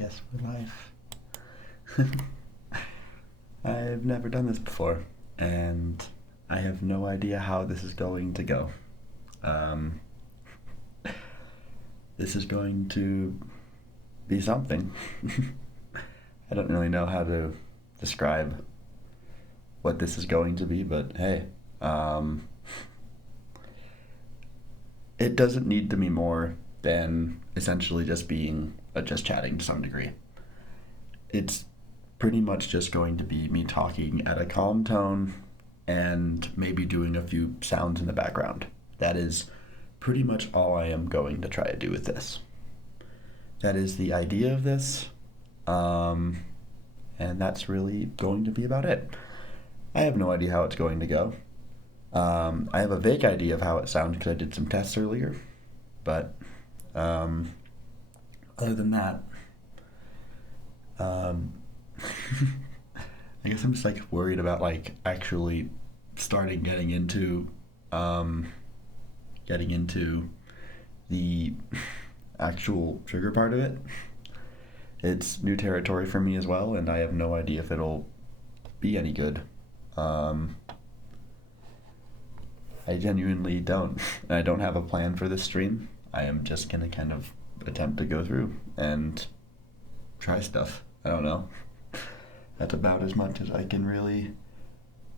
guess we're live. I've never done this before, and I have no idea how this is going to go. Um, this is going to be something. I don't really know how to describe what this is going to be, but hey, it doesn't need to be more than essentially just chatting to some degree. It's pretty much just going to be me talking at a calm tone and maybe doing a few sounds in the background. That is pretty much all I am going to try to do with this. That is the idea of this, and that's really going to be about it. I have no idea how it's going to go. I have a vague idea of how it sounds because I did some tests earlier, but other than that, I guess I'm just worried about actually starting getting into the actual trigger part of it. It's new territory for me as well, and I have no idea if it'll be any good. I genuinely don't. I don't have a plan for this stream. I am just gonna kind of attempt to go through and try stuff. I don't know. That's about as much as I can really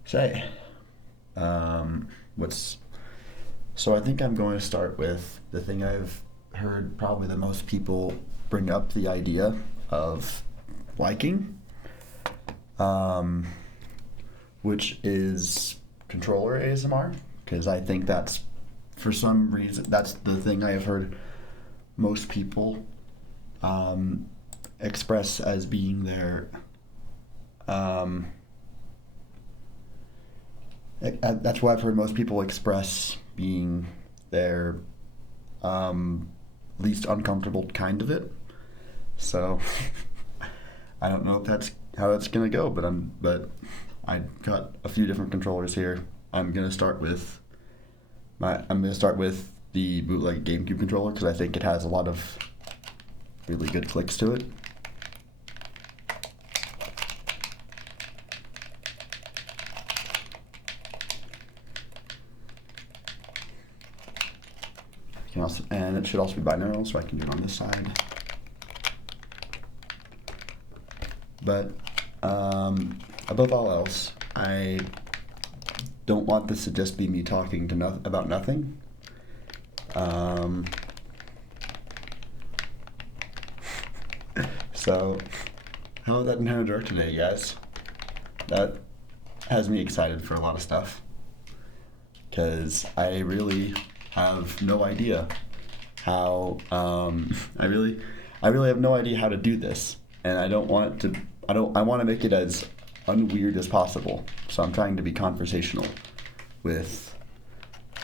say. So I think I'm going to start with the thing I've heard probably the most people bring up the idea of liking, which is controller ASMR, because I think that's, for some reason, that's the thing I have heard most people express as being their that's what I've heard most people express being their least uncomfortable kind of it. So I don't know if that's how that's gonna go, but I got a few different controllers here. I'm gonna start with the bootleg GameCube controller because I think it has a lot of really good clicks to it. And it should also be binaural, so I can do it on this side. But above all else, I don't want this to just be me talking to about nothing. So, how that didn't work today, guys? That has me excited for a lot of stuff, because I really have no idea how. I really have no idea how to do this, and I want to make it as unweird as possible. So I'm trying to be conversational with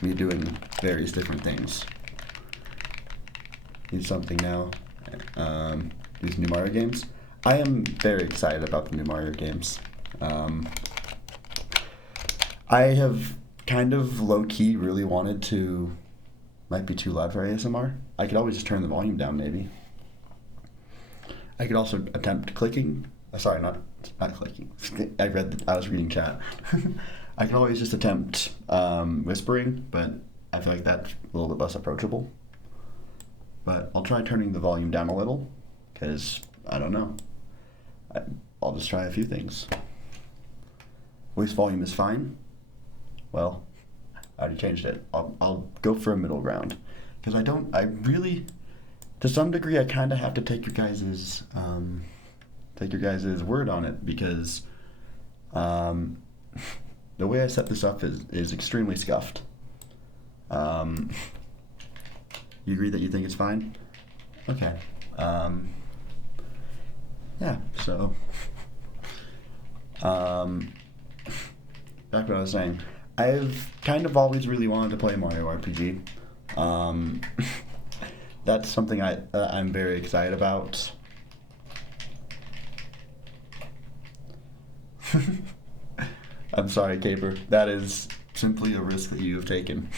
me doing various different things. Need something now. These new Mario games. I am very excited about the new Mario games. I have kind of low-key really wanted to. Might be too loud for ASMR. I could always just turn the volume down, maybe. I could also attempt clicking. Sorry, not clicking. I was reading chat. I can always just attempt whispering, but I feel like that's a little bit less approachable. But I'll try turning the volume down a little, because I don't know. I'll just try a few things. Voice volume is fine. Well, I already changed it. I'll go for a middle ground, because I really, to some degree, I kind of have to take your guys's word on it, because the way I set this up is extremely scuffed. You agree that you think it's fine? Okay. Yeah. So, back to what I was saying. I've kind of always really wanted to play Mario RPG. That's something I'm very excited about. I'm sorry, Caper. That is simply a risk that you have taken.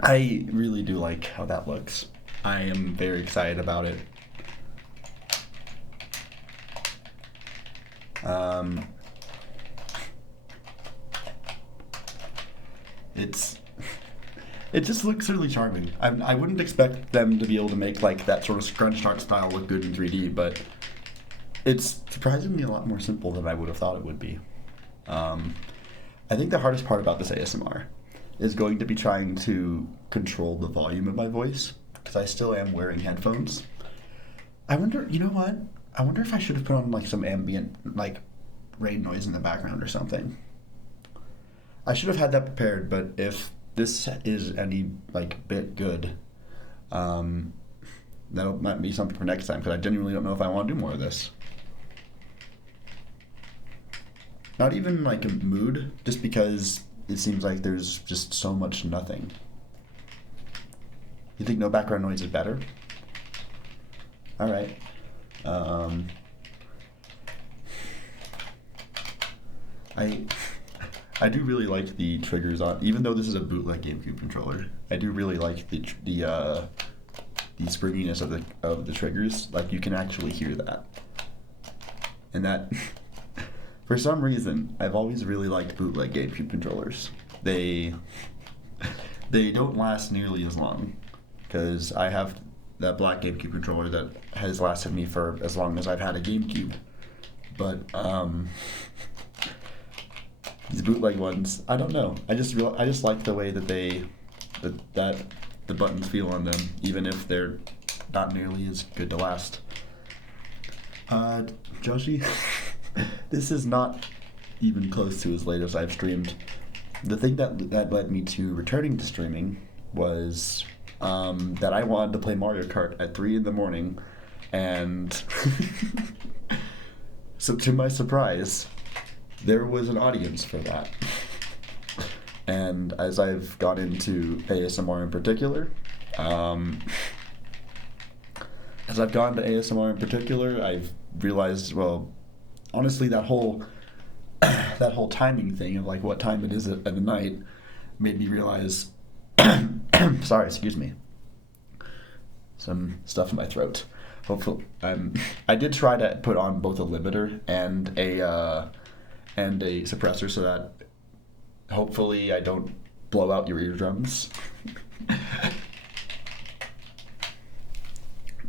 I really do like how that looks. I am very excited about it. It just looks really charming. I wouldn't expect them to be able to make like that sort of scrunched art style look good in 3D, but it's surprisingly a lot more simple than I would have thought it would be. I think the hardest part about this ASMR is going to be trying to control the volume of my voice, because I still am wearing headphones. I wonder, you know what? I wonder if I should have put on like some ambient, like rain noise in the background or something. I should have had that prepared, but if this is any like bit good, that might be something for next time, because I genuinely don't know if I want to do more of this. Not even like a mood, just because it seems like there's just so much nothing. You think no background noise is better? All right. I do really like the triggers on, even though this is a bootleg GameCube controller. I do really like the springiness of the triggers. Like, you can actually hear that, and that for some reason I've always really liked bootleg GameCube controllers. They don't last nearly as long, because I have that black GameCube controller that has lasted me for as long as I've had a GameCube, but these bootleg ones, I don't know. I just like the way that the buttons feel on them, even if they're not nearly as good to last. Joshi, this is not even close to as late as I've streamed. The thing that led me to returning to streaming was that I wanted to play Mario Kart at 3 in the morning, and so to my surprise, there was an audience for that. And as I've got into ASMR in particular, I've realized, well, honestly, that whole timing thing of like what time it is at the night made me realize sorry, excuse me, some stuff in my throat. Hopefully, I did try to put on both a limiter and a suppressor so that hopefully I don't blow out your eardrums.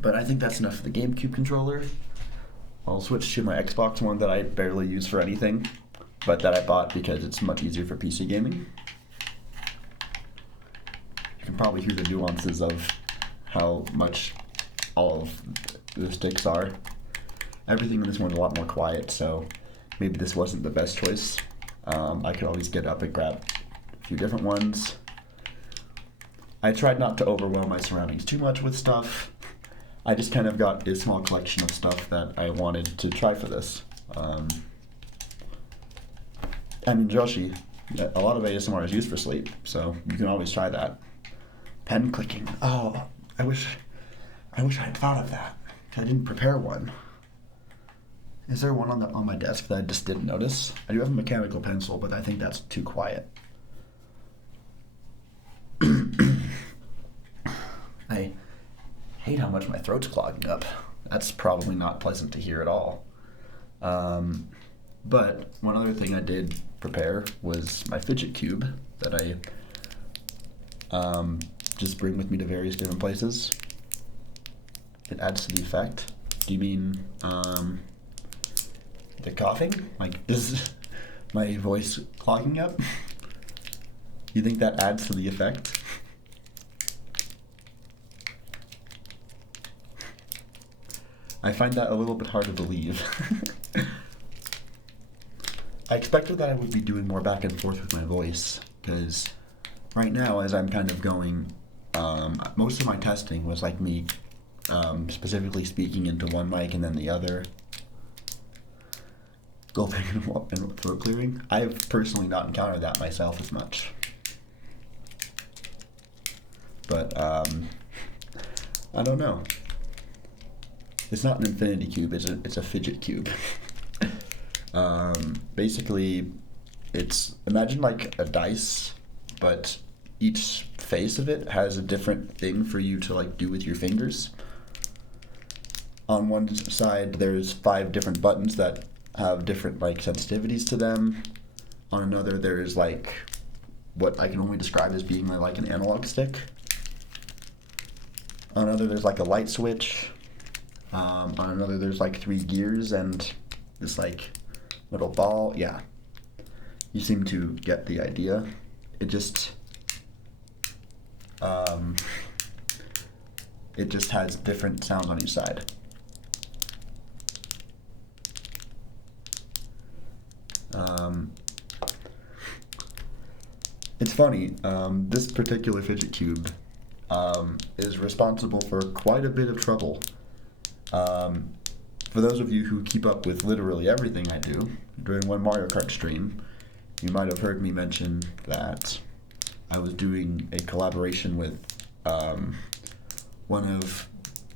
But I think that's enough for the GameCube controller. I'll switch to my Xbox one that I barely use for anything, but that I bought because it's much easier for PC gaming. You can probably hear the nuances of how much all of the sticks are. Everything in this one's a lot more quiet, so maybe this wasn't the best choice. I could always get up and grab a few different ones. I tried not to overwhelm my surroundings too much with stuff. I just kind of got a small collection of stuff that I wanted to try for this. I mean, Joshi, a lot of ASMR is used for sleep, so you can always try that. Pen clicking. Oh, I wish I had thought of that. I didn't prepare one. Is there one on my desk that I just didn't notice? I do have a mechanical pencil, but I think that's too quiet. I hate how much my throat's clogging up. That's probably not pleasant to hear at all. But one other thing I did prepare was my fidget cube that I just bring with me to various different places. It adds to the effect. Do you mean the coughing? Like, is my voice clogging up? You think that adds to the effect? I find that a little bit hard to believe. I expected that I would be doing more back and forth with my voice, because right now, as I'm kind of going, most of my testing was like me specifically speaking into one mic and then the other, gulping and throat clearing. I've personally not encountered that myself as much. But, I don't know. It's not an infinity cube, it's a fidget cube. Basically, imagine like a dice, but each face of it has a different thing for you to like do with your fingers. On one side, there's 5 different buttons that have different like sensitivities to them. On another, there's like what I can only describe as being like an analog stick. On another, there's like a light switch. On another, there's like 3 gears and this like little ball. Yeah, you seem to get the idea. It just has different sounds on each side. It's funny, this particular fidget cube is responsible for quite a bit of trouble. For those of you who keep up with literally everything I do, during one Mario Kart stream, you might have heard me mention that I was doing a collaboration with one of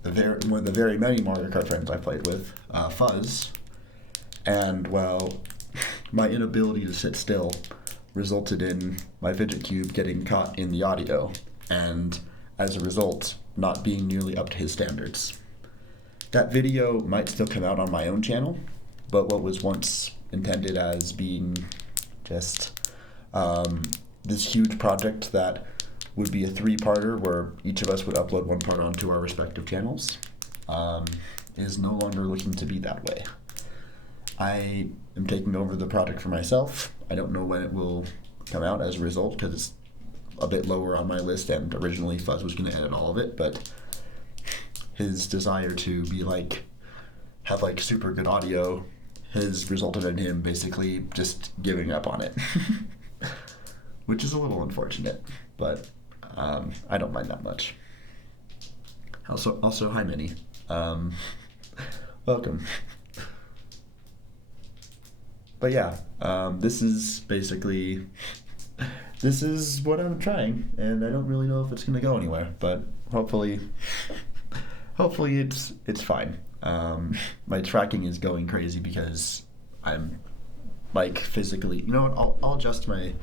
the very many Mario Kart friends I played with, Fuzz, and well, my inability to sit still resulted in my fidget cube getting caught in the audio, and as a result, not being nearly up to his standards. That video might still come out on my own channel, but what was once intended as being just this huge project that would be a 3-parter where each of us would upload 1 part onto our respective channels is no longer looking to be that way. I am taking over the project for myself. I don't know when it will come out as a result because it's a bit lower on my list, and originally Fuzz was going to edit all of it, but his desire to be have super good audio has resulted in him basically just giving up on it, which is a little unfortunate, but I don't mind that much. Also, hi Minnie. Welcome. But yeah, this is what I'm trying, and I don't really know if it's gonna go anywhere, but hopefully it's fine. My tracking is going crazy because I'm physically, you know what, I'll adjust my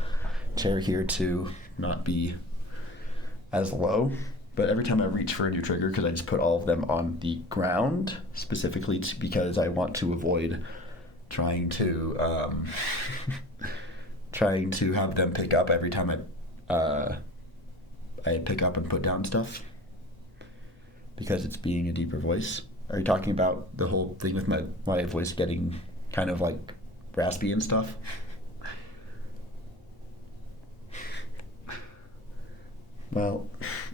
chair here to not be as low, but every time I reach for a new trigger, because I just put all of them on the ground, specifically because I want to avoid trying to have them pick up every time I pick up and put down stuff, because it's being a deeper voice. Are you talking about the whole thing with my voice getting kind of raspy and stuff? Well,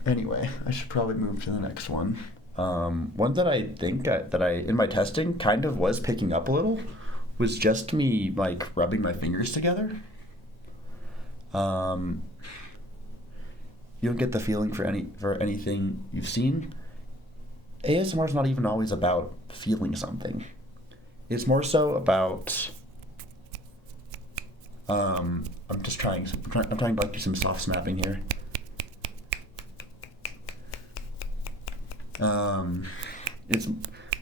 anyway, I should probably move to the next one. One that I think that I in my testing kind of was picking up a little was just me rubbing my fingers together. You don't get the feeling for anything you've seen. ASMR is not even always about feeling something. It's more so about I'm trying to do some soft snapping here. It's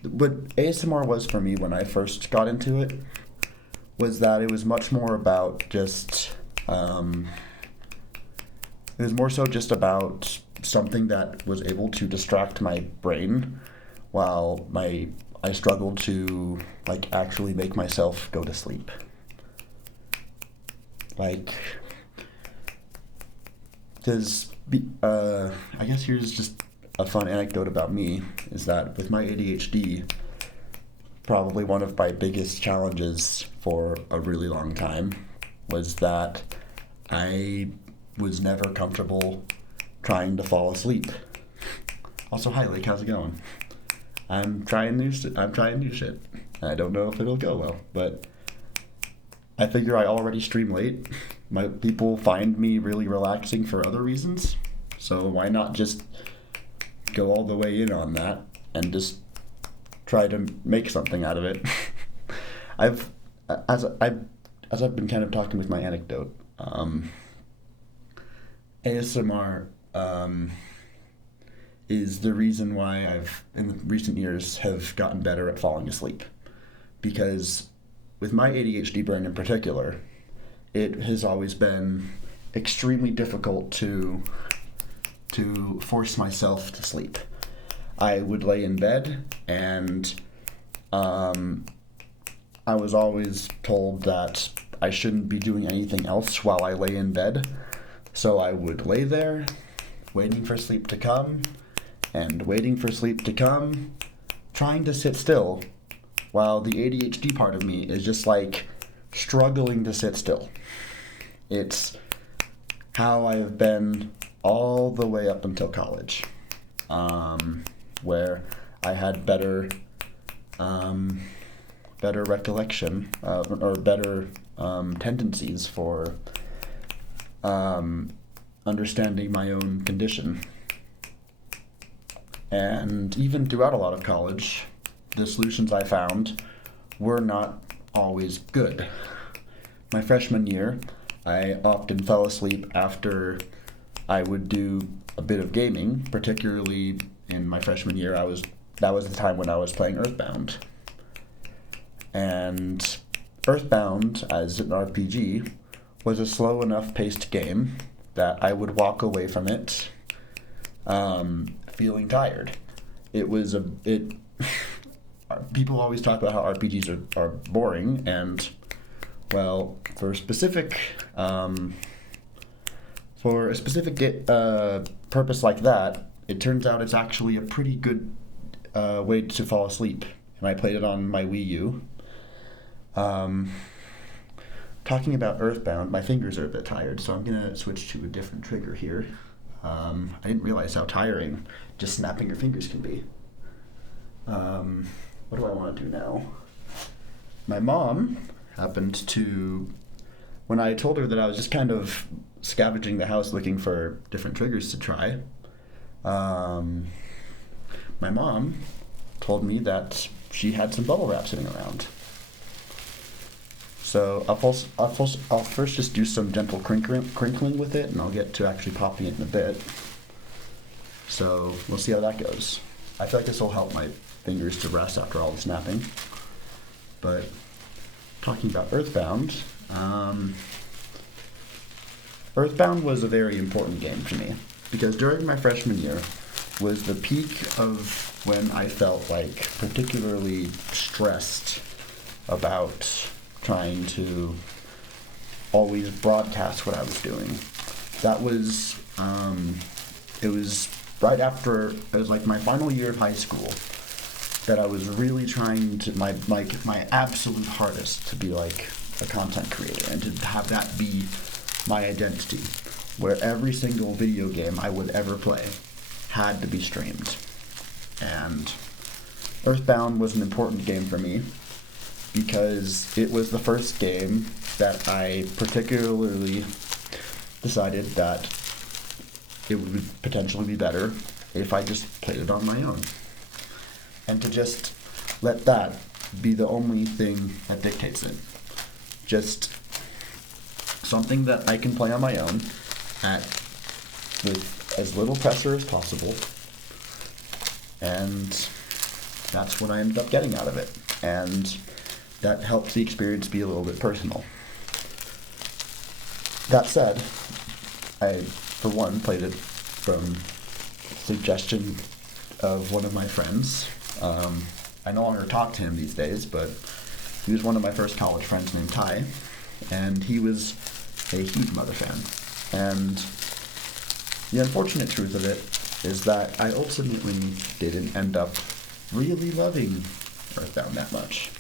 what ASMR was for me when I first got into it was that it was much more about just it was more so just about something that was able to distract my brain while I struggled to actually make myself go to sleep. Because I guess here's just a fun anecdote about me, is that with my ADHD, probably one of my biggest challenges for a really long time was that I was never comfortable trying to fall asleep. Also, hi Lake, how's it going? I'm trying new shit. I don't know if it'll go well, but I figure I already stream late. My people find me really relaxing for other reasons, so why not just go all the way in on that and just try to make something out of it. As I've been kind of talking with my anecdote, ASMR is the reason why I've in recent years have gotten better at falling asleep, because with my ADHD brain in particular, it has always been extremely difficult to to force myself to sleep. I would lay in bed, and I was always told that I shouldn't be doing anything else while I lay in bed. So I would lay there, waiting for sleep to come, and waiting for sleep to come, trying to sit still, while the ADHD part of me is just like struggling to sit still. It's how I have been all the way up until college, where I had better recollection or better tendencies for understanding my own condition. And even throughout a lot of college, the solutions I found were not always good. My freshman year, I often fell asleep after I would do a bit of gaming, particularly in my freshman year. That was the time when I was playing Earthbound. And Earthbound, as an RPG, was a slow enough paced game that I would walk away from it feeling tired. People always talk about how RPGs are boring, and well, for a specific purpose like that, it turns out it's actually a pretty good way to fall asleep. And I played it on my Wii U. Talking about Earthbound, my fingers are a bit tired, so I'm gonna switch to a different trigger here. I didn't realize how tiring just snapping your fingers can be. What do I want to do now? My mom happened to, when I told her that I was just kind of scavenging the house looking for different triggers to try, my mom told me that she had some bubble wrap sitting around. So I'll first just do some gentle crinkling with it, and I'll get to actually popping it in a bit. So we'll see how that goes. I feel like this will help my fingers to rest after all the snapping. But talking about Earthbound, Earthbound was a very important game for me, because during my freshman year was the peak of when I felt like particularly stressed about trying to always broadcast what I was doing. That was, it was right after, it was like my final year of high school, that I was really trying to, my absolute hardest to be like a content creator and to have that be my identity, where every single video game I would ever play had to be streamed. And Earthbound was an important game for me because it was the first game that I particularly decided that it would potentially be better if I just played it on my own. And to just let that be the only thing that dictates it. Just something that I can play on my own with as little pressure as possible. And that's what I ended up getting out of it. And that helps the experience be a little bit personal. That said, I, for one, played it from suggestion of one of my friends. I no longer talk to him these days, but he was one of my first college friends named Ty, and he was a huge Mother fan. And the unfortunate truth of it is that I ultimately didn't end up really loving Earthbound that much.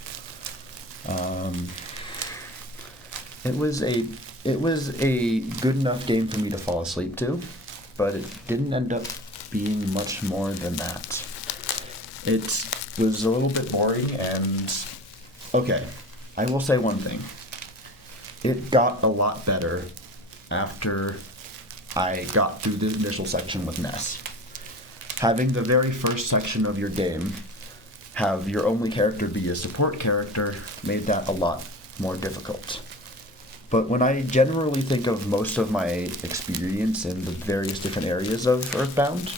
It was a good enough game for me to fall asleep to, but it didn't end up being much more than that. It was a little bit boring, and okay, I will say one thing. It got a lot better after I got through the initial section with Ness. Having the very first section of your game have your only character be a support character made that a lot more difficult. But when I generally think of most of my experience in the various different areas of Earthbound,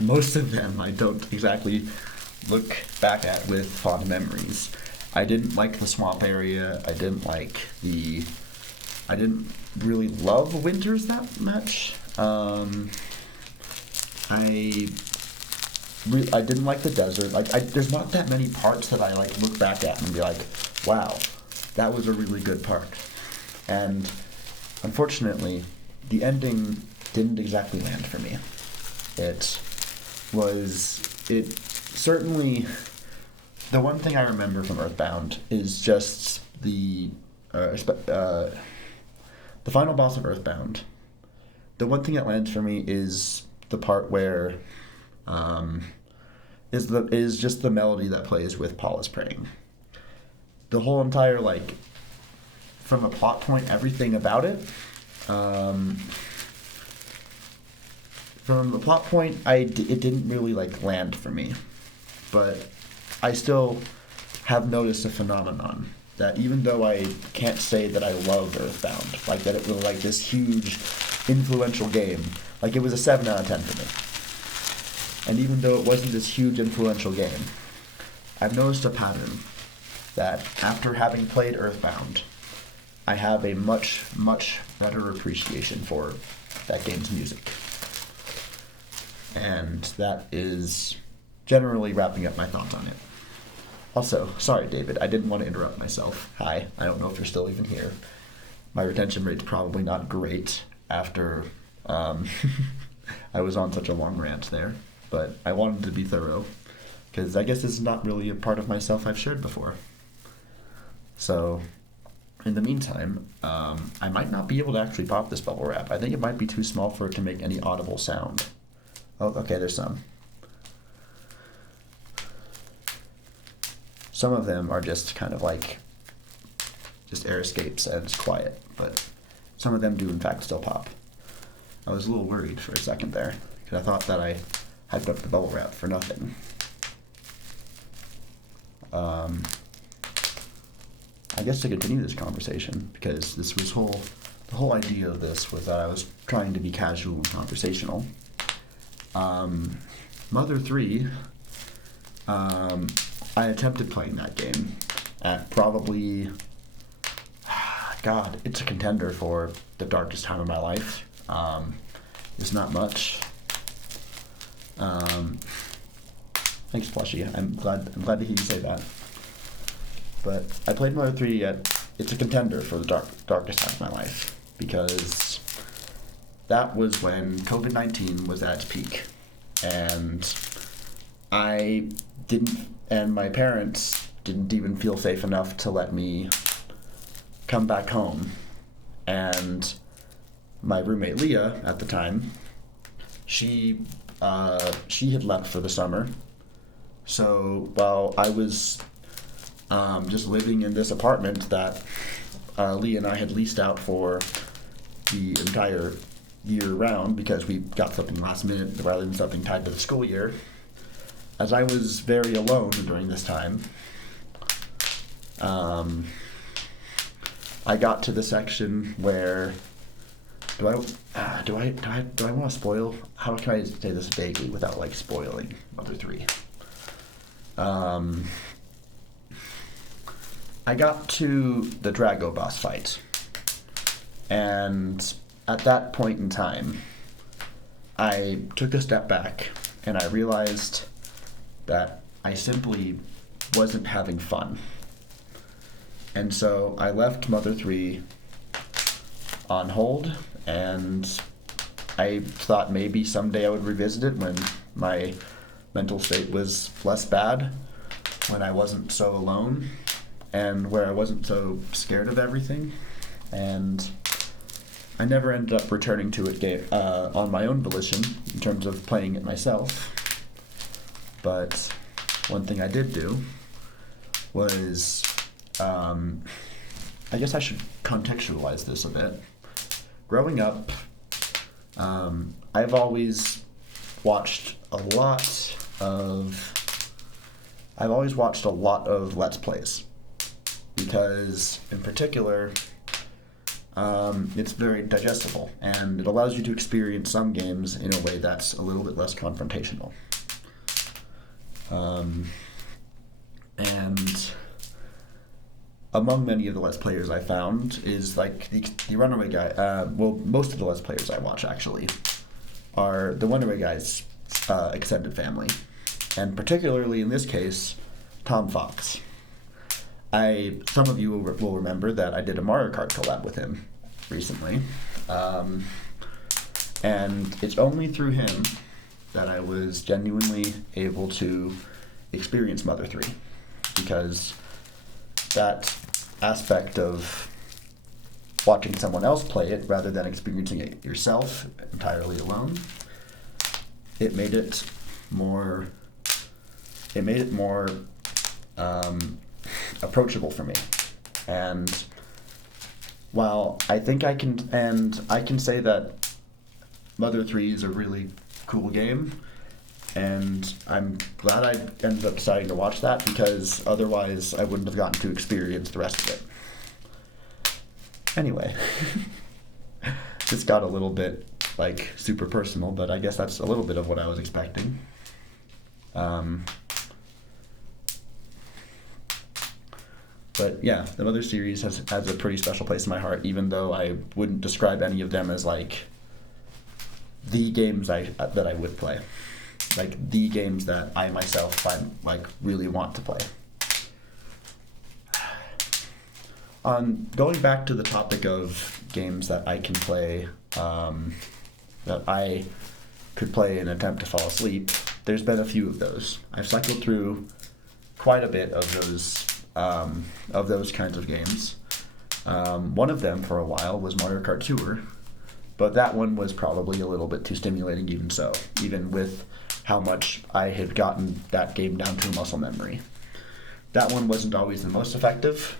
most of them I don't exactly look back at with fond memories. I didn't like the swamp area. I didn't really love winters that much. I didn't like the desert. Like, there's not that many parts that I like look back at and be like, wow, that was a really good part. And unfortunately, the ending didn't exactly land for me. It certainly, the one thing I remember from Earthbound is just the final boss of Earthbound. The one thing that lands for me is the part where is just the melody that plays with Paula's praying. The whole entire, like, from a plot point, everything about it. From the plot point, it didn't really, like, land for me. But I still have noticed a phenomenon that even though I can't say that I love Earthbound, like that it was like this huge, influential game, like it was a 7 out of 10 for me. And even though it wasn't this huge, influential game, I've noticed a pattern that after having played Earthbound, I have a much, much better appreciation for that game's music. And that is generally wrapping up my thoughts on it. Also, sorry, David, I didn't want to interrupt myself. Hi, I don't know if you're still even here. My retention rate's probably not great after I was on such a long rant there, but I wanted to be thorough, because I guess this is not really a part of myself I've shared before. So, in the meantime, I might not be able to actually pop this bubble wrap. I think it might be too small for it to make any audible sound. Oh, okay, there's some. Some of them are just kind of like just air escapes and it's quiet, but some of them do in fact still pop. I was a little worried for a second there, because I thought that I hyped up the bubble wrap for nothing. I guess to continue this conversation, because the whole idea of this was that I was trying to be casual and conversational. Mother 3, I attempted playing that game at probably, God, it's a contender for the darkest time of my life. It's not much. Thanks, Plushie. I'm glad to hear you say that. But I played Mother 3 it's a contender for the darkest time of my life, because that was when COVID-19 was at its peak, and my parents didn't even feel safe enough to let me come back home. And my roommate Leah at the time, she had left for the summer. So while I was just living in this apartment that Leah and I had leased out for the entire year round, because we got something last minute rather than something tied to the school year, as I was very alone during this time, I got to the section where do I want to spoil? How can I say this vaguely without like spoiling Mother 3? I got to the Drago boss fight, and at that point in time, I took a step back and I realized that I simply wasn't having fun. And so I left Mother 3 on hold, and I thought maybe someday I would revisit it when my mental state was less bad, when I wasn't so alone, and where I wasn't so scared of everything. And I never ended up returning to it on my own volition in terms of playing it myself. But one thing I did do was, I guess I should contextualize this a bit. Growing up, I've always watched a lot of Let's Plays, because in particular, it's very digestible, and it allows you to experience some games in a way that's a little bit less confrontational. And among many of the Let's Players I found is like the Runaway guy. Well, most of the Let's Players I watch actually are the Runaway guy's extended family, and particularly in this case, Tom Fox. Some of you will remember that I did a Mario Kart collab with him recently, and it's only through him that I was genuinely able to experience Mother 3, because that aspect of watching someone else play it rather than experiencing it yourself entirely alone, it made it more approachable for me. And while I think I can say that Mother 3 is a really cool game, and I'm glad I ended up deciding to watch that, because otherwise I wouldn't have gotten to experience the rest of it. Anyway, this got a little bit like super personal, but I guess that's a little bit of what I was expecting. But yeah, the Mother series has a pretty special place in my heart, even though I wouldn't describe any of them as like the games that I would play, like the games that I myself find like really want to play. On going back to the topic of games that I can play, that I could play and attempt to fall asleep, there's been a few of those. I've cycled through quite a bit of those kinds of games. One of them for a while was Mario Kart Tour, but that one was probably a little bit too stimulating even with how much I had gotten that game down to muscle memory. That one wasn't always the most effective.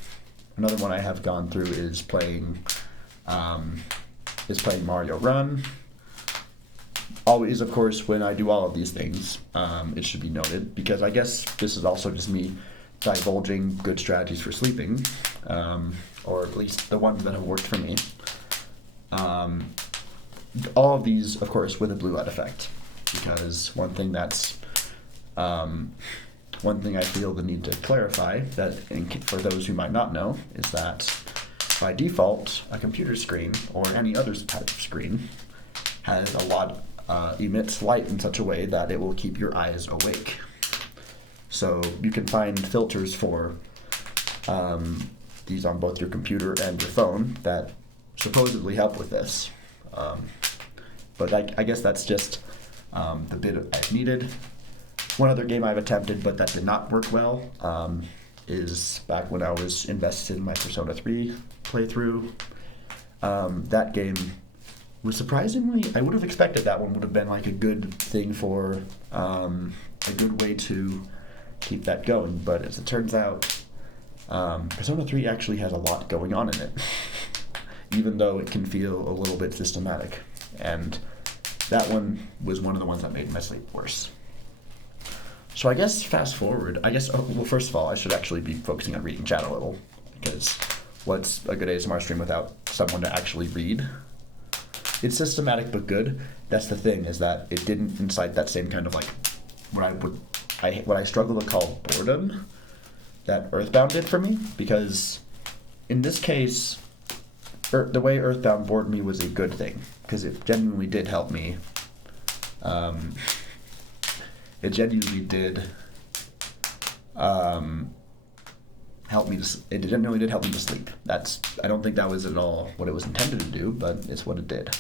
Another one I have gone through is playing Mario Run. Always, of course, when I do all of these things, it should be noted, because I guess this is also just me divulging good strategies for sleeping, or at least the ones that have worked for me. All of these, of course, with a blue light effect, because one thing I feel the need to clarify, that for those who might not know, is that by default, a computer screen or any other type of screen emits light in such a way that it will keep your eyes awake. So you can find filters for these on both your computer and your phone that supposedly help with this. But I guess that's just the bit I've needed. One other game I've attempted but that did not work well is back when I was invested in my Persona 3 playthrough. That game was surprisingly, I would have expected that one would have been like a good thing for a good way to keep that going, but as it turns out, Persona 3 actually has a lot going on in it, even though it can feel a little bit systematic, and that one was one of the ones that made my sleep worse. So I guess fast forward, well, first of all, I should actually be focusing on reading chat a little, because what's a good ASMR stream without someone to actually read? It's systematic but good. That's the thing, is that it didn't incite that same kind of like what I struggle to call boredom that Earthbound did for me, because in this case, the way Earthbound bored me was a good thing, because it genuinely did help me. It genuinely did help me to sleep. I don't think that was at all what it was intended to do, but it's what it did.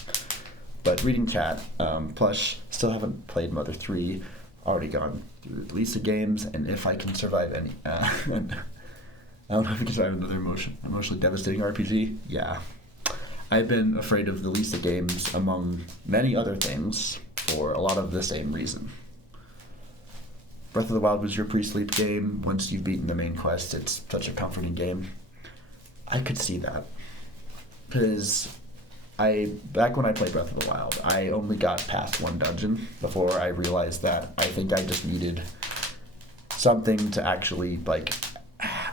But reading chat, plus still haven't played Mother 3, already gone through the Lisa games, and if I can survive any, and I don't know if I can survive another emotionally devastating RPG. Yeah, I've been afraid of the Lisa games among many other things for a lot of the same reason. Breath of the Wild was your pre-sleep game. Once you've beaten the main quest, it's such a comforting game. I could see that, because back when I played Breath of the Wild, I only got past one dungeon before I realized that I think I just needed something to actually, like,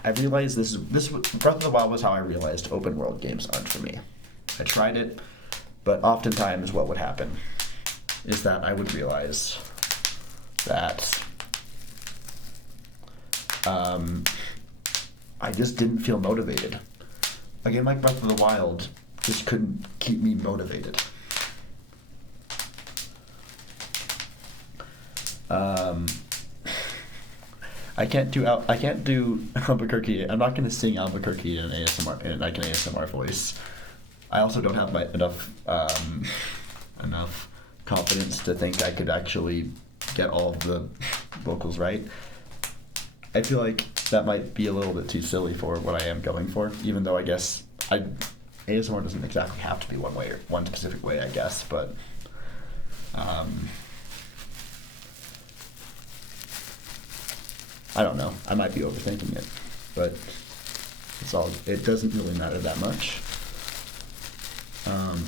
I realized this Breath of the Wild was how I realized open world games aren't for me. I tried it, but oftentimes what would happen is that I would realize that I just didn't feel motivated. A game like Breath of the Wild just couldn't keep me motivated. I can't do Albuquerque. I'm not gonna sing Albuquerque in an ASMR in like an ASMR voice. I also don't have enough confidence to think I could actually get all of the vocals right. I feel like that might be a little bit too silly for what I am going for, even though I guess ASMR doesn't exactly have to be one way or one specific way, I guess, but I don't know. I might be overthinking it, but it doesn't really matter that much.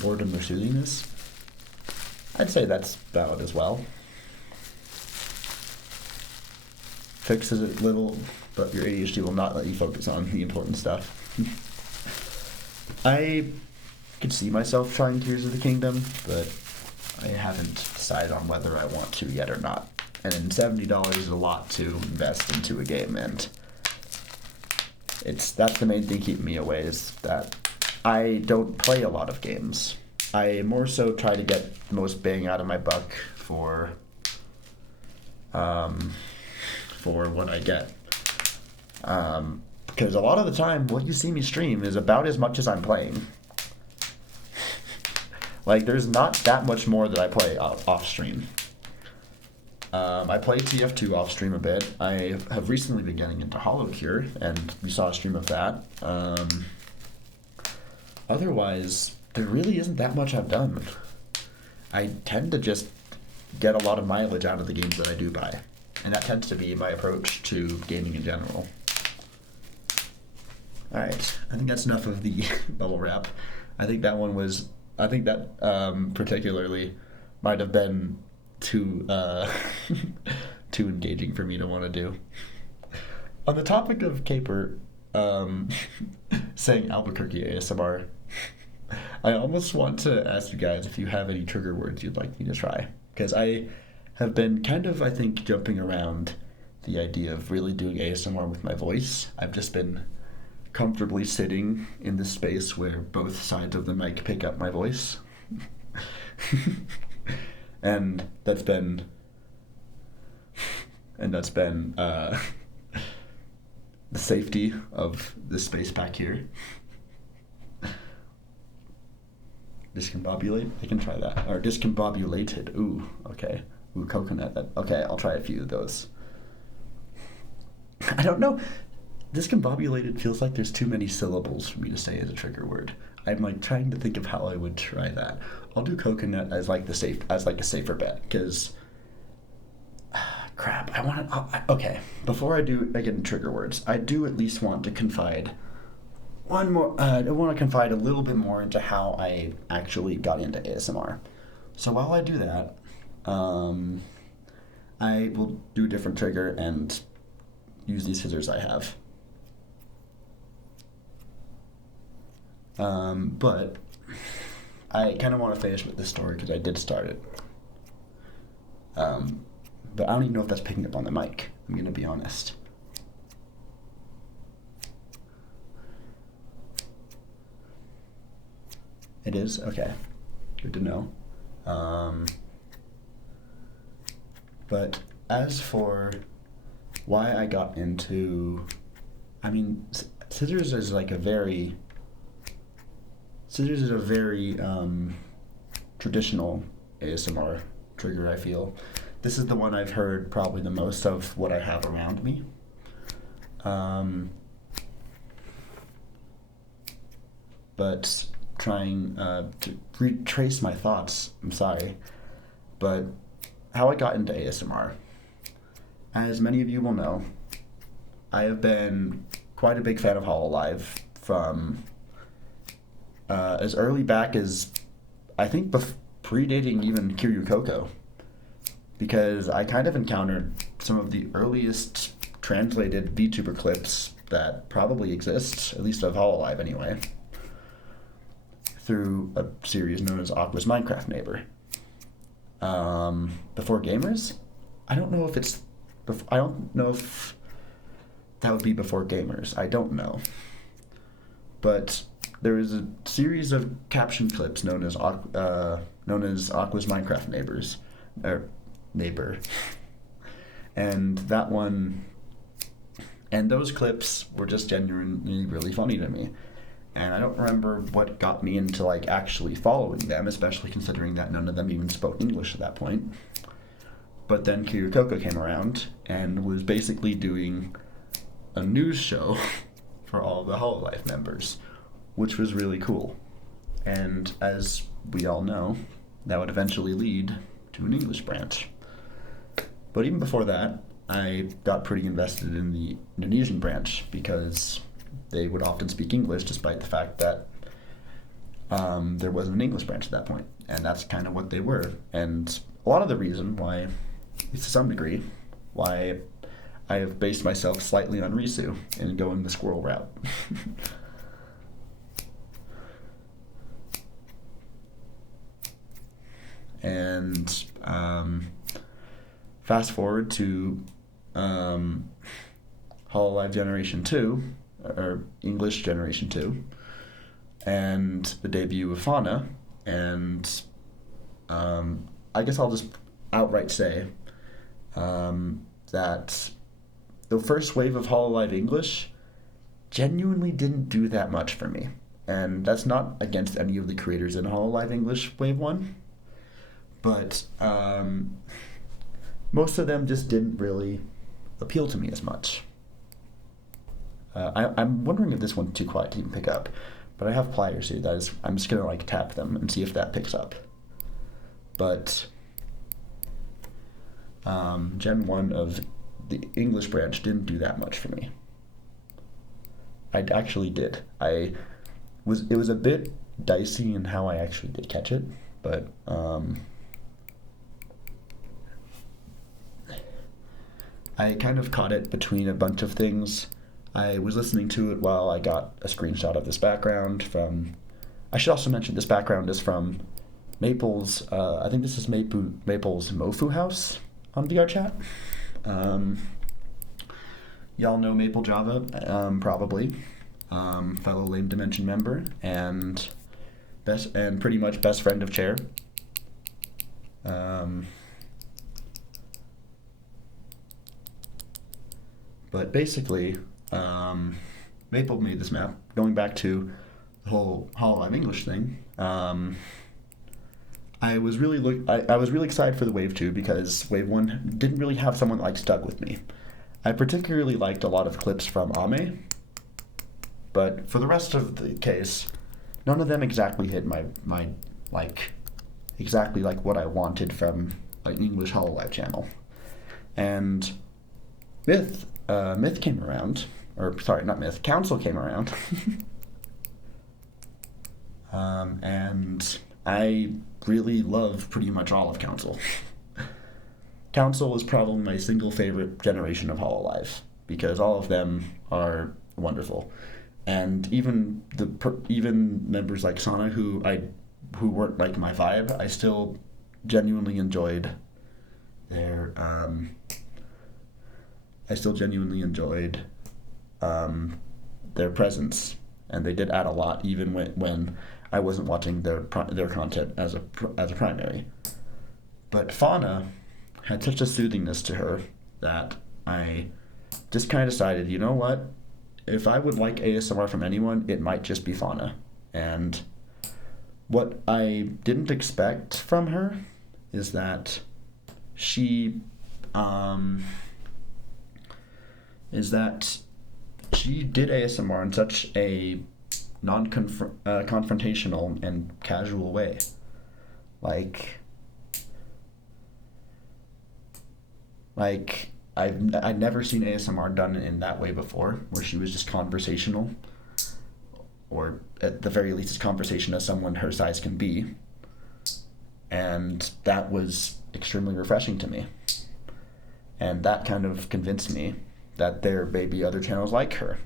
Boredom or soothingness, I'd say that's valid as well. Fixes it little, but your ADHD will not let you focus on the important stuff. I could see myself trying Tears of the Kingdom, but I haven't decided on whether I want to yet or not. And $70 is a lot to invest into a game, and that's the main thing keeping me away, is that I don't play a lot of games. I more so try to get the most bang out of my buck for what I get. Because a lot of the time, what you see me stream is about as much as I'm playing. Like, there's not that much more that I play off stream. I played TF2 off stream a bit. I have recently been getting into Hollow Cure, and we saw a stream of that. Otherwise, there really isn't that much I've done. I tend to just get a lot of mileage out of the games that I do buy. And that tends to be my approach to gaming in general. Alright, I think that's enough of the bubble wrap. I think that particularly might have been too too engaging for me to want to do. On the topic of Caper saying Albuquerque ASMR, I almost want to ask you guys if you have any trigger words you'd like me to try, because I have been kind of, I think, jumping around the idea of really doing ASMR with my voice. I've just been comfortably sitting in this space where both sides of the mic pick up my voice. and that's been the safety of the space back here. Discombobulate? I can try that. Or discombobulated. Ooh, okay. Ooh, coconut. Okay, I'll try a few of those. I don't know. Discombobulated feels like there's too many syllables for me to say as a trigger word. I'm like trying to think of how I would try that. I'll do coconut as like a safer bet, because crap. Okay. Before I do again trigger words, I do at least want to confide one more. I want to confide a little bit more into how I actually got into ASMR. So while I do that, I will do a different trigger and use these scissors I have. But I kind of want to finish with this story because I did start it. But I don't even know if that's picking up on the mic. I'm going to be honest. It is? Okay. Good to know. But as for why I got into... I mean, scissors is a very traditional ASMR trigger, I feel. This is the one I've heard probably the most of what I have around me. But trying to retrace my thoughts, I'm sorry, but how I got into ASMR. As many of you will know, I have been quite a big fan of Hololive from as early back as, I think, predating even Kiryu Coco, because I kind of encountered some of the earliest translated VTuber clips that probably exist, at least of Hololive anyway, through a series known as Aqua's Minecraft Neighbor. Before Gamers? I don't know if that would be before gamers. I don't know. But there is a series of caption clips known as Aqua's Minecraft Neighbors, or Neighbor, and that one, and those clips were just genuinely really funny to me. And I don't remember what got me into like actually following them, especially considering that none of them even spoke English at that point. But then Kirikoko came around and was basically doing a news show for all the Hololive members, which was really cool. And as we all know, that would eventually lead to an English branch. But even before that, I got pretty invested in the Indonesian branch because they would often speak English despite the fact that there wasn't an English branch at that point. And that's kind of what they were. And a lot of the reason why, at least to some degree, why I have based myself slightly on Risu and going the Squirrel route. And fast forward to Hololive Generation 2, or English Generation 2, and the debut of Fauna, and I guess I'll just outright say that the first wave of Hololive English genuinely didn't do that much for me. And that's not against any of the creators in Hololive English Wave 1, but most of them just didn't really appeal to me as much. I'm wondering if this one's too quiet to even pick up, but I have pliers here. I'm just gonna like tap them and see if that picks up. But Gen 1 of the English branch didn't do that much for me. I actually did. It was a bit dicey in how I actually did catch it, but I kind of caught it between a bunch of things. I was listening to it while I got a screenshot of this background from... I should also mention this background is from Maple's... I think this is Maple's Mofu House on VRChat. Y'all know Maple Java, probably. Fellow Lame Dimension member and pretty much best friend of Chair. But basically, Maple made this map. Going back to the whole Hololive English thing, I was really I was really excited for the Wave 2 because Wave 1 didn't really have someone that like stuck with me. I particularly liked a lot of clips from Ame, but for the rest of the case, none of them exactly hit my like exactly like what I wanted from an English Hololive channel. And Myth came around, or sorry, not Myth, Council came around, and I really love pretty much all of Council. Council is probably my single favorite generation of Hololive because all of them are wonderful, and even members like Sana who weren't like my vibe, I still genuinely enjoyed their their presence, and they did add a lot even when I wasn't watching their content as a primary. But Fauna had such a soothingness to her that I just kind of decided, you know what? If I would like ASMR from anyone, it might just be Fauna. And what I didn't expect from her is that she did ASMR in such a non-confrontational and casual way. Like I'd never seen ASMR done in that way before, where she was just conversational, or at the very least as conversation as someone her size can be. And that was extremely refreshing to me. And that kind of convinced me that there may be other channels like her.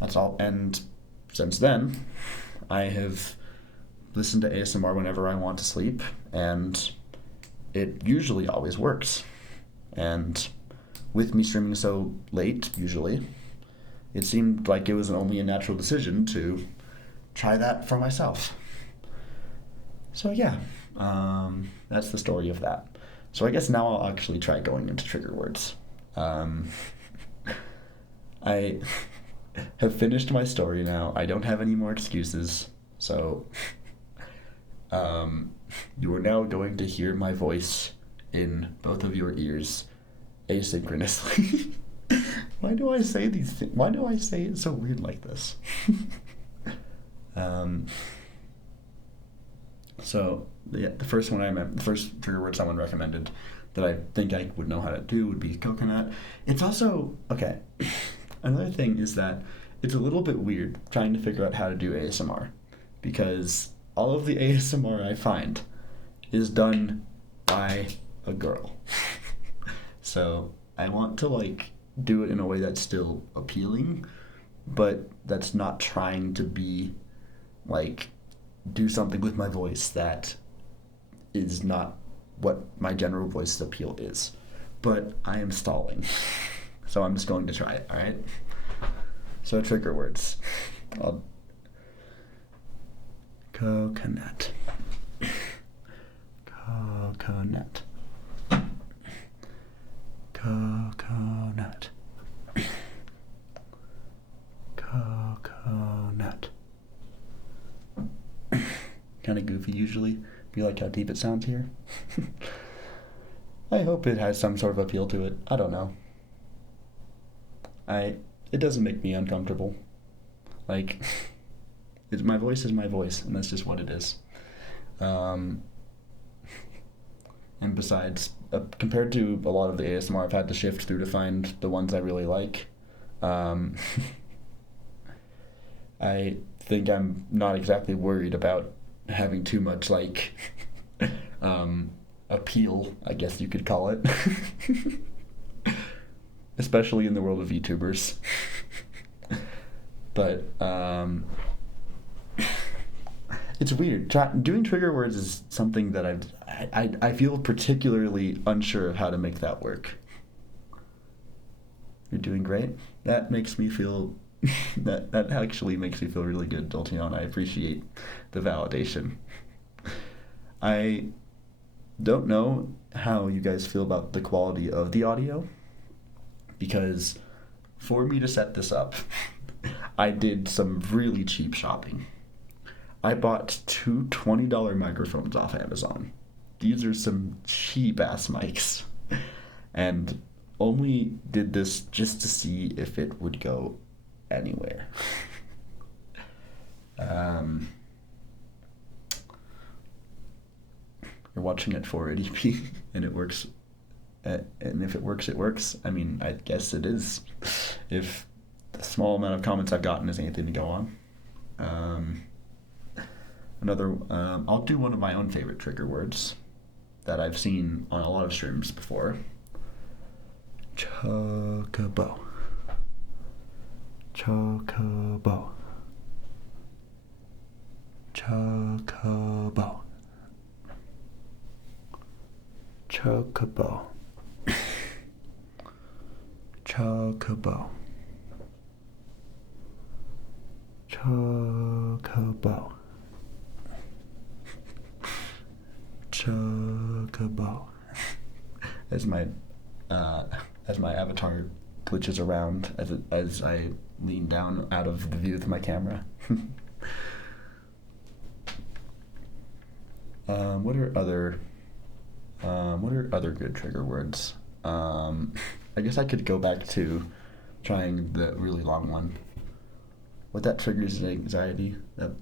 That's all. And since then, I have listened to ASMR whenever I want to sleep, and it usually always works. And with me streaming so late, usually, it seemed like it was only a natural decision to try that for myself. So yeah, that's the story of that. So I guess now I'll actually try going into trigger words. I have finished my story now. I don't have any more excuses. So you are now going to hear my voice in both of your ears asynchronously. Why do I say these things? Why do I say it so weird like this? So the first one the first trigger word someone recommended that I think I would know how to do would be coconut. It's also, okay, another thing is that it's a little bit weird trying to figure out how to do ASMR, because all of the ASMR I find is done by a girl. So I want to like do it in a way that's still appealing, but that's not trying to be like do something with my voice that is not what my general voice appeal is. But I am stalling, so I'm just going to try it. All right. So trigger words. Coconut. Coconut. Coconut. Coconut. Kind of goofy usually. You like how deep it sounds here? I hope it has some sort of appeal to it. I don't know. It doesn't make me uncomfortable. Like, my voice is my voice, and that's just what it is. And besides, compared to a lot of the ASMR I've had to shift through to find the ones I really like, I think I'm not exactly worried about having too much, like, appeal, I guess you could call it. Especially in the world of VTubers. But, it's weird. Doing trigger words is something that I feel particularly unsure of how to make that work. You're doing great. That makes me feel that actually makes me feel really good, Dolcion. I appreciate the validation. I don't know how you guys feel about the quality of the audio, because for me to set this up, I did some really cheap shopping. I bought two $20 microphones off Amazon. These are some cheap-ass mics. And only did this just to see if it would go anywhere. You're watching at 480p, and it works. And if it works, it works. I mean, I guess it is. If the small amount of comments I've gotten is anything to go on. I'll do one of my own favorite trigger words that I've seen on a lot of streams before. Chocobo. Chocobo. Chocobo. Chocobo. Chocobo. Chocobo. Chocobo. As my avatar glitches around as I lean down out of the view of my camera. What are other good trigger words? I guess I could go back to trying the really long one. What that triggers anxiety. That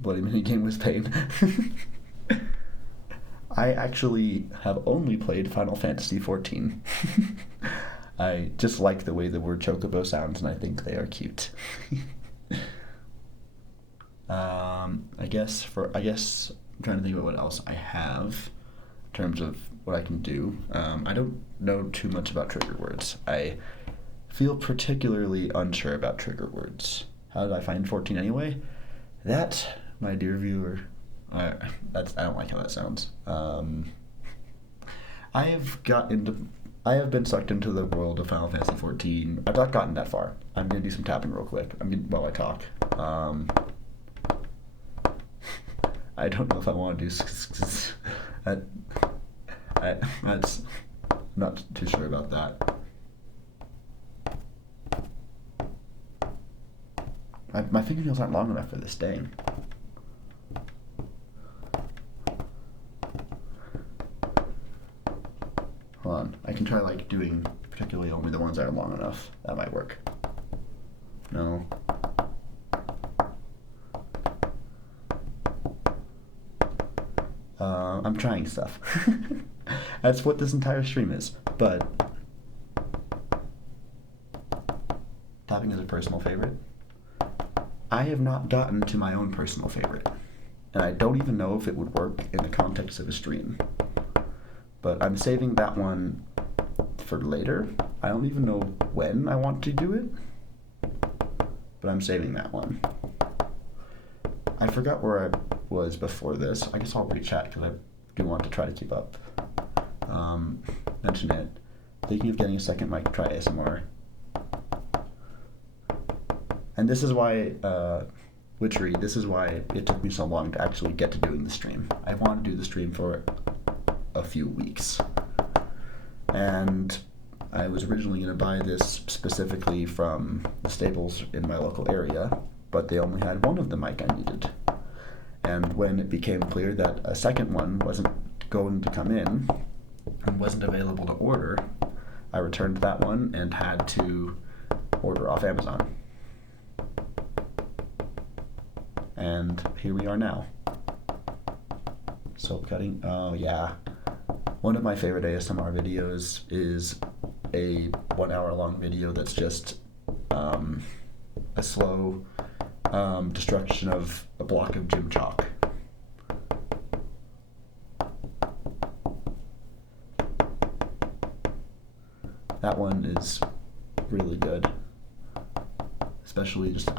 bloody minigame was pain. I actually have only played Final Fantasy XIV. I just like the way the word chocobo sounds, and I think they are cute. I guess I'm trying to think about what else I have in terms of what I can do. I don't know too much about trigger words. I feel particularly unsure about trigger words. How did I find 14 anyway? That, my dear viewer, I don't like how that sounds. I I have been sucked into the world of Final Fantasy 14. I've not gotten that far. I'm gonna do some tapping real quick. While I talk. I don't know if I want to do. That's not too sure about that. My fingernails aren't long enough for this. Dang. Hold on. I can try like doing particularly only the ones that are long enough. That might work. No. I'm trying stuff. That's what this entire stream is. But tapping is a personal favorite. I have not gotten to my own personal favorite. And I don't even know if it would work in the context of a stream. But I'm saving that one for later. I don't even know when I want to do it. But I'm saving that one. I forgot where I was before this. I guess I'll re-chat because I do want to try to keep up. Mention it. Thinking of getting a second mic to try ASMR. And this is why, Witchery, this is why it took me so long to actually get to doing the stream. I wanted to do the stream for a few weeks. And I was originally going to buy this specifically from the stables in my local area, but they only had one of the mic I needed. And when it became clear that a second one wasn't going to come in and wasn't available to order, I returned that one and had to order off Amazon. And here we are now. Soap cutting. Oh yeah. One of my favorite ASMR videos is a 1 hour long video that's just a slow destruction of a block of gym chalk. That one is really good. Especially just,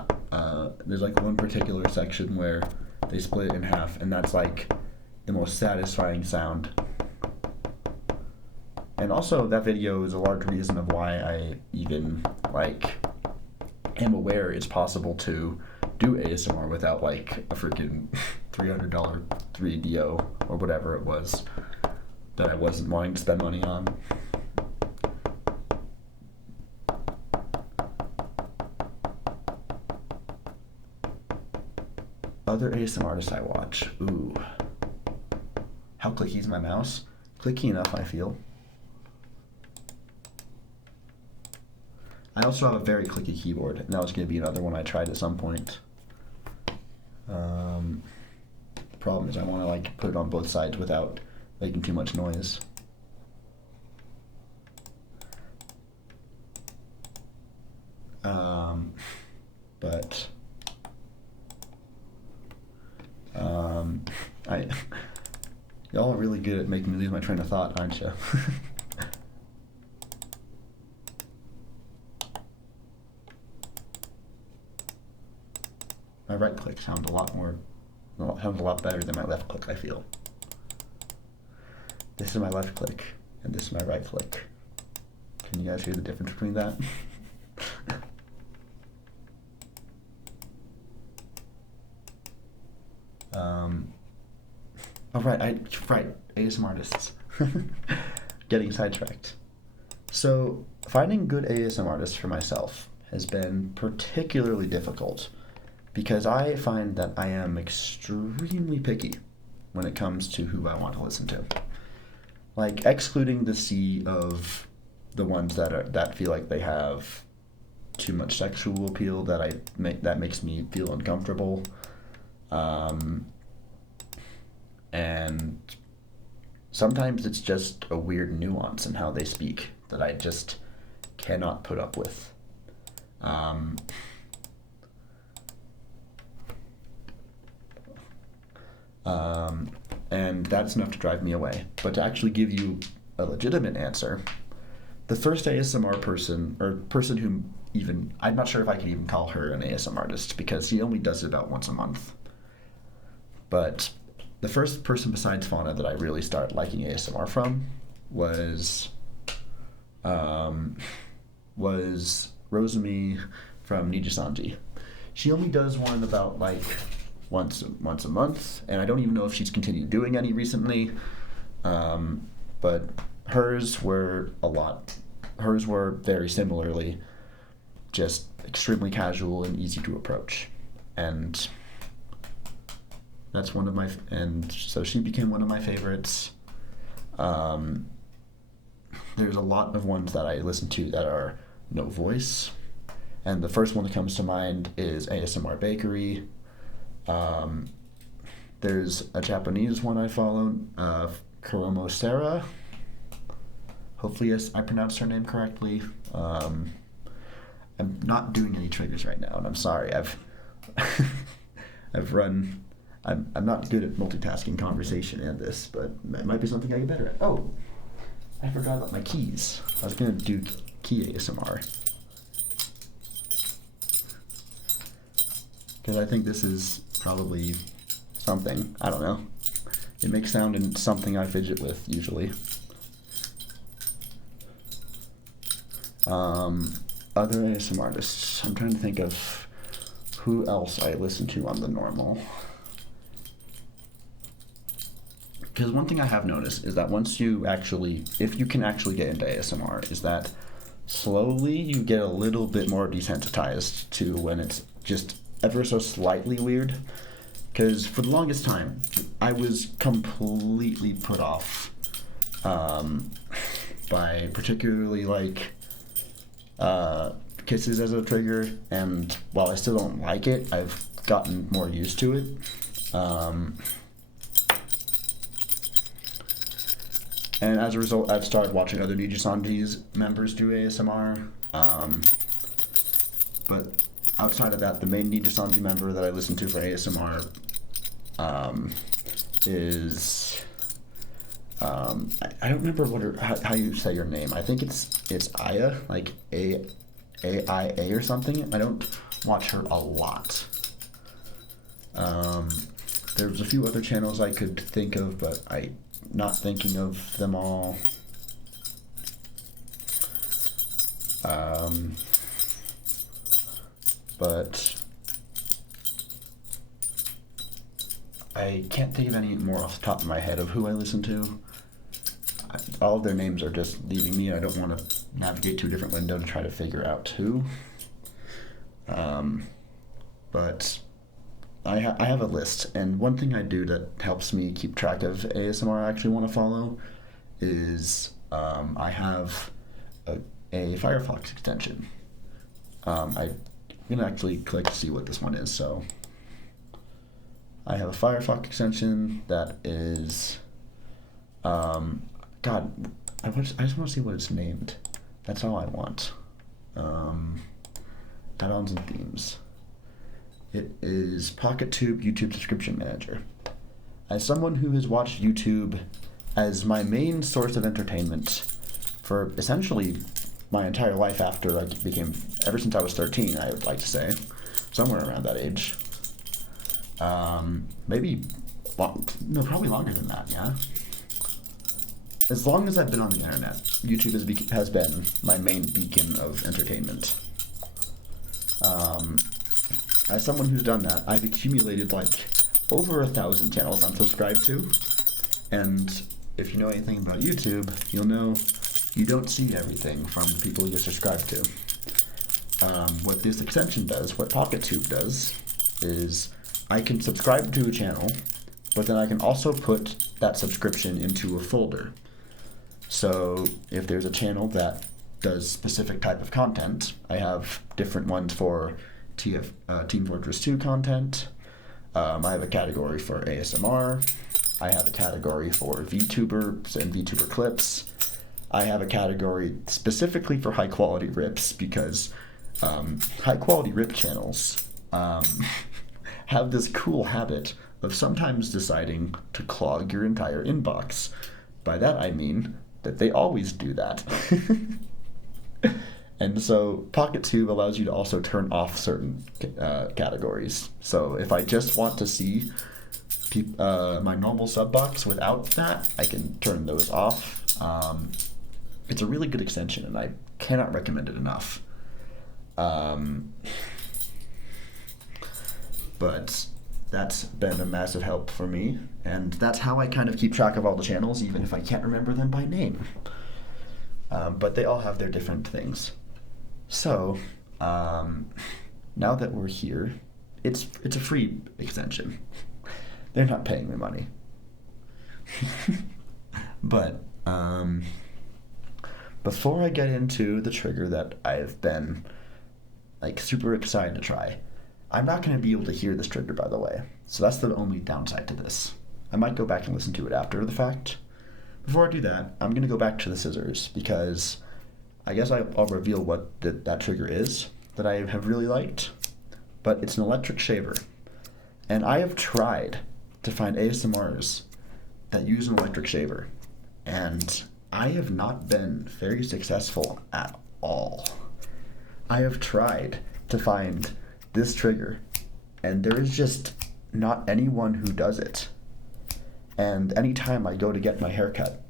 there's like one particular section where they split it in half, and that's like the most satisfying sound. And also that video is a large reason of why I even like am aware it's possible to do ASMR without like a freaking $300 3DO or whatever it was that I wasn't wanting to spend money on. Other ASMR artists I watch. Ooh. How clicky is my mouse? Clicky enough, I feel. I also have a very clicky keyboard, and that was going to be another one I tried at some point. The problem is I want to like put it on both sides without making too much noise. But y'all are really good at making me lose my train of thought, aren't you? My right click sounds a lot better than my left click, I feel. This is my left click, and this is my right click. Can you guys hear the difference between that? Oh, right, ASMR artists. Getting sidetracked. So, finding good ASMR artists for myself has been particularly difficult because I find that I am extremely picky when it comes to who I want to listen to. Like, excluding the sea of the ones that feel like they have too much sexual appeal that makes me feel uncomfortable. And sometimes it's just a weird nuance in how they speak that I just cannot put up with. And that's enough to drive me away. But to actually give you a legitimate answer, the first ASMR person, or person who even, I'm not sure if I can even call her an ASMR artist because he only does it about once a month. But the first person besides Fauna that I really started liking ASMR from was um, was Rosemi from Nijisanji. She only does one about like once a month, and I don't even know if she's continued doing any recently. But hers were a lot. Hers were very similarly just extremely casual and easy to approach, and that's one of my. And so she became one of my favorites. There's a lot of ones that I listen to that are no voice, and the first one that comes to mind is ASMR Bakery. There's a Japanese one I follow, Kuromo Sarah. Hopefully, yes, I pronounced her name correctly. I'm not doing any triggers right now, and I'm sorry. I've run. I'm not good at multitasking conversation and this, but it might be something I get better at. Oh, I forgot about my keys. I was gonna do key ASMR because I think this is probably something. I don't know. It makes sound and it's something I fidget with usually. Other ASMR artists. I'm trying to think of who else I listen to on the normal. Because one thing I have noticed is that if you can actually get into ASMR, is that slowly you get a little bit more desensitized to when it's just ever so slightly weird. Because for the longest time, I was completely put off by particularly like kisses as a trigger, and while I still don't like it, I've gotten more used to it. And as a result, I've started watching other Nijisanji's members do ASMR. But outside of that, the main Nijisanji member that I listen to for ASMR is I don't remember how you say your name. I think it's Aya, like AIA or something. I don't watch her a lot. There's a few other channels I could think of, but I'm not thinking of them all. But I can't think of any more off the top of my head of who I listen to. All of their names are just leaving me. I don't want to navigate to a different window to try to figure out who. But I have a list, and one thing I do that helps me keep track of ASMR I actually want to follow is I have a Firefox extension. I'm going to actually click to see what this one is. So I have a Firefox extension that is, God, I just want to see what it's named. That's all I want. Add-ons and themes. It is PocketTube YouTube Subscription Manager. As someone who has watched YouTube as my main source of entertainment for essentially my entire life ever since I was 13, I would like to say, somewhere around that age. Probably longer than that, yeah. As long as I've been on the internet, YouTube has been my main beacon of entertainment. As someone who's done that, I've accumulated like over 1,000 channels I'm subscribed to, and if you know anything about YouTube, you'll know you don't see everything from the people you're subscribed to. What this extension does, what PocketTube does, is I can subscribe to a channel, but then I can also put that subscription into a folder. So if there's a channel that does specific type of content, I have different ones for Team Fortress 2 content. I have a category for ASMR. I have a category for VTubers and VTuber clips. I have a category specifically for high quality rips because high quality rip channels have this cool habit of sometimes deciding to clog your entire inbox. By that I mean that they always do that. And so PocketTube allows you to also turn off certain categories. So if I just want to see my normal sub box without that, I can turn those off. It's a really good extension, and I cannot recommend it enough. But that's been a massive help for me, and that's how I kind of keep track of all the channels, even if I can't remember them by name. But they all have their different things. So, now that we're here, it's a free extension. They're not paying me money. But before I get into the trigger that I've been like super excited to try, I'm not going to be able to hear this trigger, by the way. So that's the only downside to this. I might go back and listen to it after the fact. Before I do that, I'm going to go back to the scissors, because I guess I'll reveal what that trigger is that I have really liked. But it's an electric shaver. And I have tried to find ASMRs that use an electric shaver, and I have not been very successful at all. I have tried to find this trigger, and there is just not anyone who does it. And anytime I go to get my hair cut,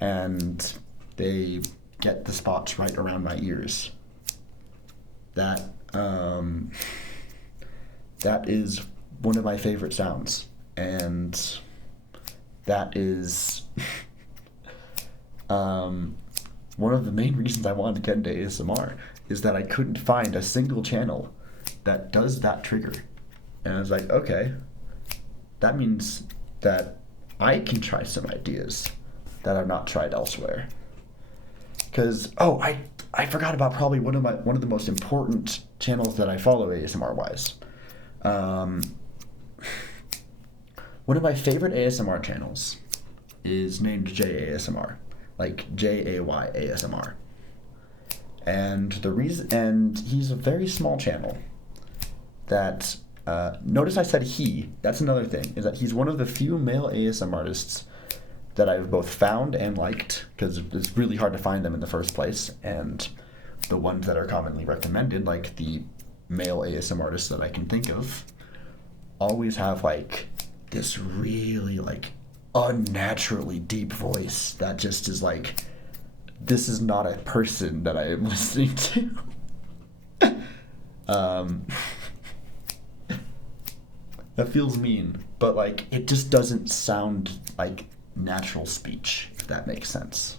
and they get the spots right around my ears, that is one of my favorite sounds, and that is one of the main reasons I wanted to get into ASMR, is that I couldn't find a single channel that does that trigger. And I was like, okay, that means that I can try some ideas that I've not tried elsewhere. Because, I forgot about probably one of the most important channels that I follow ASMR wise. One of my favorite ASMR channels is named JASMR, like JAY ASMR. And he's a very small channel that, notice I said he, that's another thing, is that he's one of the few male ASMR artists that I've both found and liked, because it's really hard to find them in the first place, and the ones that are commonly recommended, like the male ASMR artists that I can think of, always have like this really like unnaturally deep voice that just is like, this is not a person that I am listening to. That feels mean, but like it just doesn't sound like natural speech, if that makes sense.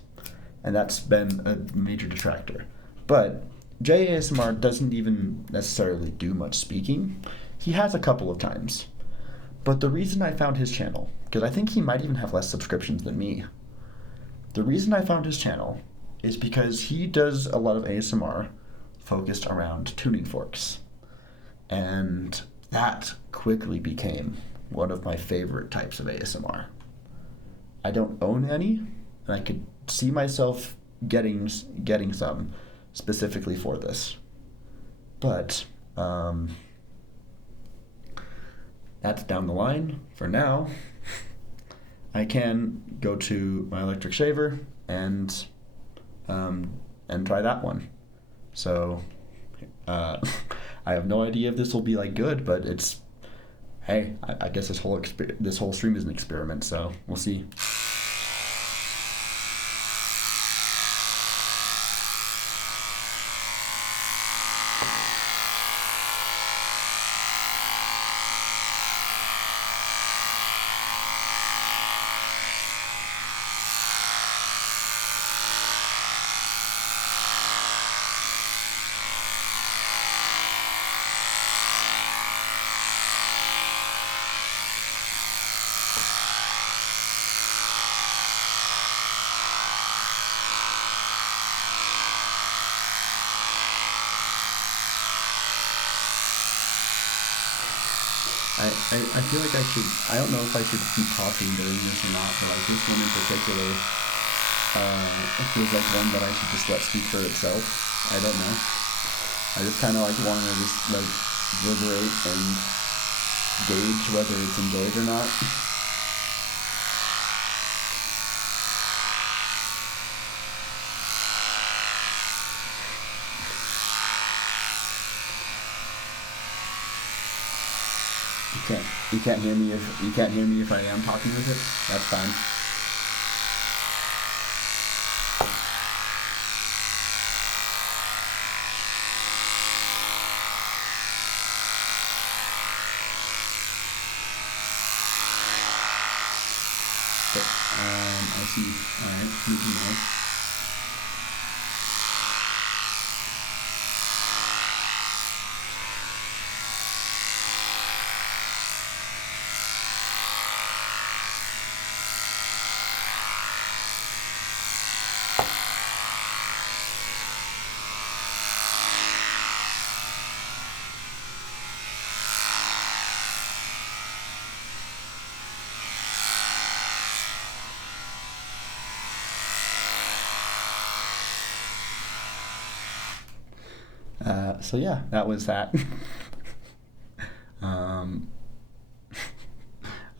And that's been a major detractor. But JASMR doesn't even necessarily do much speaking. He has a couple of times. But the reason I found his channel, because I think he might even have less subscriptions than me, the reason I found his channel is because he does a lot of ASMR focused around tuning forks. And that quickly became one of my favorite types of ASMR. I don't own any, and I could see myself getting some specifically for this. But that's down the line. For now, I can go to my electric shaver and try that one. So I have no idea if this will be like good, but it's, hey, I guess this whole stream is an experiment, so we'll see. I feel like I don't know if I should keep talking during this or not, but like this one in particular, it feels like one that I should just let speak for itself. I don't know. I just kind of like want to just like deliberate and gauge whether it's enjoyed or not. You can't hear me if I am talking with it. That's fine. see. All right, moving on. So yeah, that was that. um,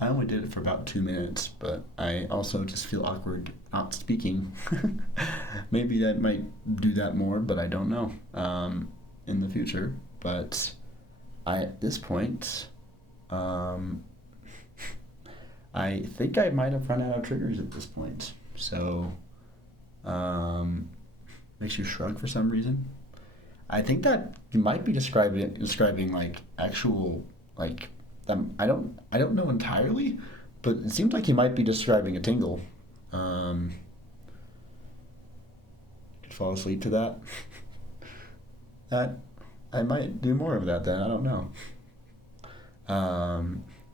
I only did it for about 2 minutes, but I also just feel awkward not speaking. Maybe I might do that more, but I don't know in the future. But at this point, I think I might have run out of triggers at this point. So, makes you shrug for some reason. I think that you might be describing like actual like I don't know entirely, but it seems like you might be describing a tingle. Could fall asleep to that. That I might do more of that then. I don't know.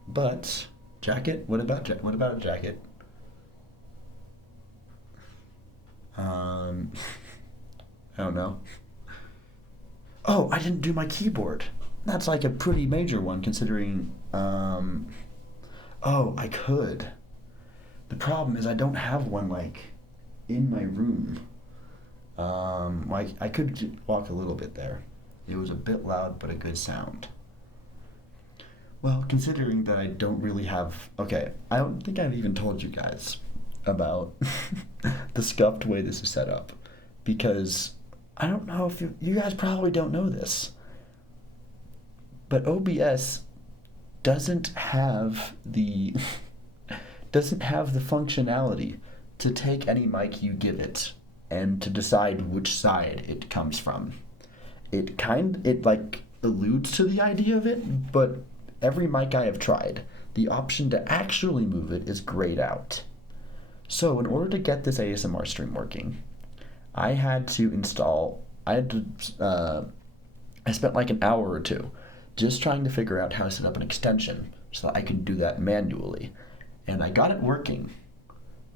But jacket. What about a jacket? I don't know. Oh, I didn't do my keyboard. That's like a pretty major one considering. Oh, I could. The problem is I don't have one like in my room. Like I could walk a little bit there. It was a bit loud, but a good sound. Well, considering that I don't really have. Okay, I don't think I've even told you guys about the scuffed way this is set up because I don't know if you guys probably don't know this, but OBS doesn't have the functionality to take any mic you give it and to decide which side it comes from. It like alludes to the idea of it, but every mic I have tried, the option to actually move it is grayed out. So in order to get this ASMR stream working, I spent like an hour or two just trying to figure out how to set up an extension so that I could do that manually. And I got it working.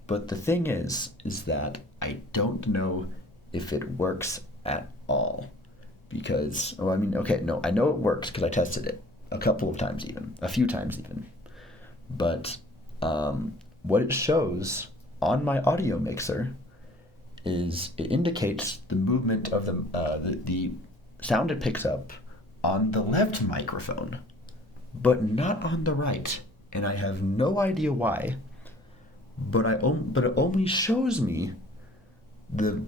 But the thing is that I don't know if it works at all. Because, I know it works because I tested it a few times even. But what it shows on my audio mixer is it indicates the movement of the sound it picks up on the left microphone, but not on the right, and I have no idea why. But it only shows me the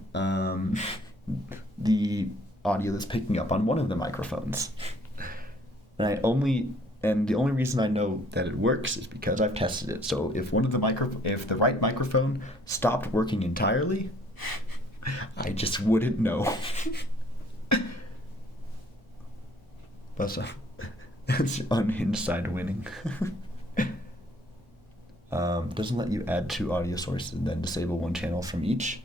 the audio that's picking up on one of the microphones, and the only reason I know that it works is because I've tested it. So if if the right microphone stopped working entirely, I just wouldn't know. But it's unhinged side winning. Doesn't let you add 2 audio sources and then disable 1 channel from each.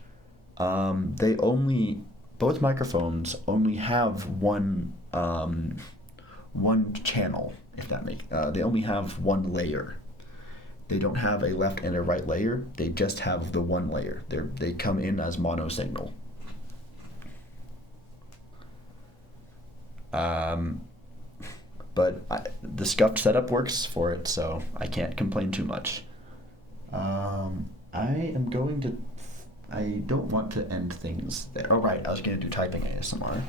Both microphones only have one channel, if that makes. They only have 1 layer. They don't have a left and a right layer. They just have the 1 layer. They come in as mono signal. But the scuffed setup works for it, so I can't complain too much. I don't want to end things there. Oh, right, I was going to do typing ASMR.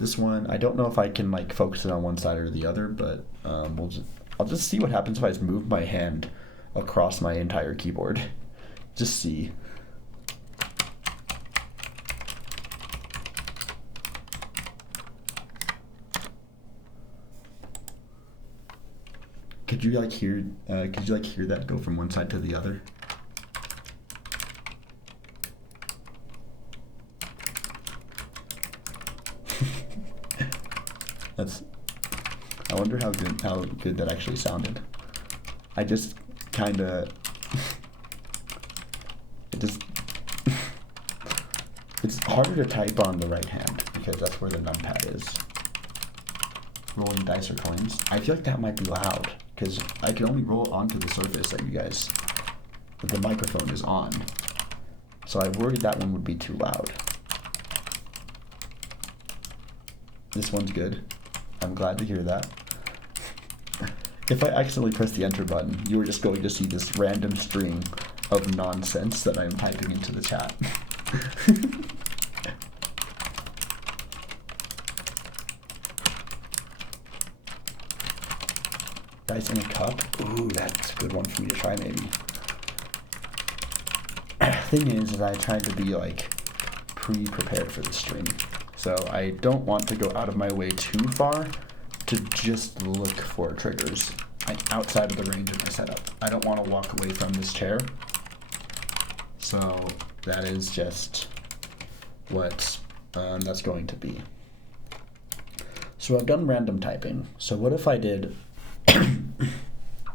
This one, I don't know if I can like focus it on one side or the other, but I'll just see what happens if I just move my hand across my entire keyboard. Just see. Could you hear that go from one side to the other? wonder how good that actually sounded. I just kind of it just it's harder to type on the right hand because that's where the numpad is. Rolling dice or coins. I feel like that might be loud because I can only roll onto the surface that the microphone is on. So I worried that one would be too loud. This one's good. I'm glad to hear that. If I accidentally press the enter button, you are just going to see this random string of nonsense that I'm typing into the chat. Dice in a cup? Ooh, that's a good one for me to try maybe. Thing is I tried to be like pre-prepared for this stream. So I don't want to go out of my way too far to just look for triggers outside of the range of my setup. I don't want to walk away from this chair. So that is just what that's going to be. So I've done random typing. So what if I did,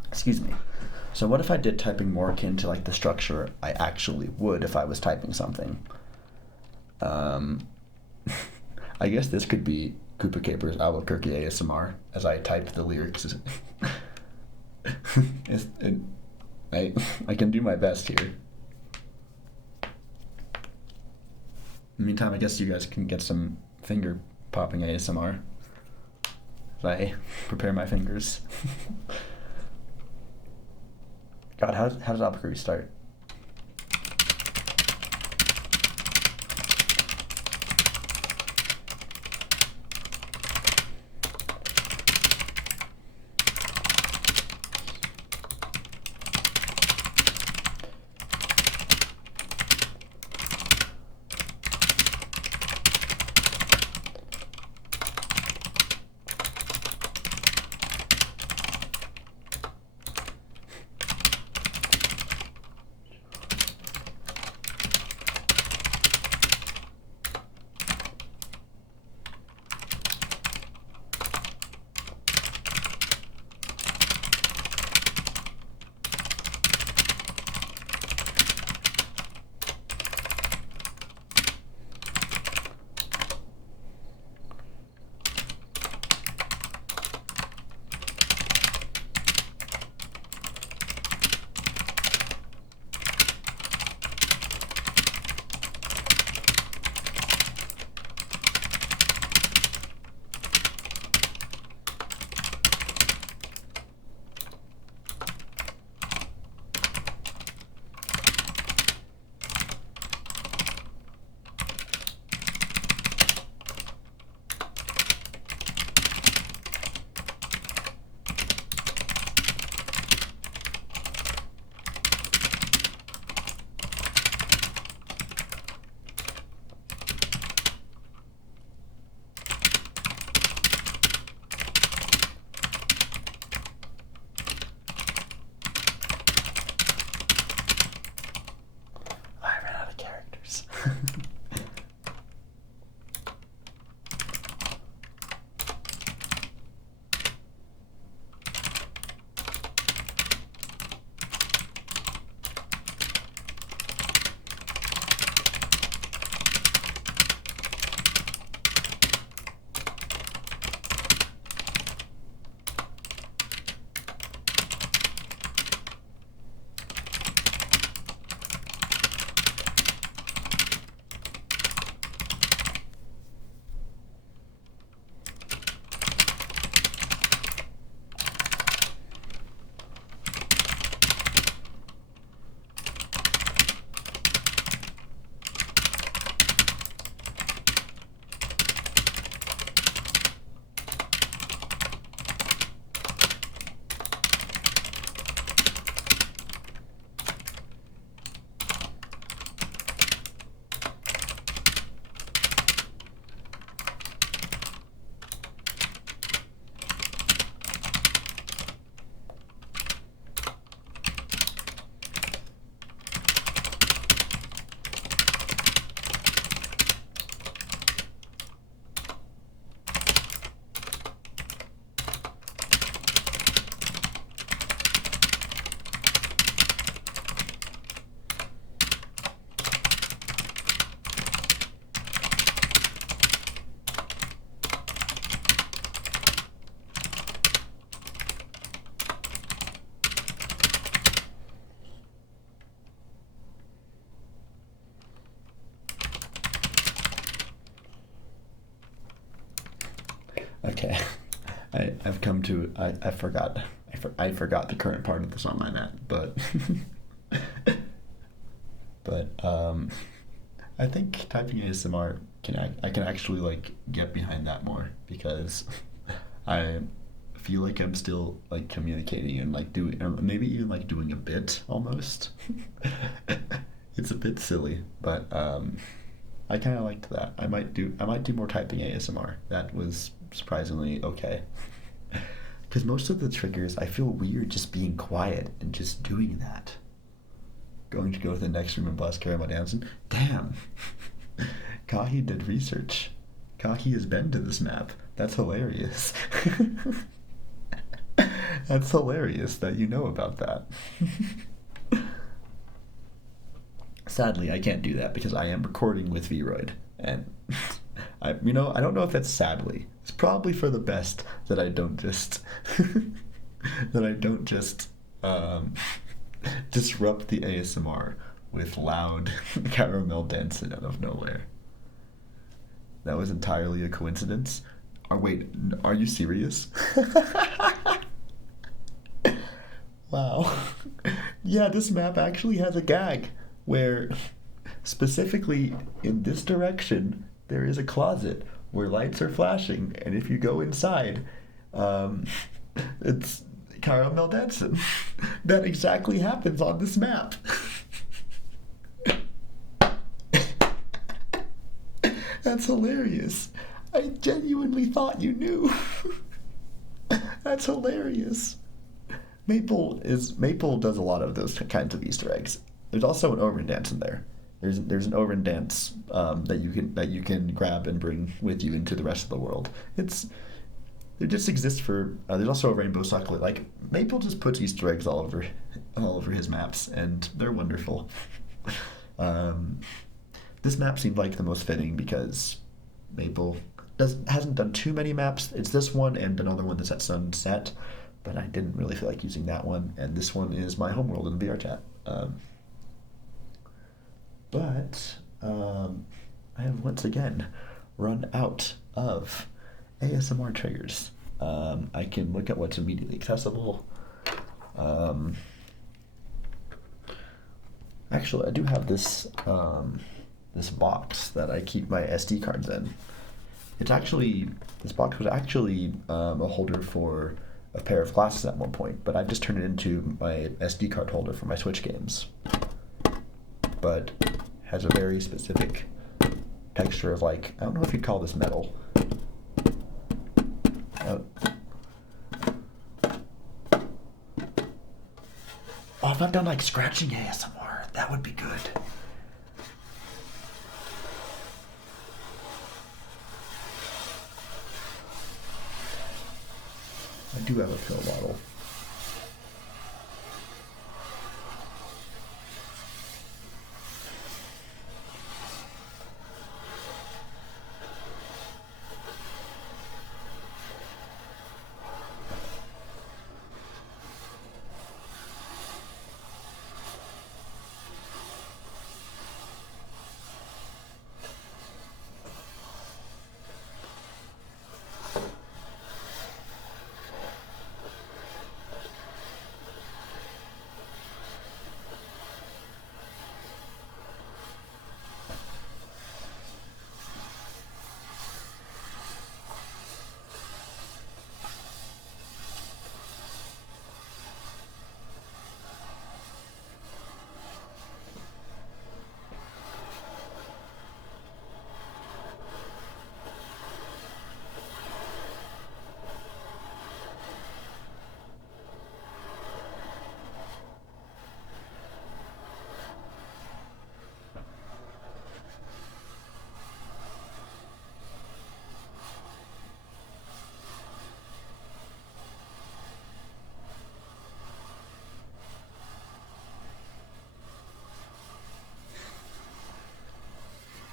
excuse me. So what if I did typing more akin to like the structure I actually would if I was typing something? I guess this could be Koopa Caper's Albuquerque ASMR as I type the lyrics. I can do my best here. In the meantime, I guess you guys can get some finger popping ASMR as I prepare my fingers. God, how does Albuquerque start? Okay. I've come to I forgot I forgot the current part of the song I'm at, but I think typing ASMR I can actually like get behind that more because I feel like I'm still like communicating and like doing or maybe even like doing a bit almost. It's a bit silly, but I kind of liked that. I might do more typing ASMR. That was surprisingly okay. Because most of the triggers, I feel weird just being quiet and just doing that. Going to go to the next room and blast Caramel dancing. Damn. Kahi did research. Kahi has been to this map. That's hilarious. That's hilarious that you know about that. Sadly, I can't do that because I am recording with Vroid, and I don't know if that's sadly. It's probably for the best that I don't just disrupt the ASMR with loud caramel dancing out of nowhere. That was entirely a coincidence. Wait, are you serious? Wow. Yeah, this map actually has a gag where specifically in this direction there is a closet where lights are flashing, and if you go inside, it's caramel dancing. That exactly happens on this map. That's hilarious. I genuinely thought you knew. That's hilarious. Maple does a lot of those kinds of Easter eggs. There's also an Overin dance in there. There's an Overin dance that you can grab and bring with you into the rest of the world. It just exists for. There's also a rainbow suckler. Like Maple just puts Easter eggs all over his maps, and they're wonderful. This map seemed like the most fitting because Maple hasn't done too many maps. It's this one and another one that's at sunset, but I didn't really feel like using that one. And this one is my homeworld in the VR chat. But I have once again run out of ASMR triggers. I can look at what's immediately accessible. Actually, I do have this this box that I keep my SD cards in. This box was actually a holder for a pair of glasses at one point, but I've just turned it into my SD card holder for my Switch games. But has a very specific texture of like, I don't know if you'd call this metal. Oh, if I've done like scratching ASMR, that would be good. I do have a pill bottle.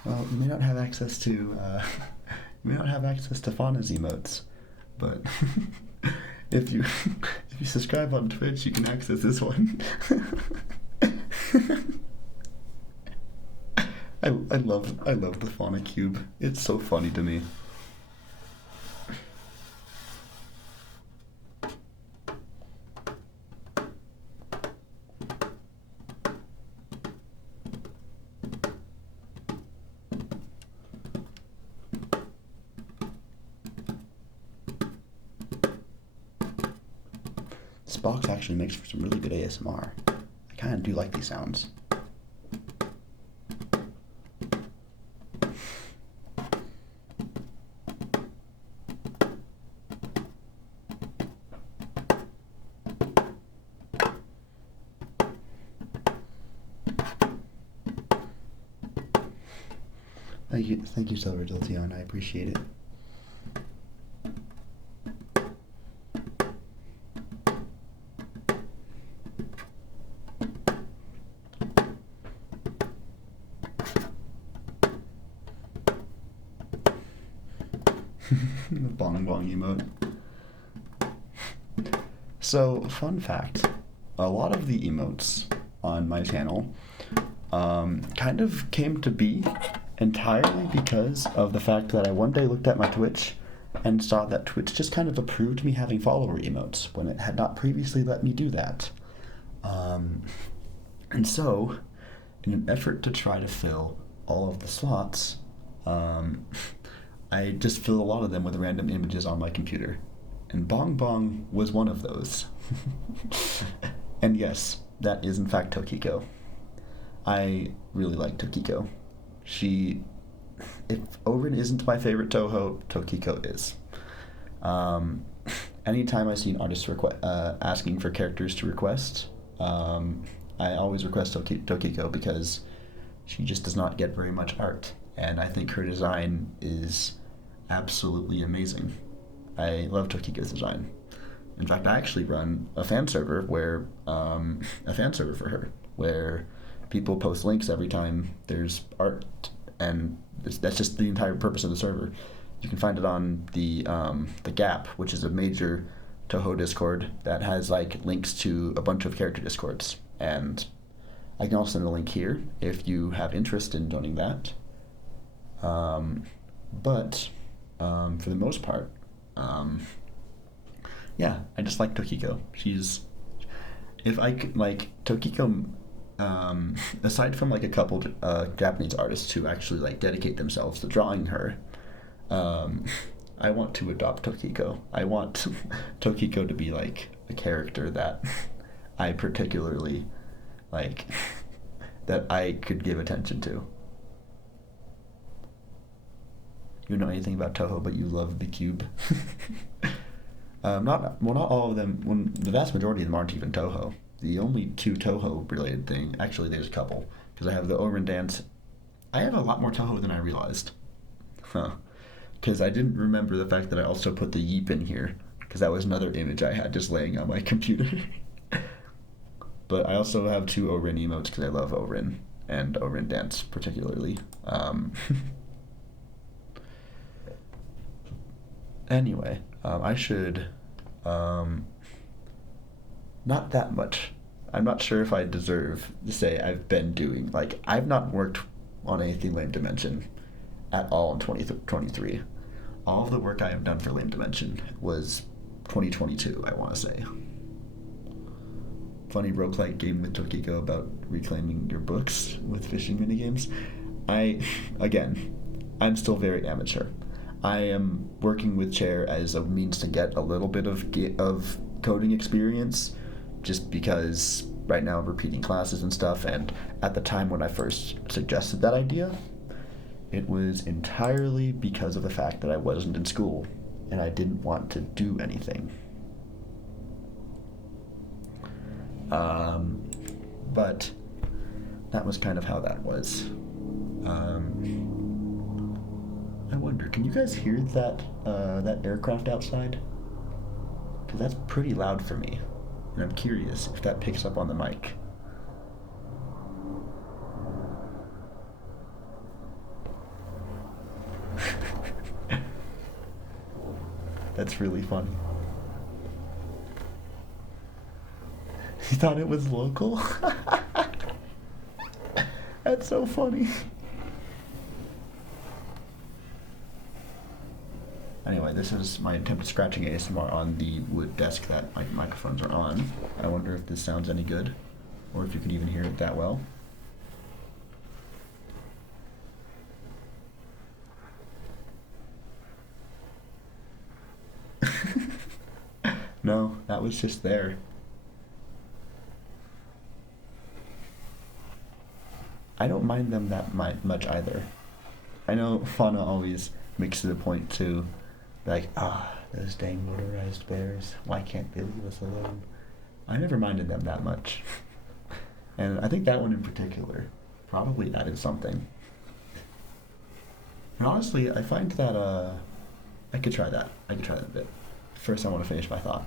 Well, you may not have access to Fauna's emotes, but if you subscribe on Twitch, you can access this one. I love the Fauna cube. It's so funny to me. This box actually makes for some really good ASMR. I kind of do like these sounds. Thank you, Silver Diltion. I appreciate it. The bong bong emote. So, fun fact, a lot of the emotes on my channel kind of came to be entirely because of the fact that I one day looked at my Twitch and saw that Twitch just kind of approved me having follower emotes when it had not previously let me do that. And so, in an effort to try to fill all of the slots, I just filled a lot of them with random images on my computer. And Bong Bong was one of those. And yes, that is in fact Tokiko. I really like Tokiko. If Orin isn't my favorite Toho, Tokiko is. Anytime I see an artist asking for characters to request, I always request Tokiko because she just does not get very much art. And I think her design is absolutely amazing. I love Tokiko's design. In fact, I actually run a fan server for her, where people post links every time there's art, and that's just the entire purpose of the server. You can find it on the Gap, which is a major Toho Discord that has like links to a bunch of character Discords, and I can also send a link here if you have interest in joining that. But for the most part, yeah, I just like Tokiko. If I could, like, Tokiko, aside from like a couple Japanese artists who actually like dedicate themselves to drawing her, I want to adopt Tokiko. I want Tokiko to be like a character that I particularly like, that I could give attention to. You know anything about Toho, but you love the cube. Not all of them. The vast majority of them aren't even Toho. The only two Toho related thing, actually, there's a couple, because I have the Orin dance. I have a lot more Toho than I realized, because I didn't remember the fact that I also put the Yeep in here, because that was another image I had just laying on my computer. But I also have two Orin emotes because I love Orin and Orin dance particularly. Anyway, I should, not that much. I'm not sure if I deserve to say I've been doing, like, I've not worked on anything Lame Dimension at all in 2023. All of the work I have done for Lame Dimension was 2022, I want to say. Funny roguelike game with Tokiko about reclaiming your books with fishing minigames. I'm still very amateur. I am working with Chair as a means to get a little bit of coding experience, just because right now I'm repeating classes and stuff, and at the time when I first suggested that idea, it was entirely because of the fact that I wasn't in school, and I didn't want to do anything. But that was kind of how that was. I wonder, can you guys hear that aircraft outside? Because that's pretty loud for me, and I'm curious if that picks up on the mic. That's really funny. You thought it was local? That's so funny. Anyway, this is my attempt at scratching ASMR on the wood desk that my microphones are on. I wonder if this sounds any good, or if you can even hear it that well. No, that was just there. I don't mind them that much either. I know Fauna always makes it a point to, like, those dang motorized bears. Why can't they leave us alone? I never minded them that much. And I think that one in particular, probably that is something. And honestly, I find that I could try that. I could try that a bit. First, I want to finish my thought.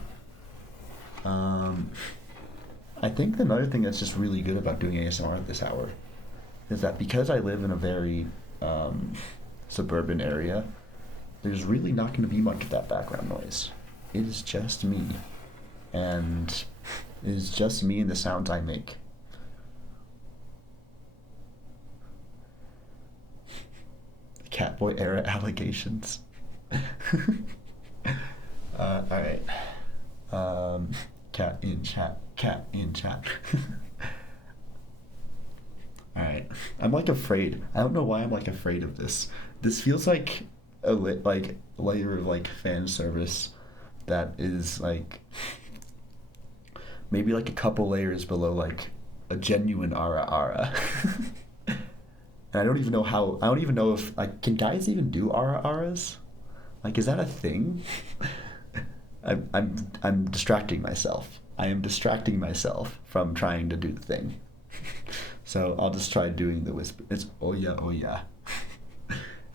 I think another thing that's just really good about doing ASMR at this hour is that because I live in a very suburban area, there's really not going to be much of that background noise. It is just me. And it is just me and the sounds I make. Catboy era allegations. Alright. Cat in chat. Cat in chat. Alright. I'm like afraid. I don't know why I'm like afraid of this. This feels like a layer of like fan service that is like maybe like a couple layers below like a genuine ara ara. And I don't even know if like can guys even do ara aras? Like is that a thing? I'm distracting myself. I am distracting myself from trying to do the thing. So I'll just try doing the whisper. It's oh yeah, oh yeah.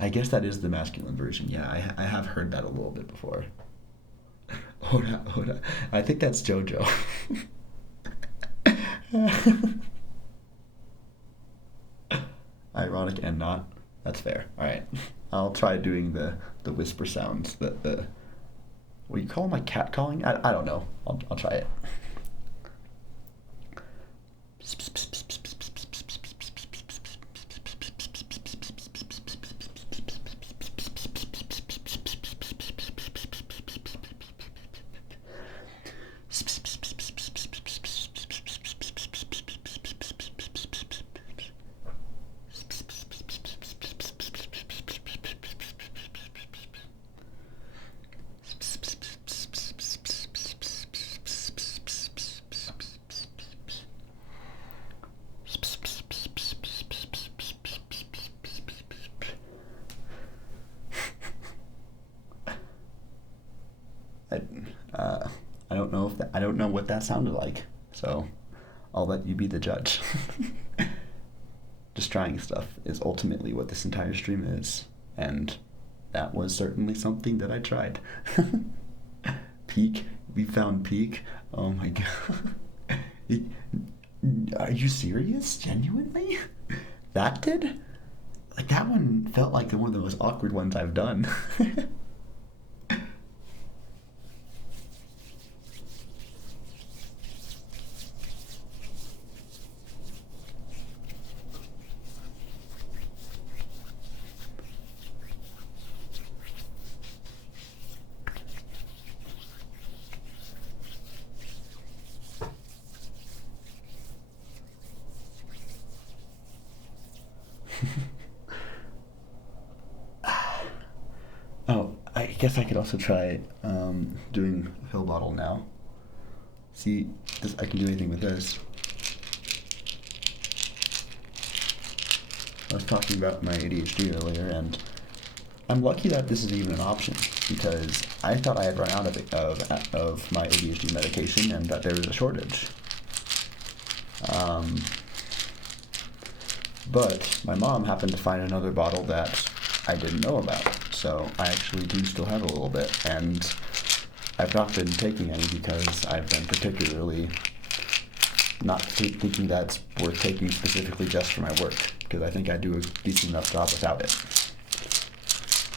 I guess that is the masculine version. Yeah, I have heard that a little bit before. Oda, Oda. I think that's JoJo. Ironic and not. That's fair. All right. I'll try doing the whisper sounds. The what do you call them? Like cat calling? I don't know. I'll try it. I don't know what that sounded like, so I'll let you be the judge. Just trying stuff is ultimately what this entire stream is, and that was certainly something that I tried. Peak, we found peak. Oh my god. Are you serious? Genuinely? That did? Like that one felt like one of the most awkward ones I've done. Oh, I guess I could also try doing pill bottle now. See, I can do anything with this. I was talking about my ADHD earlier, and I'm lucky that this is even an option because I thought I had run out of my ADHD medication and that there was a shortage. But my mom happened to find another bottle that I didn't know about, so I actually do still have a little bit, and I've not been taking any because I've been particularly not thinking that's worth taking specifically just for my work, because I think I do a decent enough job without it.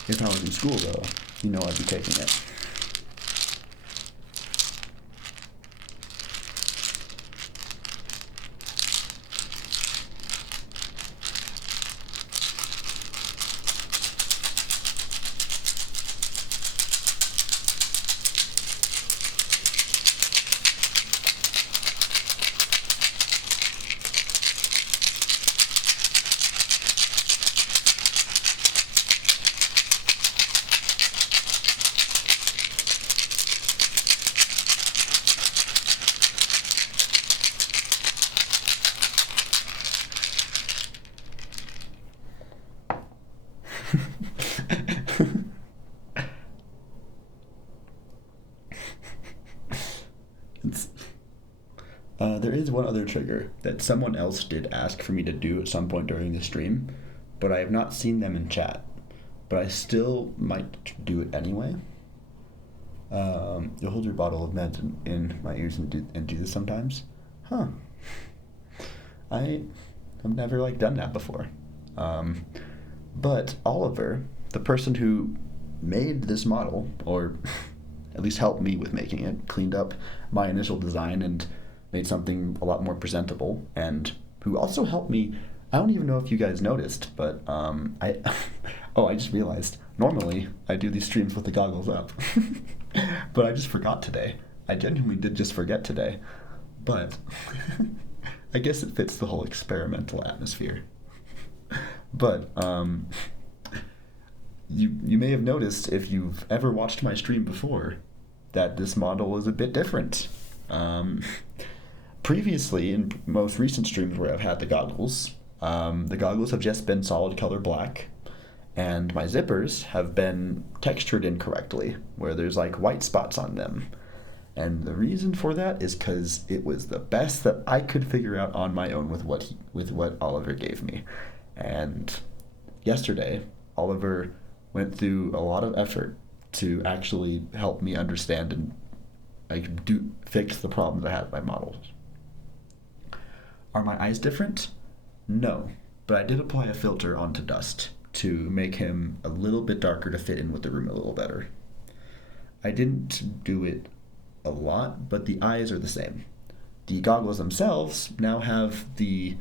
If I was in school, though, you know I'd be taking it. There is one other trigger that someone else did ask for me to do at some point during the stream, but I have not seen them in chat. But I still might do it anyway. You'll hold your bottle of meds in my ears and do this sometimes? Huh. I've never, like, done that before. But Oliver, the person who made this model, or at least helped me with making it, cleaned up my initial design and made something a lot more presentable, and who also helped me. I don't even know if you guys noticed, but I just realized, normally I do these streams with the goggles up, but I just forgot today. I genuinely did just forget today, but I guess it fits the whole experimental atmosphere. But you may have noticed, if you've ever watched my stream before, that this model is a bit different. Previously, in most recent streams where I've had the goggles have just been solid color black, and my zippers have been textured incorrectly, where there's like white spots on them. And the reason for that is because it was the best that I could figure out on my own with what Oliver gave me. And yesterday, Oliver went through a lot of effort to actually help me understand and fix the problems I had with my models. Are my eyes different? No, but I did apply a filter onto Dust to make him a little bit darker to fit in with the room a little better. I didn't do it a lot, but the eyes are the same. The goggles themselves now have the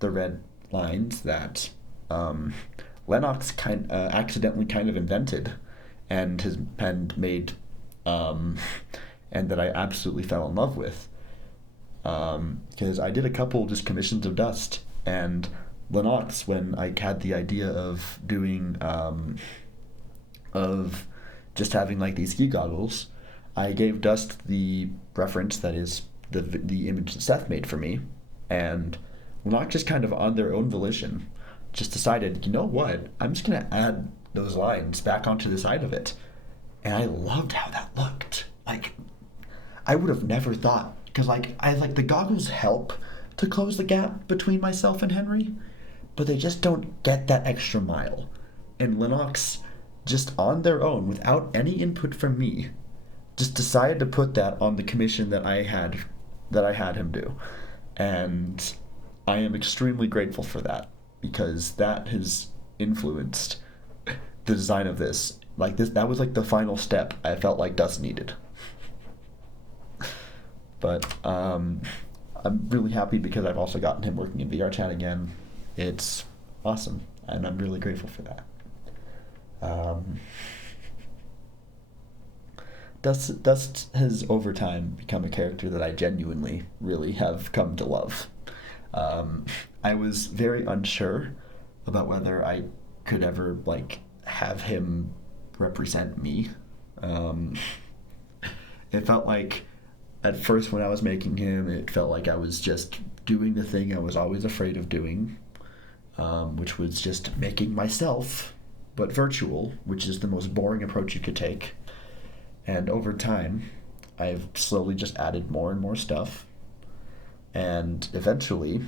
red lines that Lennox accidentally kind of invented and made, and that I absolutely fell in love with. Because I did a couple just commissions of Dust, and Lennox, when I had the idea of doing, of just having like these ski goggles, I gave Dust the reference that is the image that Seth made for me, and Lennox just kind of on their own volition just decided, you know what, I'm just going to add those lines back onto the side of it. And I loved how that looked. Like, I would have never thought, because the goggles help to close the gap between myself and Henry, but they just don't get that extra mile. And Lennox, just on their own, without any input from me, just decided to put that on the commission that I had him do. And I am extremely grateful for that, because that has influenced the design of this. That was like the final step I felt like Dust needed. But I'm really happy because I've also gotten him working in VR chat again. It's awesome, and I'm really grateful for that. Dust has over time become a character that I genuinely really have come to love. I was very unsure about whether I could ever have him represent me. It felt like at first when I was making him, it felt like I was just doing the thing I was always afraid of doing, which was just making myself, but virtual, which is the most boring approach you could take. And over time, I've slowly just added more and more stuff. And eventually,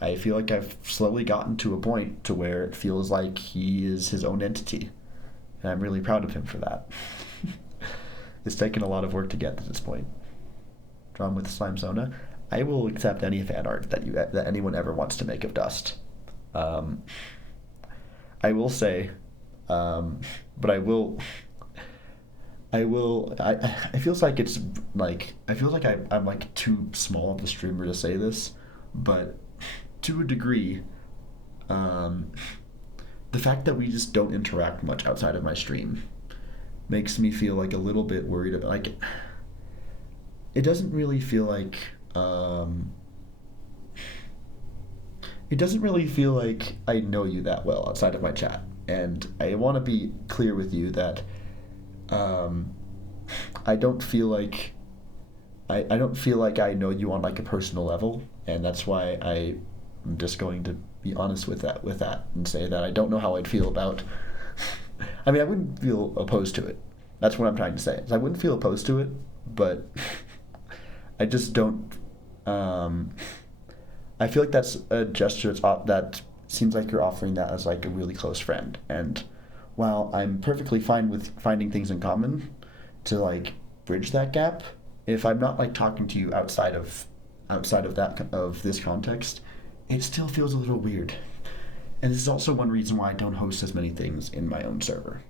I feel like I've slowly gotten to a point to where it feels like he is his own entity. And I'm really proud of him for that. It's taken a lot of work to get to this point. Drawn with Slimezona. I will accept any fan art that anyone ever wants to make of Dust. I will say, but I will. It feels like it's I feel like I'm like too small of a streamer to say this, but to a degree, the fact that we just don't interact much outside of my stream makes me feel like a little bit worried about it doesn't really feel like I know you that well outside of my chat, and I want to be clear with you that I don't feel like I know you on like a personal level, and that's why I'm just going to be honest with that and say that I don't know how I'd feel about. I mean, I wouldn't feel opposed to it. That's what I'm trying to say. I wouldn't feel opposed to it, but I just don't. Um, I feel like that's a gesture that seems like you're offering that as like a really close friend. And while I'm perfectly fine with finding things in common to like bridge that gap, if I'm not like talking to you outside of this context, it still feels a little weird. And this is also one reason why I don't host as many things in my own server,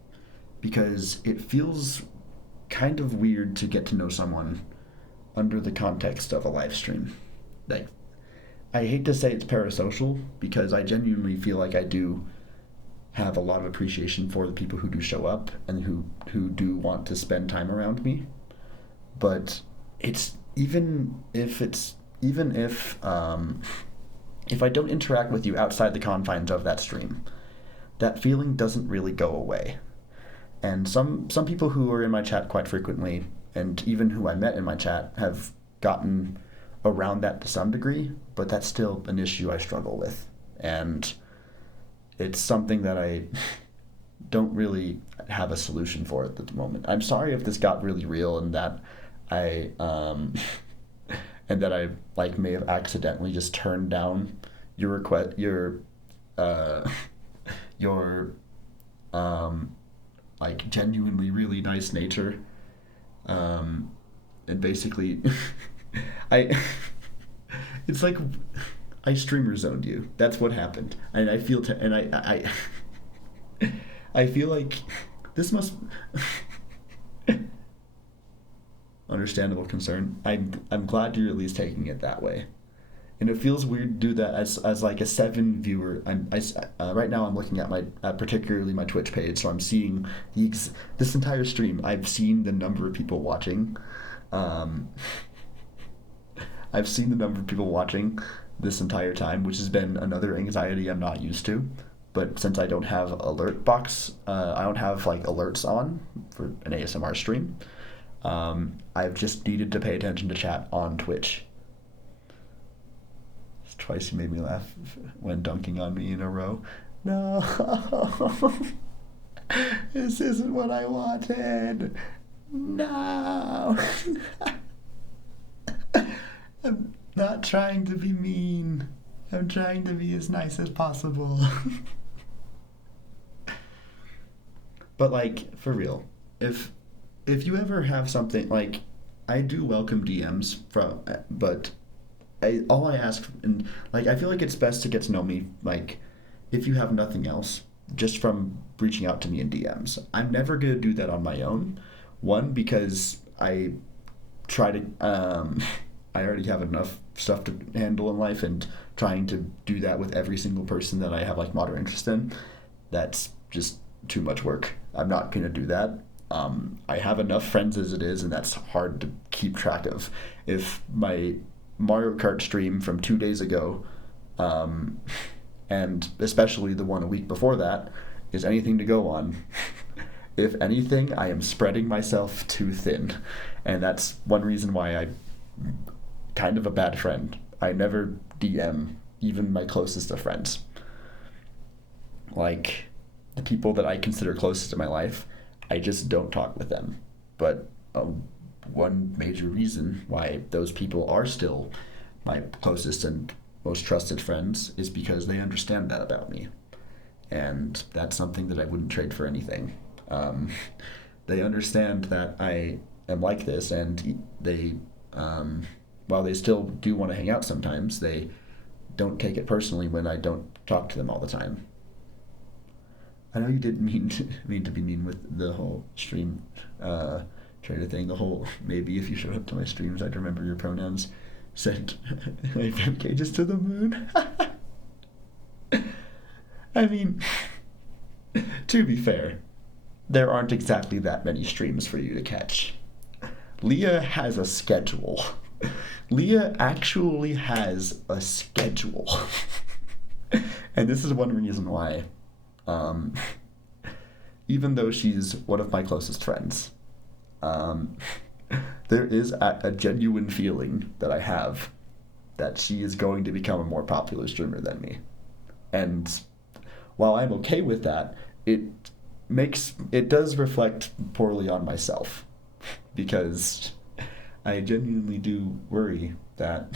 because it feels kind of weird to get to know someone under the context of a live stream. Like, I hate to say it's parasocial because I genuinely feel like I do have a lot of appreciation for the people who do show up and who do want to spend time around me. But it's even if I don't interact with you outside the confines of that stream, that feeling doesn't really go away. And some people who are in my chat quite frequently, and even who I met in my chat, have gotten around that to some degree, but that's still an issue I struggle with. And it's something that I don't really have a solution for at the moment. I'm sorry if this got really real and that I and that I like may have accidentally just turned down your request, your like genuinely really nice nature, and basically, I it's like I streamer zoned you. That's what happened, and I feel and I feel like this must. Understandable concern. I'm glad you're at least taking it that way, and it feels weird to do that as like a 7 viewer. Right now I'm looking at particularly my Twitch page, so I'm seeing this entire stream. I've seen the number of people watching. I've seen the number of people watching this entire time, which has been another anxiety I'm not used to. But since I don't have alert box, I don't have like alerts on for an ASMR stream. I've just needed to pay attention to chat on Twitch. Twice you made me laugh when dunking on me in a row. No, this isn't what I wanted. No. I'm not trying to be mean. I'm trying to be as nice as possible. But like, for real, if you ever have something like, I do welcome DMs but all I ask, and like I feel like it's best to get to know me, like if you have nothing else, just from reaching out to me in DMs. I'm never gonna do that on my own. One, because I try to I already have enough stuff to handle in life, and trying to do that with every single person that I have like moderate interest in, that's just too much work. I'm not gonna do that. I have enough friends as it is, and that's hard to keep track of. If my Mario Kart stream from 2 days ago, and especially the one a week before that, is anything to go on, if anything, I am spreading myself too thin. And that's one reason why I'm kind of a bad friend. I never DM even my closest of friends. Like, the people that I consider closest in my life, I just don't talk with them. But one major reason why those people are still my closest and most trusted friends is because they understand that about me. And that's something that I wouldn't trade for anything. They understand that I am like this, and they, while they still do want to hang out sometimes, they don't take it personally when I don't talk to them all the time. I know you didn't mean to be mean with the whole stream trader thing. The whole, maybe if you showed up to my streams, I'd remember your pronouns. Sent my fan cages to the moon. I mean, to be fair, there aren't exactly that many streams for you to catch. Leah has a schedule. Leah actually has a schedule. And this is one reason why, even though she's one of my closest friends, there is a genuine feeling that I have that she is going to become a more popular streamer than me. And while I'm okay with that, it does reflect poorly on myself, because I genuinely do worry that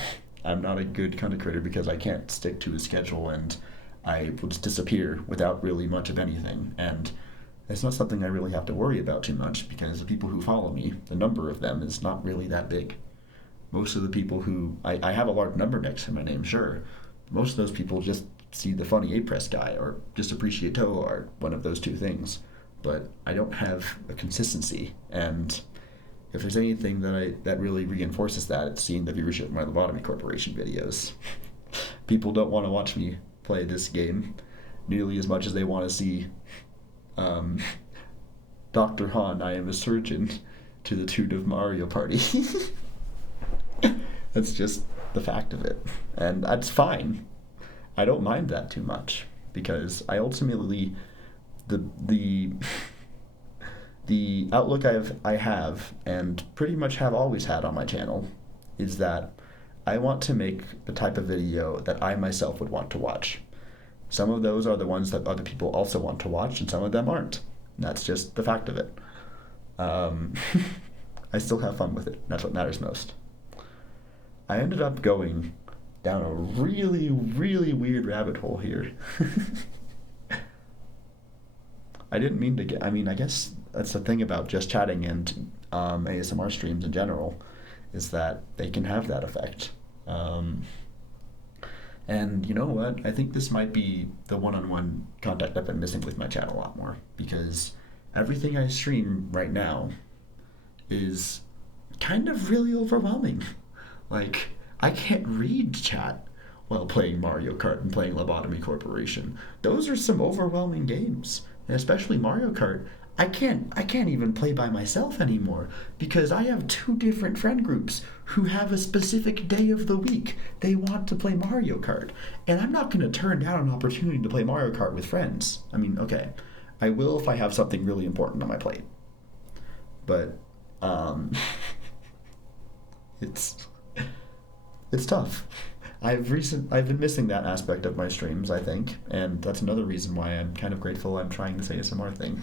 I'm not a good content creator because I can't stick to a schedule and I will just disappear without really much of anything. And it's not something I really have to worry about too much because the people who follow me, the number of them is not really that big. Most of the people who I have a large number next to my name, sure. Most of those people just see the funny A-Press guy or just appreciate Toho art, one of those two things. But I don't have a consistency, and if there's anything that really reinforces that, it's seeing the viewership of my Lobotomy Corporation videos. People don't want to watch me play this game nearly as much as they want to see Dr. Han, I am a surgeon, to the tune of Mario Party. That's just the fact of it. And that's fine. I don't mind that too much because I ultimately the outlook I have and pretty much have always had on my channel is that I want to make the type of video that I myself would want to watch. Some of those are the ones that other people also want to watch, and some of them aren't. And that's just the fact of it. I still have fun with it. That's what matters most. I ended up going down a really, really weird rabbit hole here. I didn't mean to get... I mean, I guess that's the thing about just chatting and ASMR streams in general, is that they can have that effect. And you know what? I think this might be the one-on-one contact I've been missing with my channel a lot more, because everything I stream right now is kind of really overwhelming. Like, I can't read chat while playing Mario Kart and playing Lobotomy Corporation. Those are some overwhelming games. And especially Mario Kart, I can't even play by myself anymore because I have two different friend groups who have a specific day of the week they want to play Mario Kart. And I'm not going to turn down an opportunity to play Mario Kart with friends. I mean, okay, I will if I have something really important on my plate. But it's tough. I've been missing that aspect of my streams, I think, and that's another reason why I'm kind of grateful I'm trying this ASMR thing.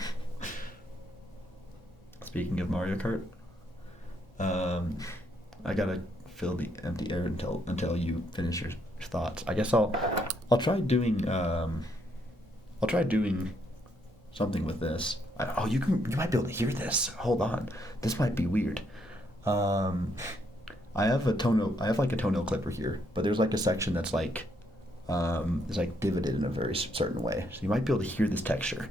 Speaking of Mario Kart, I gotta fill the empty air until you finish your thoughts. I guess I'll try doing something with this. You might be able to hear this. Hold on, this might be weird. I have like a toenail clipper here, but there's like a section that's like is like divoted in a very certain way, so you might be able to hear this texture.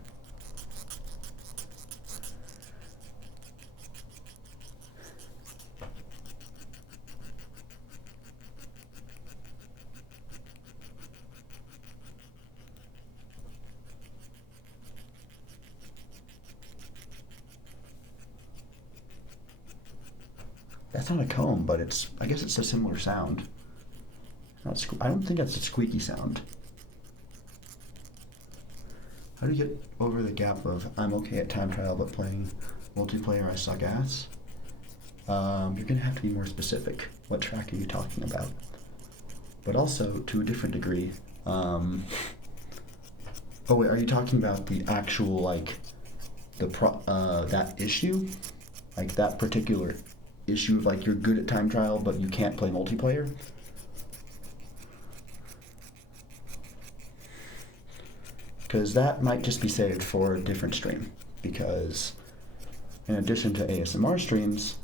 That's not a comb, but I guess it's a similar sound. I don't think that's a squeaky sound. How do you get over the gap of I'm okay at time trial, but playing multiplayer I suck ass? You're gonna have to be more specific. What track are you talking about? But also, to a different degree, oh wait, are you talking about the actual, like, that issue? Like, that particular issue of, like, you're good at time trial, but you can't play multiplayer? Because that might just be saved for a different stream. Because in addition to ASMR streams,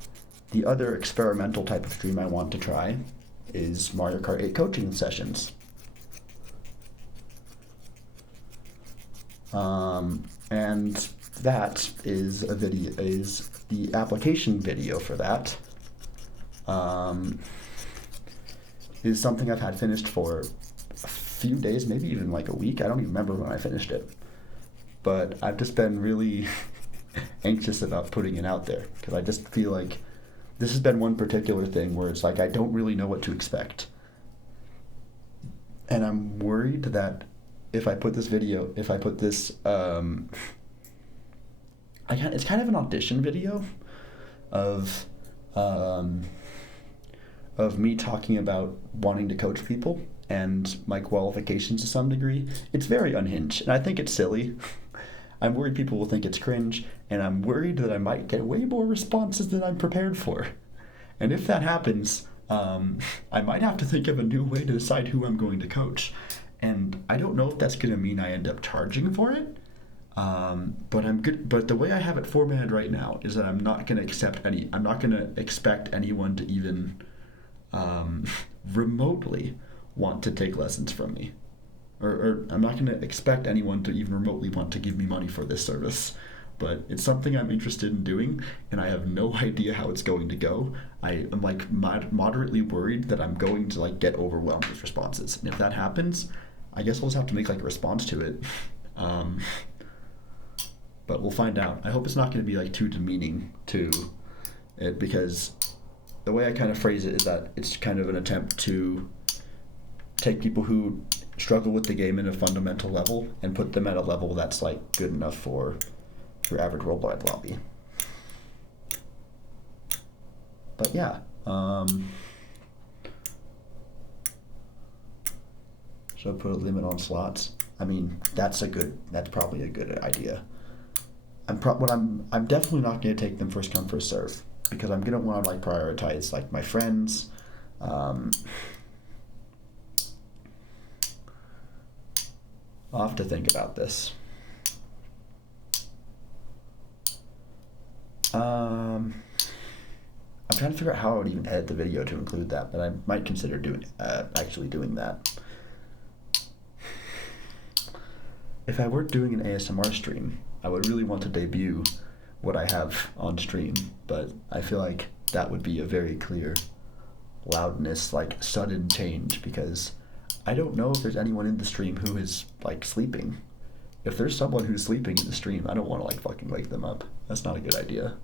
the other experimental type of stream I want to try is Mario Kart 8 coaching sessions. And that is the application video for that. Is something I've had finished for a few days, maybe even like a week. I don't even remember when I finished it. But I've just been really anxious about putting it out there because I just feel like this has been one particular thing where it's like I don't really know what to expect. And I'm worried that if I put this, it's kind of an audition video of me talking about wanting to coach people and my qualifications to some degree. It's very unhinged, and I think it's silly. I'm worried people will think it's cringe, and I'm worried that I might get way more responses than I'm prepared for. And if that happens, I might have to think of a new way to decide who I'm going to coach. And I don't know if that's going to mean I end up charging for it. But I'm good. But the way I have it formatted right now is that I'm not going to accept any. I'm not going to expect anyone to even remotely want to take lessons from me, or I'm not going to expect anyone to even remotely want to give me money for this service. But it's something I'm interested in doing, and I have no idea how it's going to go. I am like moderately worried that I'm going to like get overwhelmed with responses, and if that happens, I guess we'll just have to make like a response to it. But we'll find out. I hope it's not going to be like too demeaning to it, because the way I kind of phrase it is that it's kind of an attempt to take people who struggle with the game in a fundamental level and put them at a level that's like good enough for your average worldwide lobby. But yeah, so put a limit on slots. I mean, that's probably a good idea. I'm definitely not going to take them first come first serve, because I'm going to want to like prioritize like my friends. I'll have to think about this. I'm trying to figure out how I would even edit the video to include that, but I might consider actually doing that. If I were doing an ASMR stream, I would really want to debut what I have on stream, but I feel like that would be a very clear loudness, like sudden change, because I don't know if there's anyone in the stream who is like sleeping. If there's someone who's sleeping in the stream, I don't want to like fucking wake them up. That's not a good idea.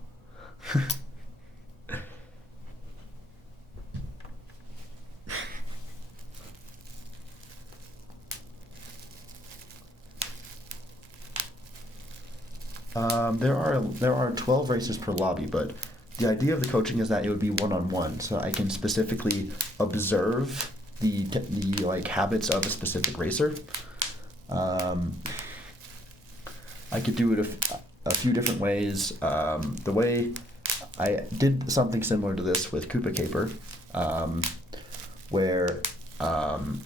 There are 12 races per lobby, but the idea of the coaching is that it would be one-on-one, so I can specifically observe the like habits of a specific racer. I could do it a few different ways. The way I did something similar to this with Koopa Caper, where I'm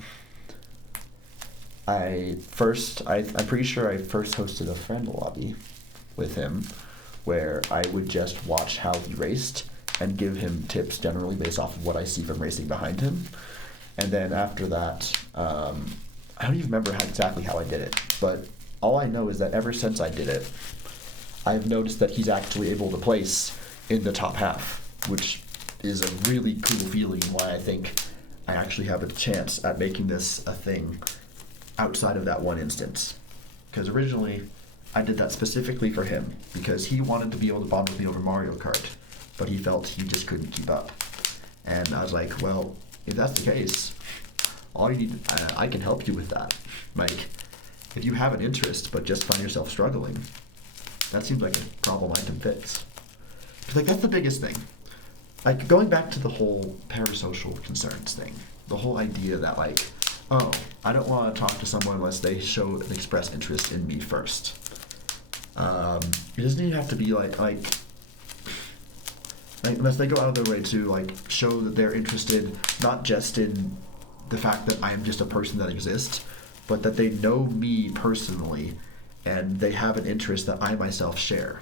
pretty sure I first hosted a friend lobby with him, where I would just watch how he raced and give him tips generally based off of what I see from racing behind him. And then after that, I don't even remember exactly how I did it, but all I know is that ever since I did it, I've noticed that he's actually able to place in the top half, which is a really cool feeling, and why I think I actually have a chance at making this a thing outside of that one instance. Because originally, I did that specifically for him, because he wanted to be able to bond with me over Mario Kart, but he felt he just couldn't keep up. And I was like, well, if that's the case, all you need, I can help you with that. Like, if you have an interest but just find yourself struggling, that seems like a problem I can fix. Because like, that's the biggest thing. Like, going back to the whole parasocial concerns thing, the whole idea that like, oh, I don't want to talk to someone unless they show and express interest in me first. It doesn't even have to be like unless they go out of their way to like show that they're interested not just in the fact that I am just a person that exists, but that they know me personally and they have an interest that I myself share.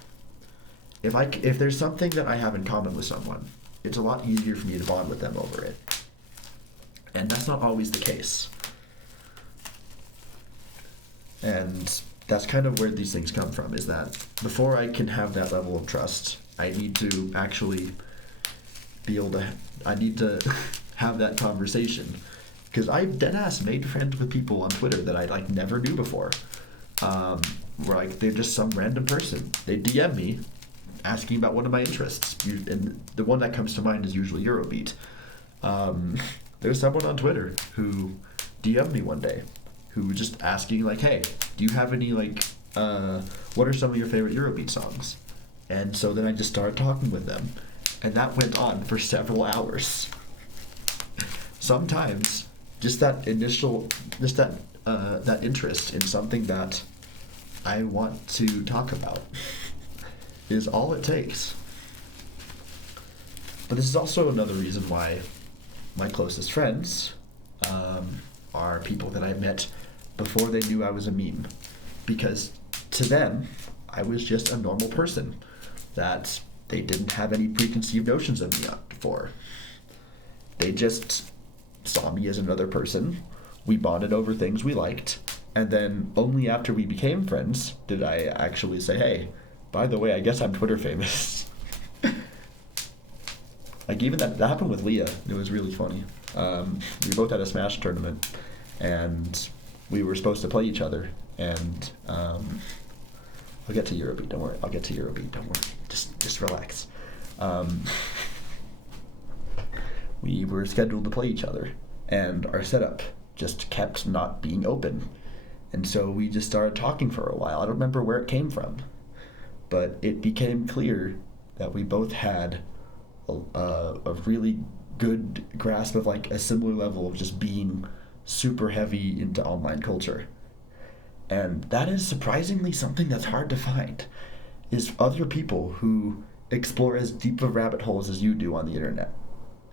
If there's something that I have in common with someone, it's a lot easier for me to bond with them over it. And that's not always the case. And that's kind of where these things come from, is that before I can have that level of trust, I need to actually be able to, I need to have that conversation. Because I've deadass made friends with people on Twitter that I like never knew before. Where like they're just some random person. They DM me asking about one of my interests. And the one that comes to mind is usually Eurobeat. There's someone on Twitter who DM'd me one day who was just asking like, hey, do you have any like, what are some of your favorite Eurobeat songs? And so then I just started talking with them. And that went on for several hours. Sometimes just that initial, that interest in something that I want to talk about is all it takes. But this is also another reason why my closest friends are people that I met before they knew I was a meme. Because to them, I was just a normal person that they didn't have any preconceived notions of me for. They just saw me as another person. We bonded over things we liked. And then only after we became friends did I actually say, hey, by the way, I guess I'm Twitter famous. Like, even that happened with Leah. It was really funny. We both had a Smash tournament, and we were supposed to play each other. And I'll get to Eurobeat. Don't worry. I'll get to Eurobeat. Don't worry. Just relax. We were scheduled to play each other, and our setup just kept not being open. And so we just started talking for a while. I don't remember where it came from, but it became clear that we both had a really good grasp of like a similar level of just being super heavy into online culture. And that is surprisingly something that's hard to find, is other people who explore as deep of rabbit holes as you do on the internet.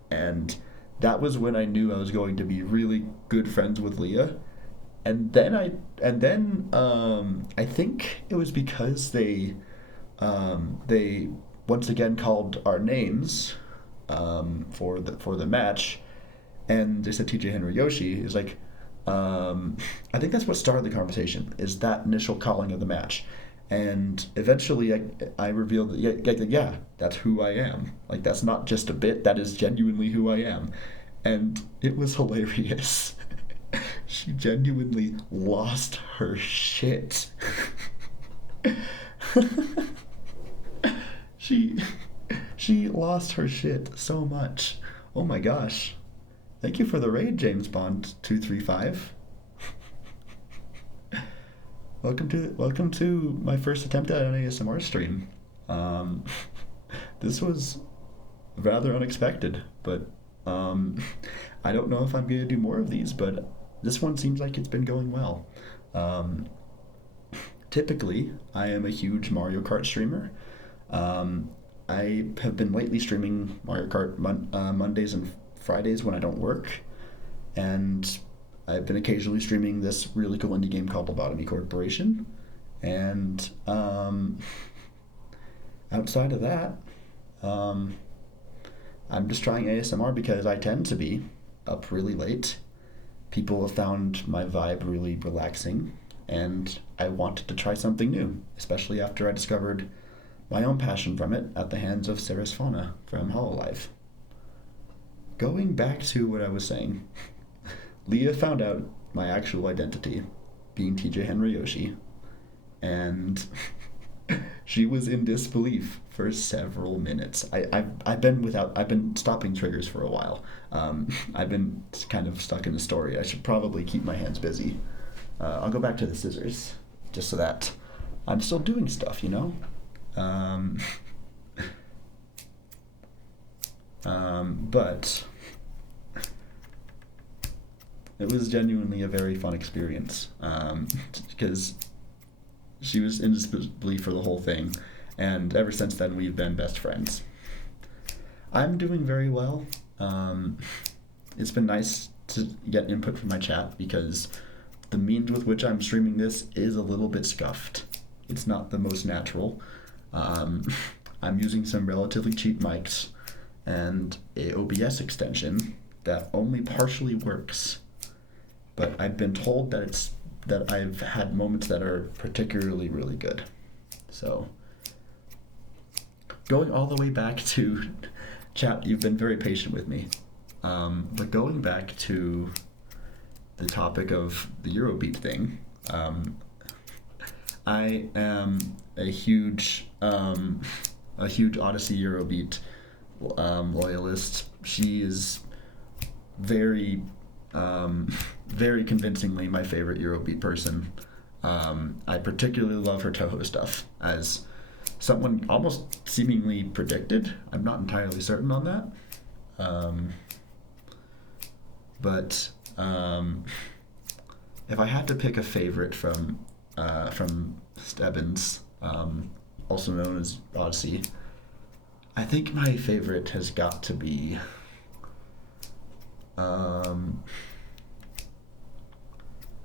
And that was when I knew I was going to be really good friends with Leah. And then I think it was because they once again called our names for the match, and they said TJ Henry Yoshi. Is like, I think that's what started the conversation, is that initial calling of the match. And eventually I revealed that, yeah, that's who I am. Like, that's not just a bit, that is genuinely who I am. And it was hilarious. She genuinely lost her shit. She lost her shit so much. Oh my gosh. Thank you for the raid, James Bond 235. Welcome to my first attempt at an ASMR stream. This was rather unexpected, but I don't know if I'm going to do more of these, but this one seems like it's been going well. Typically, I am a huge Mario Kart streamer. I have been lately streaming Mario Kart Mondays and Fridays when I don't work, and I've been occasionally streaming this really cool indie game called Lobotomy Corporation, and outside of that, I'm just trying ASMR because I tend to be up really late. People have found my vibe really relaxing, and I wanted to try something new, especially after I discovered my own passion from it at the hands of Sarah's Fauna from Hololive. Going back to what I was saying, Leah found out my actual identity, being TJ Henry Yoshi, and she was in disbelief for several minutes. I've been stopping triggers for a while. I've been kind of stuck in the story. I should probably keep my hands busy. I'll go back to the scissors, just so that I'm still doing stuff, you know? But it was genuinely a very fun experience, because she was in disbelief for the whole thing, and ever since then we've been best friends. I'm doing very well. It's been nice to get input from my chat, because the means with which I'm streaming this is a little bit scuffed. It's not the most natural. I'm using some relatively cheap mics and a OBS extension that only partially works, but I've been told that I've had moments that are particularly really good. So, going all the way back to chat, you've been very patient with me, but going back to the topic of the Eurobeat thing, I am a huge Odyssey Eurobeat loyalist. She is very convincingly my favorite Eurobeat person. I particularly love her Toho stuff, as someone almost seemingly predicted. I'm not entirely certain on that. But if I had to pick a favorite from Stebbins, also known as Odyssey, I think my favorite has got to be. Um,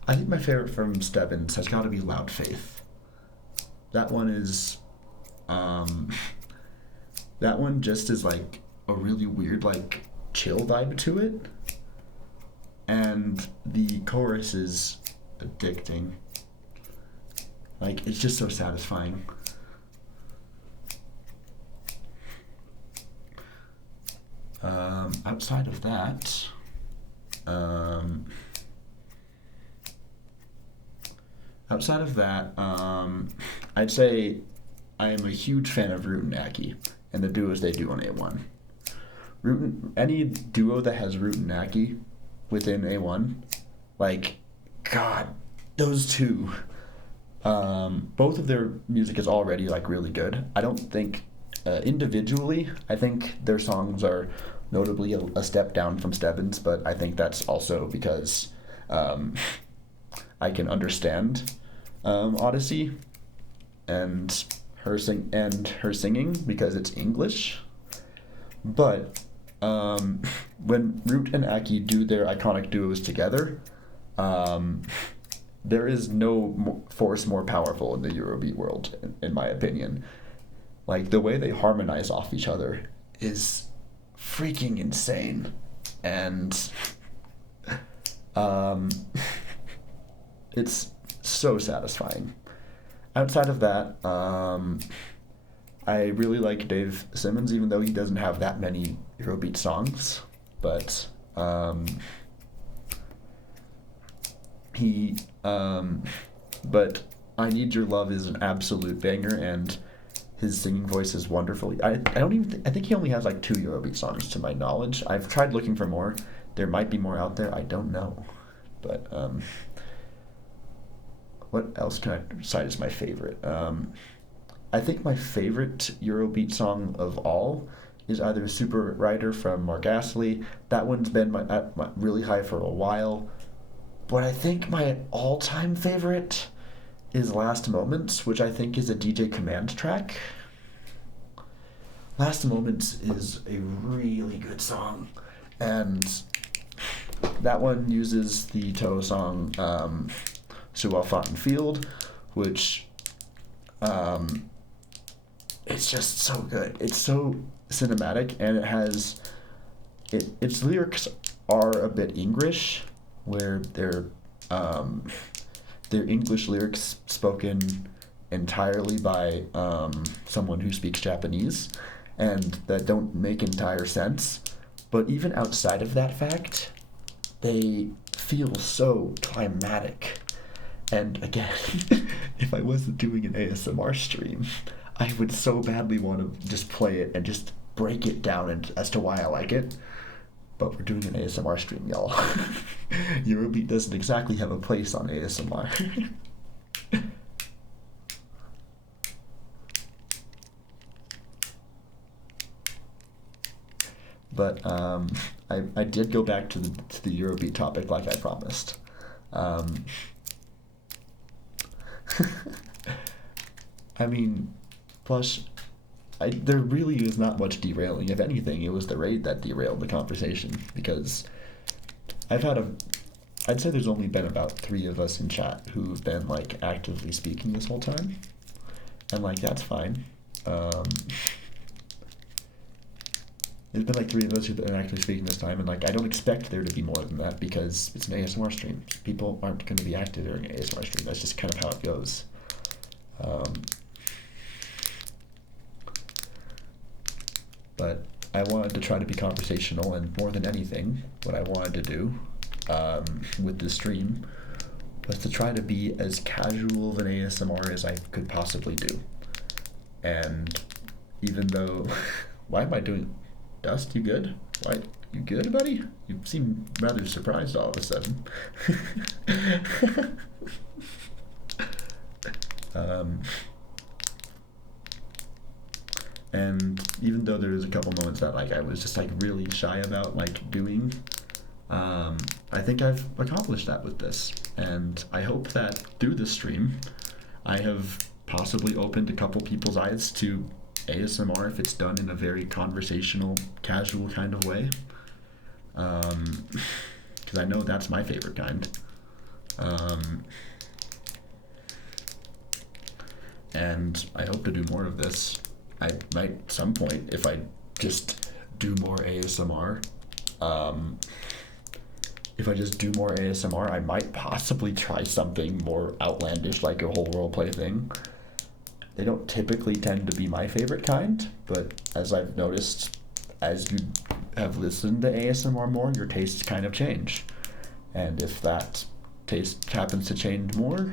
I think my favorite from Stebbins has got to be Loud Faith. That one is. Um, that one just is like a really weird, like, chill vibe to it. And the chorus is addicting. Like, it's just so satisfying. Outside of that, I'd say I am a huge fan of Root and Aki and the duos they do on A1. Any duo that has Root and Aki within A1, like, God, those two, both of their music is already, like, really good. I don't think, individually, I think their songs are notably a step down from Stebbins, but I think that's also because I can understand Odyssey and her singing because it's English. But when Root and Aki do their iconic duos together, there is no force more powerful in the Eurobeat world, in my opinion. Like, the way they harmonize off each other is freaking insane. And it's so satisfying. Outside of that, I really like Dave Simmons, even though he doesn't have that many Eurobeat songs. But but I Need Your Love is an absolute banger, and his singing voice is wonderful. I think he only has like 2 Eurobeat songs to my knowledge. I've tried looking for more. There might be more out there. I don't know. But what else can I cite as my favorite? I think my favorite Eurobeat song of all is either Super Rider from Mark Astley. That one's been my really high for a while. But I think my all-time favorite is Last Moments, which I think is a DJ Command track. Last Moments is a really good song. And that one uses the Toe song So Well Fought in Field, which it's just so good. It's so cinematic, and it has its lyrics are a bit English, where they're English lyrics spoken entirely by someone who speaks Japanese, and that don't make entire sense. But even outside of that fact, they feel so climatic. And again, if I wasn't doing an ASMR stream, I would so badly want to just play it and just break it down as to why I like it. But we're doing an ASMR stream, y'all. Eurobeat doesn't exactly have a place on ASMR. But I did go back to the Eurobeat topic like I promised. I mean, plus, there really is not much derailing. If anything, it was the raid that derailed the conversation, because I'd say there's only been about 3 of us in chat who've been, like, actively speaking this whole time, and, like, that's fine. There's been, like, 3 of us who've been actively speaking this time, and, like, I don't expect there to be more than that, because it's an ASMR stream. People aren't going to be active during an ASMR stream. That's just kind of how it goes. But I wanted to try to be conversational, and more than anything, what I wanted to do with this stream was to try to be as casual of an ASMR as I could possibly do. And even though... Why am I doing... Dust, you good? Why, you good, buddy? You seem rather surprised all of a sudden. And even though there was a couple moments that, like, I was just, like, really shy about, like, doing, I think I've accomplished that with this. And I hope that through this stream, I have possibly opened a couple people's eyes to ASMR if it's done in a very conversational, casual kind of way. Because I know that's my favorite kind. And I hope to do more of this. I might at some point, if I just do more ASMR, if I just do more ASMR, I might possibly try something more outlandish, like a whole role play thing. They don't typically tend to be my favorite kind, but as I've noticed, as you have listened to ASMR more, your tastes kind of change. And if that taste happens to change more,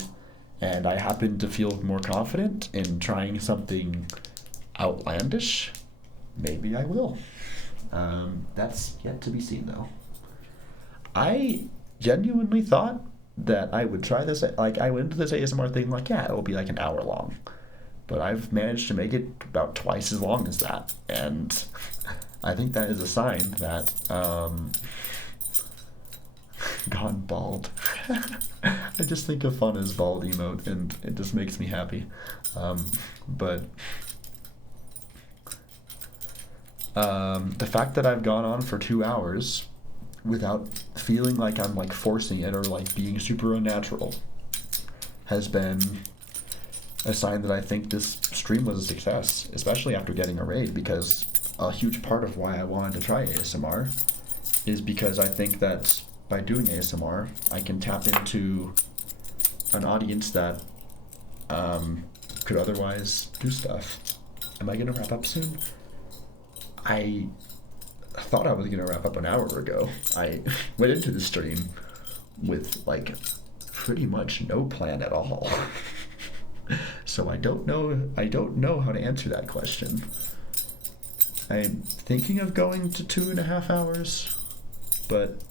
and I happen to feel more confident in trying something outlandish, maybe I will. That's yet to be seen, though. I genuinely thought that I would try this. Like, I went into this ASMR thing like, yeah, it'll be like an hour long. But I've managed to make it about twice as long as that. And I think that is a sign that, gone bald. I just think of fun as bald emote, and it just makes me happy. But the fact that I've gone on for 2 hours without feeling like I'm like forcing it or like being super unnatural has been a sign that I think this stream was a success, especially after getting a raid, because a huge part of why I wanted to try ASMR is because I think that by doing ASMR, I can tap into an audience that could otherwise do stuff. Am I gonna wrap up soon? I thought I was gonna wrap up an hour ago. I went into the stream with like pretty much no plan at all. So I don't know how to answer that question. I'm thinking of going to 2.5 hours, but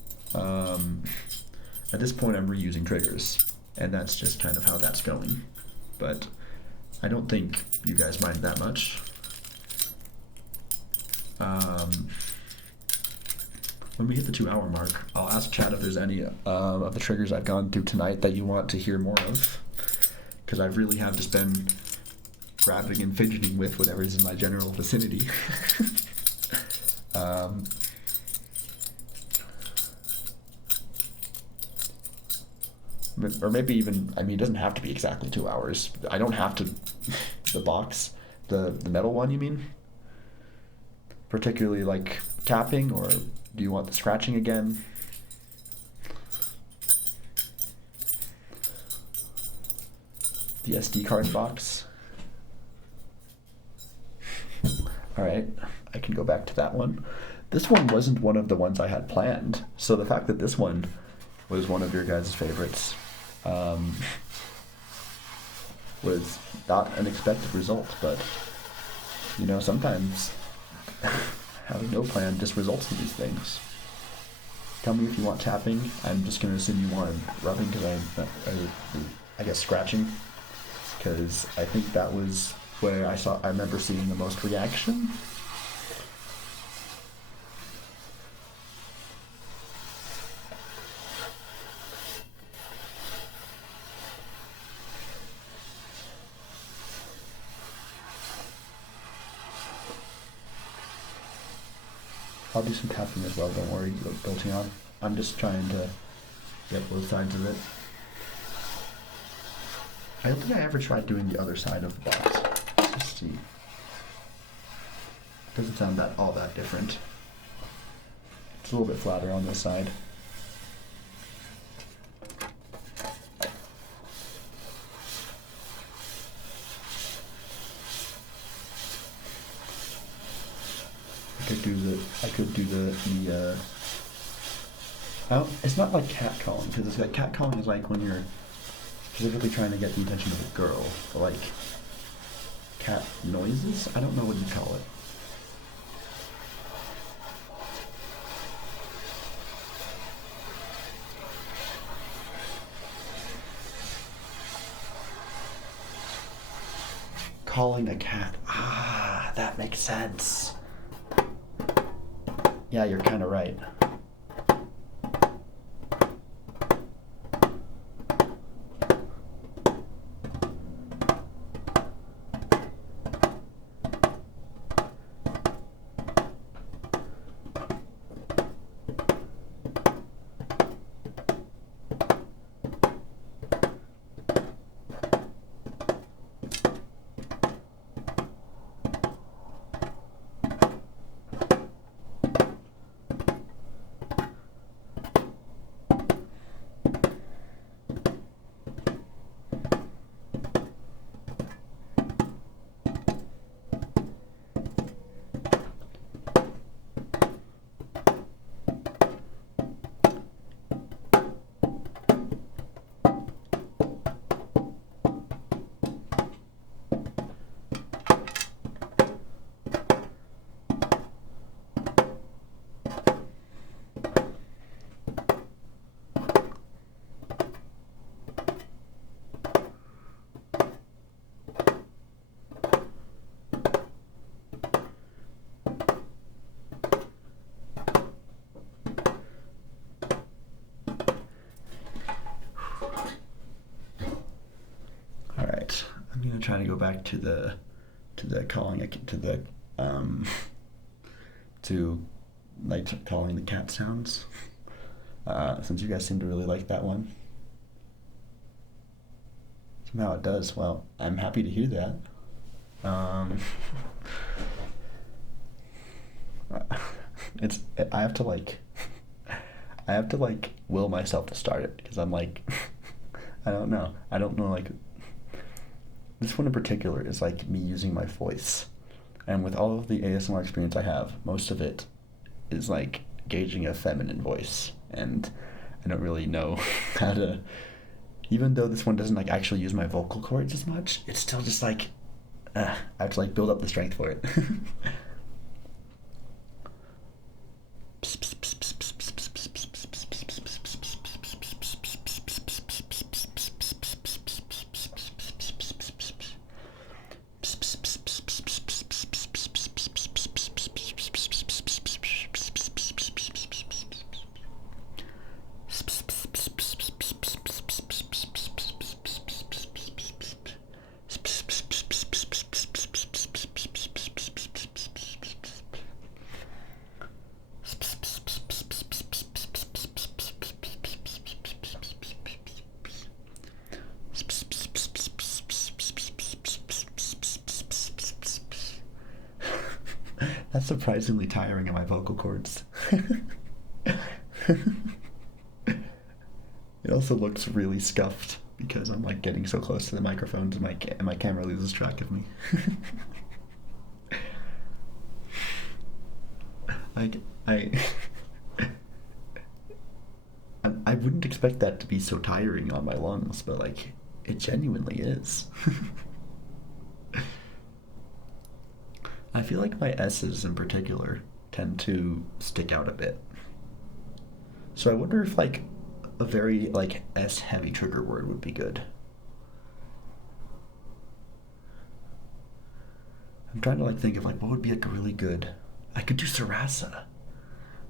at this point I'm reusing triggers, and that's just kind of how that's going. But I don't think you guys mind that much. When we hit the 2-hour mark, I'll ask chat if there's any of the triggers I've gone through tonight that you want to hear more of, because I really have just been grabbing and fidgeting with whatever's in my general vicinity. Or maybe even, I mean, it doesn't have to be exactly 2 hours. I don't have to, the box, the metal one, you mean? Particularly like tapping, or do you want the scratching again? The SD card box. Alright, I can go back to that one. This one wasn't one of the ones I had planned, so the fact that this one was one of your guys' favorites was not an expected result, but you know, sometimes having no plan just results in these things. Tell me if you want tapping. I'm just going to assume you want rubbing, because I guess scratching, because I think that was where I remember seeing the most reaction. I'll do some tapping as well, don't worry, Dolceon. I'm just trying to get both sides of it. I don't think I ever tried doing the other side of the box. Let's see. Doesn't sound all that different. It's a little bit flatter on this side. I could do the it's not like catcalling, because it's like catcalling is like when you're specifically trying to get the attention of a girl, but like cat noises, I don't know what you call it. Calling a cat. Ah, that makes sense. Yeah, you're kind of right. kind of go back to the calling it to the to like calling the cat sounds. Since you guys seem to really like that one. Somehow it does. Well, I'm happy to hear that. It's I have to like will myself to start it because I'm like I don't know like this one in particular is like me using my voice, and with all of the ASMR experience I have, most of it is like gauging a feminine voice, and I don't really know how to, even though this one doesn't like actually use my vocal cords as much, it's still just like I have to like build up the strength for it. That's surprisingly tiring on my vocal cords. It also looks really scuffed because I'm like getting so close to the microphones and my camera loses track of me. Like I wouldn't expect that to be so tiring on my lungs, but like it genuinely is. I feel like my S's in particular tend to stick out a bit. So I wonder if like a very like S heavy trigger word would be good. I'm trying to like think of like what would be like a really good. I could do Sarasa.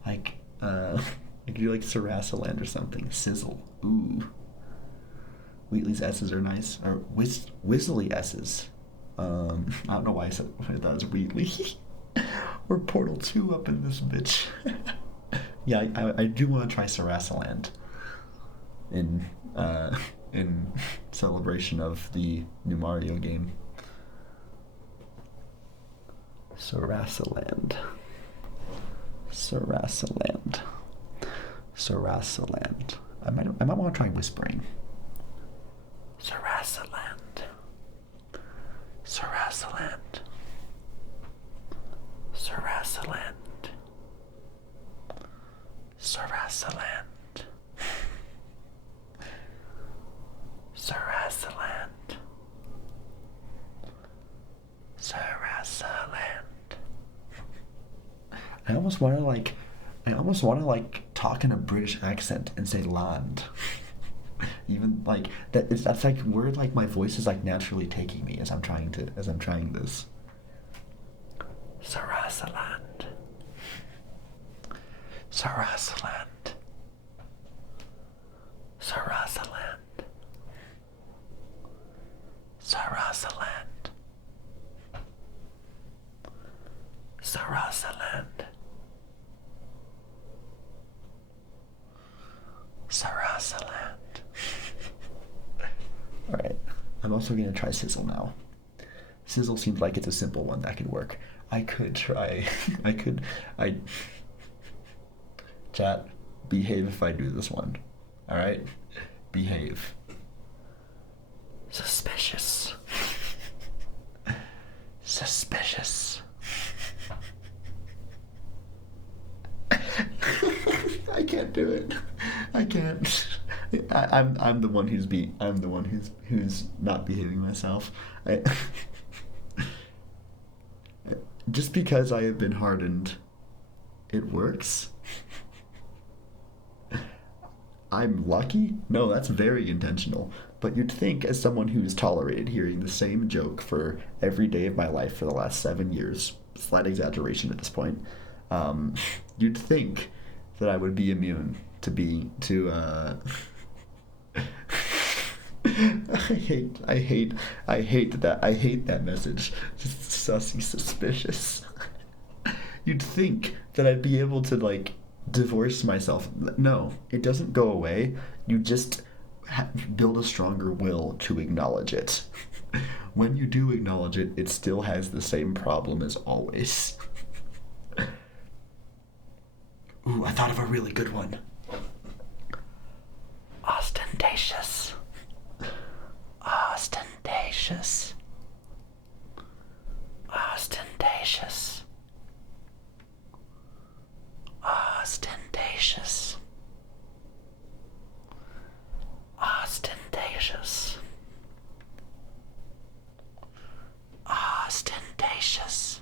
Like I could do like Sarasaland or something. Sizzle. Ooh. Wheatley's S's are nice. Or Whistly S's. I don't know why I thought it was Wheatley. Or Portal 2 up in this bitch. Yeah, I do want to try Sarasaland in celebration of the new Mario game. Sarasaland. I might want to try whispering. Sarasaland. I almost want to like talk in a British accent and say land. Even like that's like where like my voice is like naturally taking me as I'm trying this. Sarasaland. Alright, I'm also going to try Sizzle now. Sizzle seems like it's a simple one that could work. Chat, behave if I do this one. Alright? Behave. Suspicious. I can't do it. I can't. I'm the one who's not behaving myself. Just because I have been hardened, it works. I'm lucky? No, that's very intentional. But you'd think, as someone who's tolerated hearing the same joke for every day of my life for the last 7 years, slight exaggeration at this point, you'd think that I would be immune to I hate that message. Just sussy suspicious. You'd think that I'd be able to like divorce myself. No, it doesn't go away. You just build a stronger will to acknowledge it. When you do acknowledge it, it still has the same problem as always. Ooh, I thought of a really good one. Ostentatious. Ostentatious. Ostentatious. Ostentatious. Ostentatious. Ostentatious.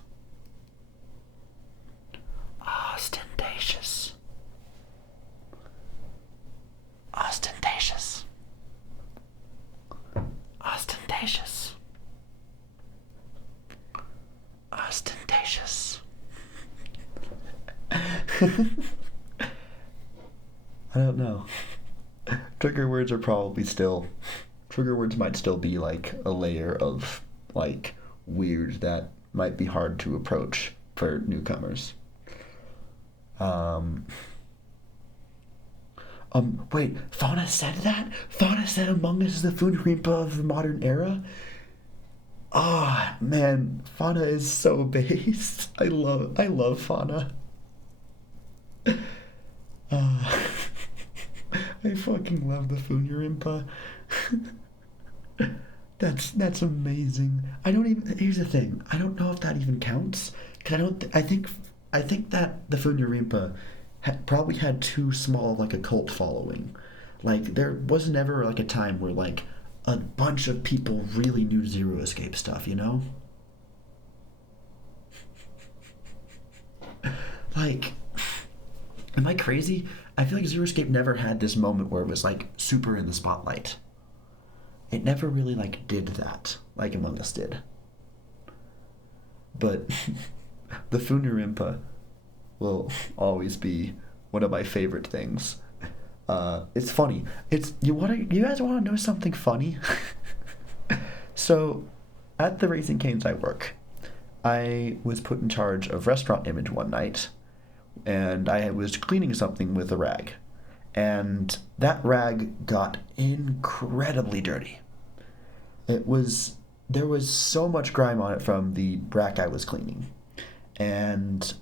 Ostentatious. Ostentatious. Ostentatious. Ostentatious. I don't know. Trigger words might still be like a layer of like weird that might be hard to approach for newcomers. Wait, Fauna said that? Fauna said Among Us is the Funrimpa of the modern era? Ah, oh, man, Fauna is so based. I love Fauna. I fucking love the Funrimpa. That's amazing. Here's the thing. I don't know if that even counts. Cause I think that the Funrimpa probably had too small like a cult following. Like there was never like a time where like a bunch of people really knew Zero Escape stuff, you know? Like, am I crazy? I feel like Zero Escape never had this moment where it was like super in the spotlight. It never really like did that like Among Us did. But the Funrimpa will always be one of my favorite things. It's funny. You guys want to know something funny? So, at the Raising Cane's I work, I was put in charge of restaurant image one night, and I was cleaning something with a rag, and that rag got incredibly dirty. There was so much grime on it from the rack I was cleaning, and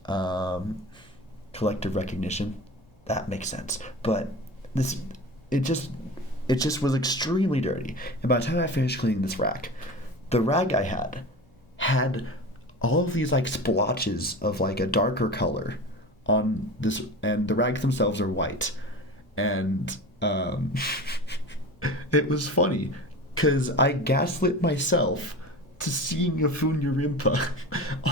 collective recognition, that makes sense. But it just was extremely dirty. And by the time I finished cleaning this rack, the rag I had all of these like splotches of like a darker color on this, and the rags themselves are white. And it was funny because I gaslit myself to seeing a Funrimpa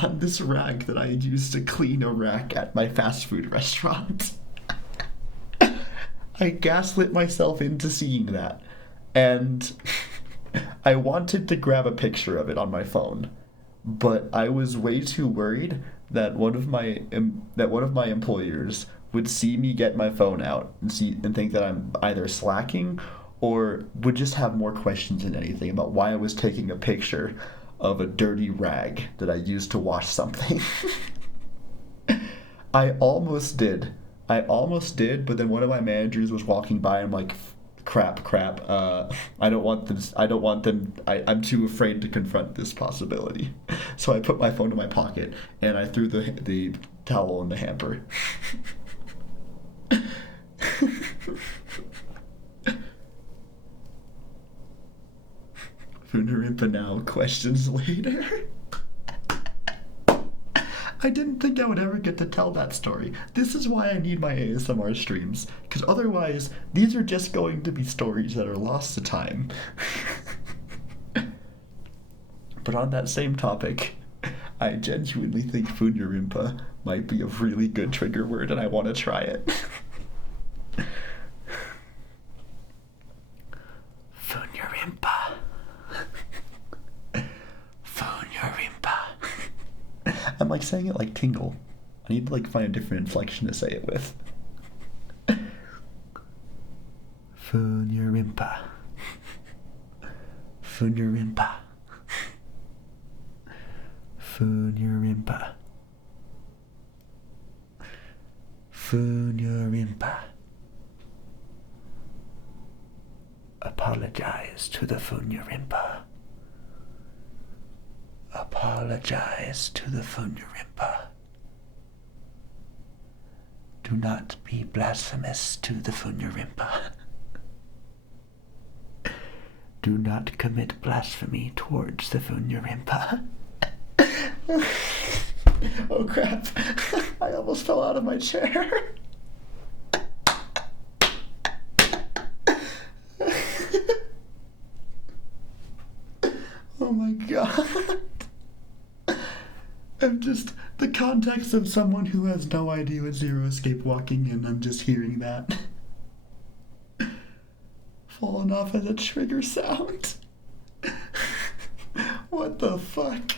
on this rag that I had used to clean a rack at my fast food restaurant. I gaslit myself into seeing that, and I wanted to grab a picture of it on my phone, but I was way too worried that one of my employers would see me get my phone out and think that I'm either slacking or would just have more questions than anything about why I was taking a picture of a dirty rag that I used to wash something. I almost did, but then one of my managers was walking by and I'm like, crap. I don't want them. I'm too afraid to confront this possibility. So I put my phone in my pocket and I threw the towel in the hamper. Funrimpa now, questions later. I didn't think I would ever get to tell that story. This is why I need my ASMR streams, because otherwise, these are just going to be stories that are lost to time. But on that same topic, I genuinely think Funrimpa might be a really good trigger word, and I want to try it. Funrimpa. Funrimpa. I'm like saying it like Tingle. I need to like find a different inflection to say it with. Funrimpa. Funyarimpa. Funyarimpa. Funyarimpa. Apologize to the Funyarimpa. Apologize to the Funyarimpa. Do not be blasphemous to the Funyarimpa. Do not commit blasphemy towards the Funyarimpa. Oh crap, I almost fell out of my chair. Oh my god. I'm just, the context of someone who has no idea what Zero Escape walking in, I'm just hearing that. Falling off as a trigger sound. What the fuck?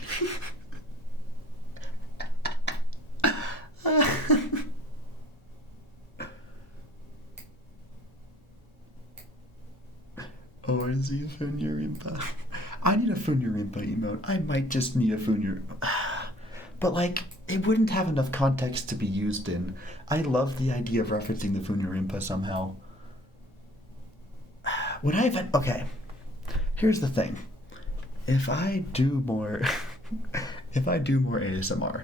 Or is he a Funyarimpa? I need a Funyarimpa emote. I might just need a Funyarimpa. But, like, it wouldn't have enough context to be used in. I love the idea of referencing the Funyarimpa somehow. Okay, here's the thing. If I do more ASMR,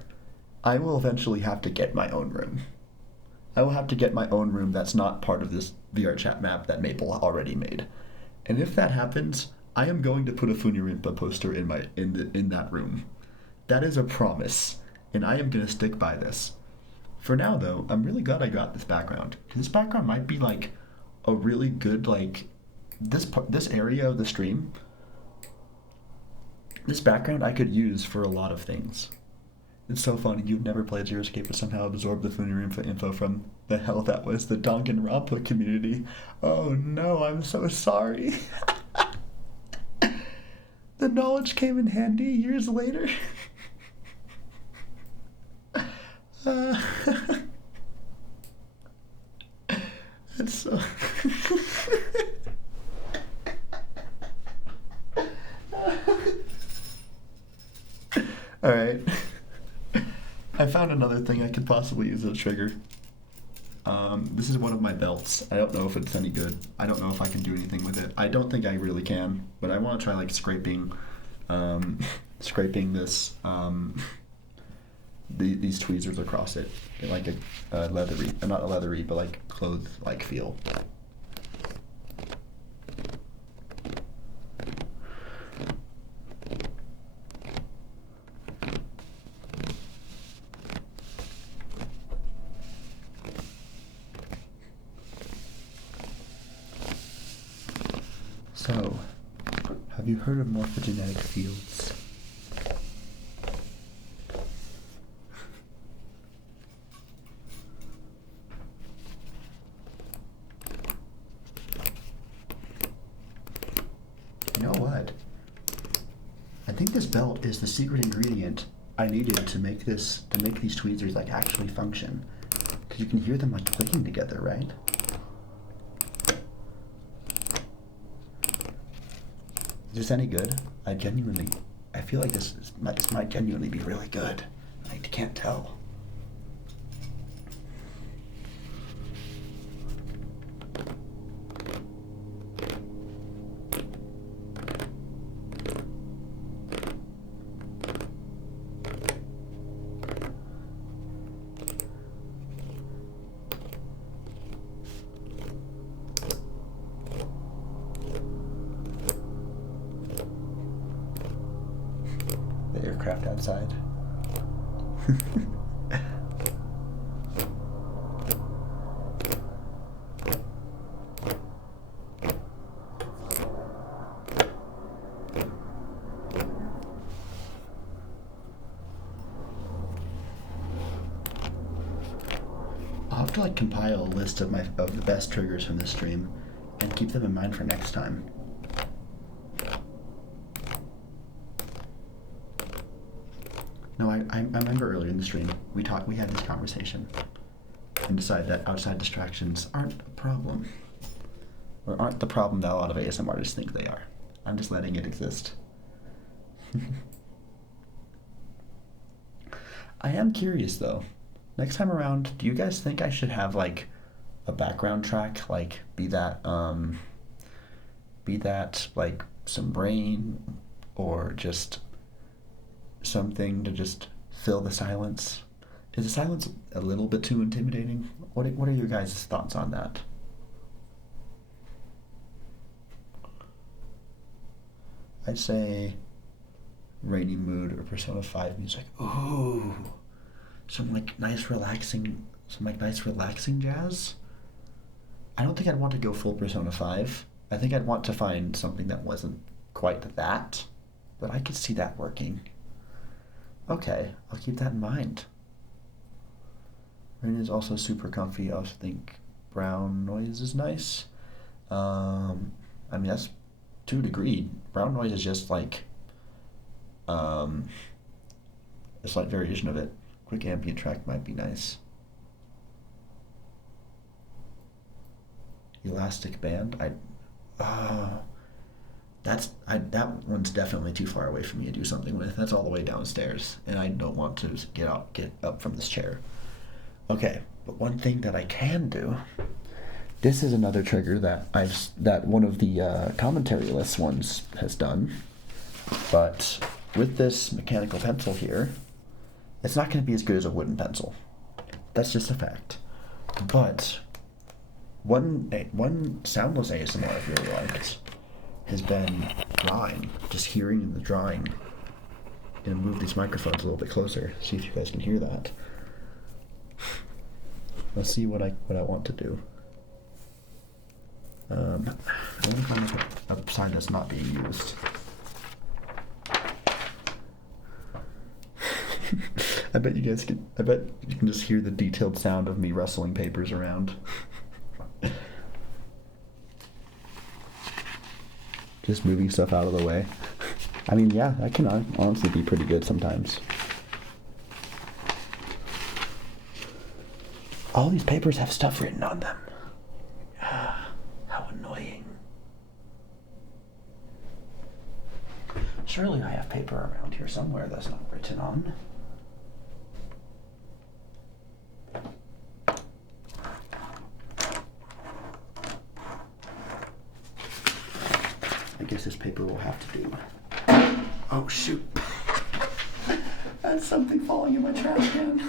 I will eventually have to get my own room. I will have to get my own room that's not part of this VR chat map that Maple already made. And if that happens, I am going to put a Funyarimpa poster in that room. That is a promise, and I am going to stick by this. For now, though, I'm really glad I got this background. This background might be, like, a really good, like, this area of the stream. This background I could use for a lot of things. It's so funny, you've never played Zero Escape but somehow absorbed the Funyarimpa info from the hell that was the Danganronpa community. Oh no, I'm so sorry. The knowledge came in handy years later. That's so... Alright. I found another thing I could possibly use as a trigger. This is one of my belts. I don't know if it's any good. I don't know if I can do anything with it. I don't think I really can, but I want to try, like, scraping this, these tweezers across it in, like, a leathery, not a leathery, but, like, cloth-like feel. So, have you heard of morphogenetic fields? You know what? I think this belt is the secret ingredient I needed to make these tweezers, like, actually function. Because you can hear them, like, clicking together, right? Is this any good? I feel like this might genuinely be really good. I can't tell. The aircraft outside. I'll have to, like, compile a list of the best triggers from this stream and keep them in mind for next time. No, I remember earlier in the stream, we had this conversation and decided that outside distractions aren't a problem. Or aren't the problem that a lot of ASMR artists think they are. I'm just letting it exist. I am curious though. Next time around, do you guys think I should have like a background track, like be that like some rain or just something to just fill the silence? Is the silence a little bit too intimidating? What are your guys' thoughts on that? I'd say rainy mood or Persona 5 music. Ooh, some like nice relaxing jazz. I don't think I'd want to go full Persona 5. I think I'd want to find something that wasn't quite that, but I could see that working. Okay, I'll keep that in mind. Rain is also super comfy. I also think brown noise is nice. I mean, that's to a degree. Brown noise is just like um, a slight variation of it. Quick ambient track might be nice. Elastic band. That one's definitely too far away for me to do something with. That's all the way downstairs, and I don't want to get up from this chair. Okay, but one thing that I can do. This is another trigger that one of the commentary list ones has done, but with this mechanical pencil here, it's not going to be as good as a wooden pencil. That's just a fact. But one soundless ASMR I've really liked has been drawing. Just hearing the drawing. I'm gonna move these microphones a little bit closer, see if you guys can hear that. Let's see what I want to do. I want to find a sign that's not being used. I bet you can just hear the detailed sound of me rustling papers around. Just moving stuff out of the way. I mean, yeah, that can honestly be pretty good sometimes. All these papers have stuff written on them. How annoying. Surely I have paper around here somewhere that's not written on. I guess this paper will have to do. Oh shoot. That's something falling in my trash can.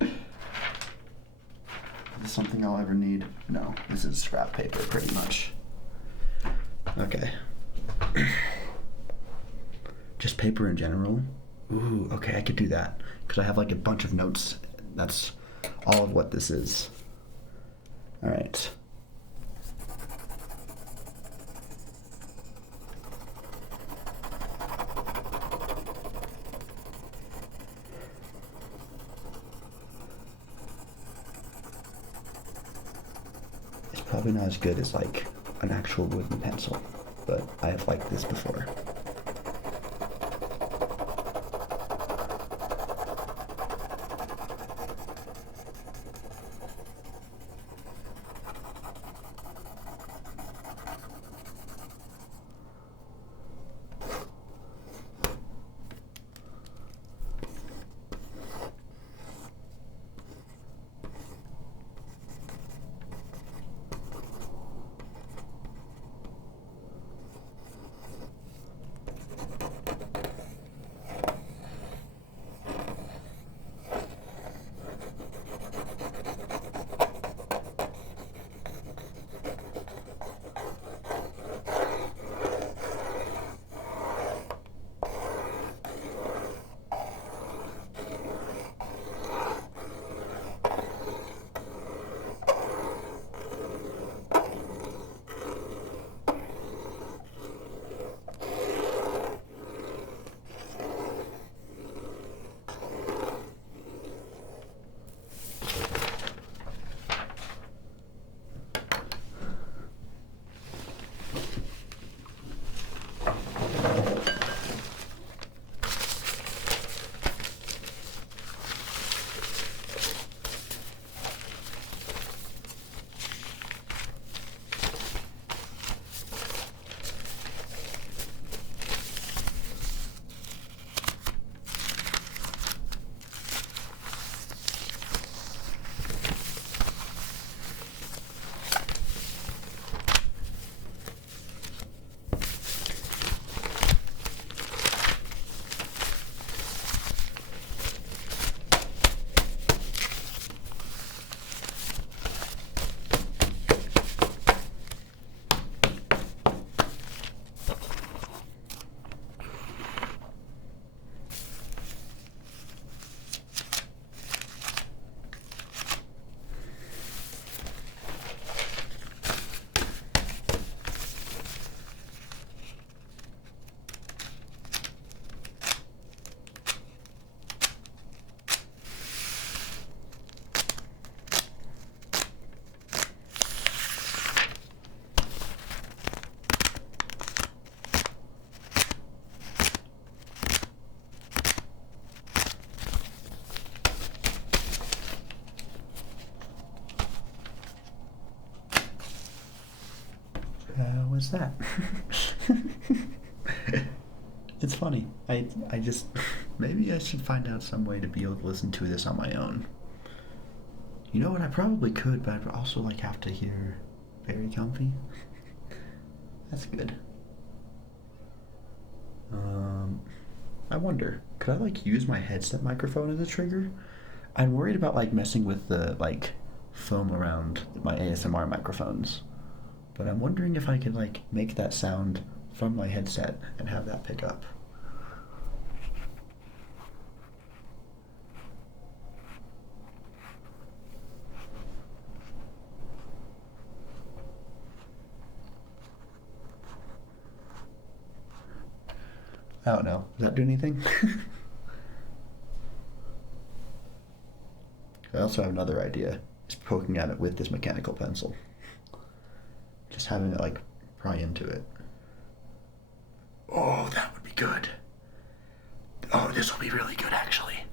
Is this something I'll ever need? No, this is scrap paper pretty much. Okay. Just paper in general? Ooh, okay, I could do that. Because I have like a bunch of notes. That's all of what this is. Alright. It's probably not as good as like an actual wooden pencil, but I have liked this before. What's that? It's funny. I just maybe I should find out some way to be able to listen to this on my own. You know what? I probably could, but I'd also like have to hear very comfy. That's good. I wonder, could I like use my headset microphone as a trigger? I'm worried about like messing with the like foam around my ASMR microphones. But I'm wondering if I could like make that sound from my headset and have that pick up. I don't know. Does that do anything? I also have another idea. Just poking at it with this mechanical pencil. Just having it like pry into it. Oh, that would be good. Oh, this will be really good actually.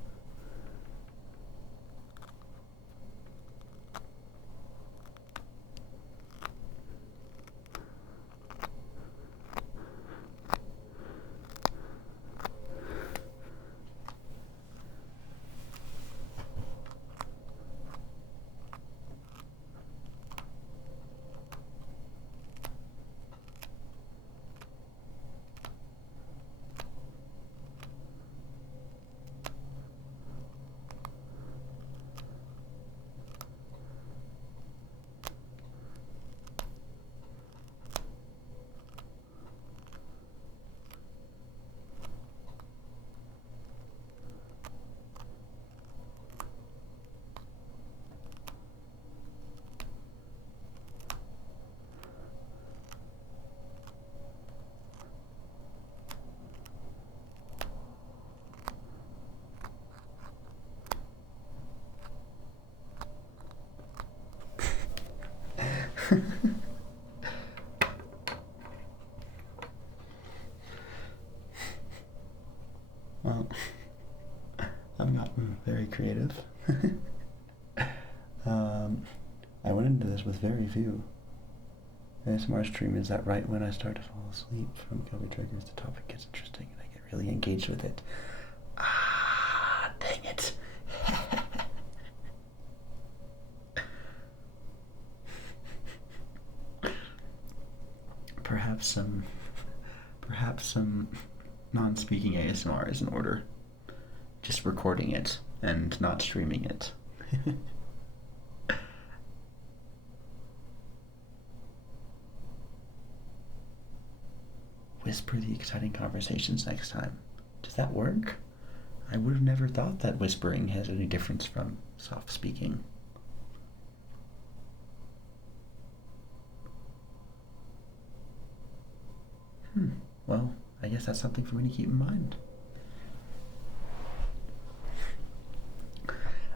Well, I've gotten very creative. I went into this with very few. ASMR stream is that right when I start to fall asleep from Kobe triggers, the topic gets interesting and I get really engaged with it. Ah, dang it. Perhaps some non-speaking ASMR is in order. Just recording it and not streaming it. Whisper the exciting conversations next time. Does that work? I would have never thought that whispering has any difference from soft speaking. Well, I guess that's something for me to keep in mind.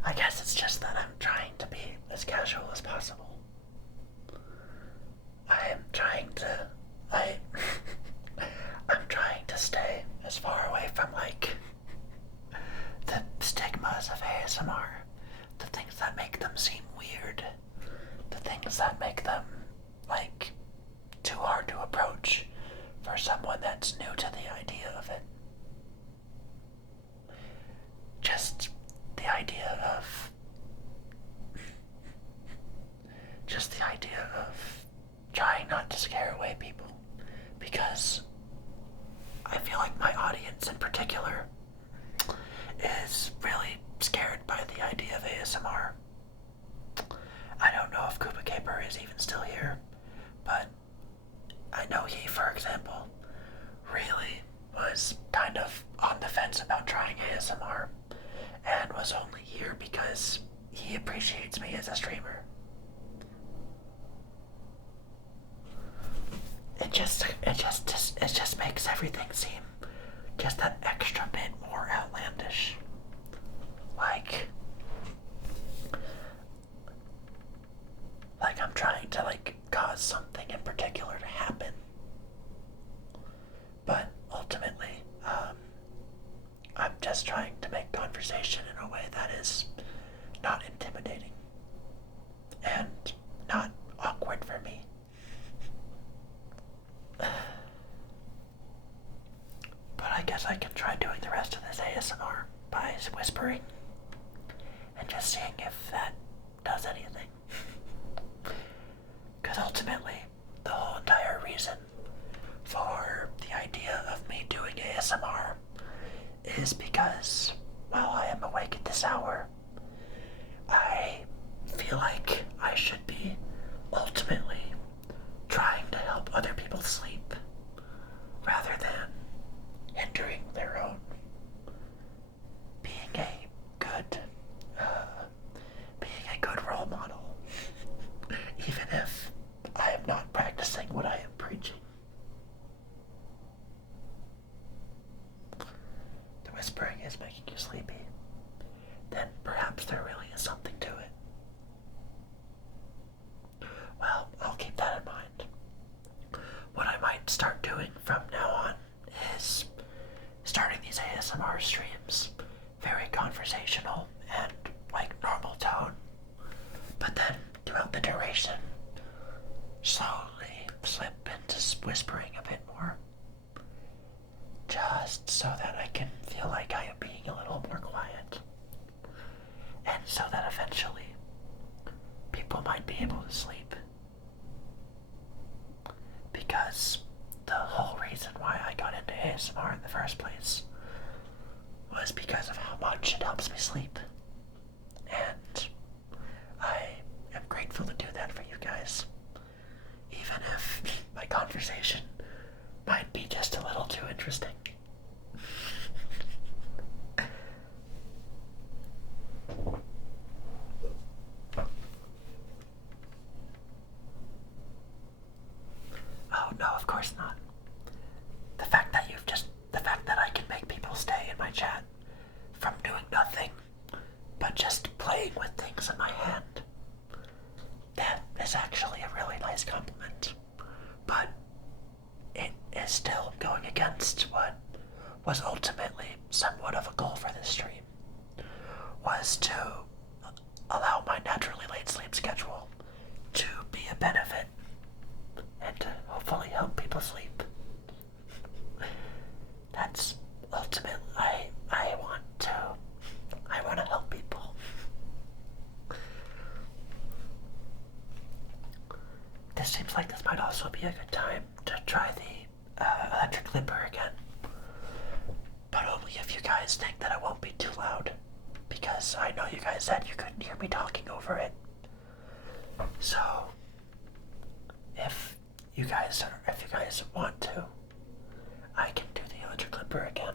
I guess it's just that I'm trying to be as casual as possible. I'm trying to stay as far away from like the stigmas of ASMR, the things that make them seem weird, the things that make them like too hard to approach for someone that's new to the idea of it. Just the idea of trying not to scare away people, because I feel like my audience in particular is really scared by the idea of ASMR. I don't know if Koopa Caper is even still here, but I know he, for example, really was kind of on the fence about trying ASMR and was only here because he appreciates me as a streamer. It just makes everything seem just that extra bit more outlandish. Like I'm trying to like cause something in particular to happen. But ultimately, I'm just trying to make conversation in a way that is not intimidating and not awkward for me. just seeing if that does anything. Because ultimately, the whole entire reason for the idea of me doing ASMR is because while I am awake at this hour, I feel like I should be ultimately trying to help other people sleep rather than hindering their own. Being a good, role model, even if I am not practicing what I am preaching. The whispering is making you sleepy. Then perhaps there really is something to it. Well, I'll keep that in mind. What I might start doing from now on is starting these ASMR streams very conversational and like normal tone, but then throughout the duration slowly slip into whispering a bit more, just so that I can feel like I am being a little more quiet, and so that eventually people might be able to sleep. Because the whole reason why I got into ASMR in the first place was because of how much it helps me sleep. And I am grateful to do that for you guys. Even if my conversation might be just a little too interesting. Oh no, of course not. The fact that I can make people stay in my chat from doing nothing, but just playing with things in my hand, that is actually a really nice compliment. But it is still going against what was ultimately somewhat of a goal for this stream, was to allow my naturally late sleep schedule to be a benefit and to hopefully help people sleep. That's ultimately, I want to help people. This seems like this might also be a good time to try the electric clipper again. But only if you guys think that it won't be too loud, because I know you guys said you couldn't hear me talking over it. So, if you guys want to, I can do the electric clipper again.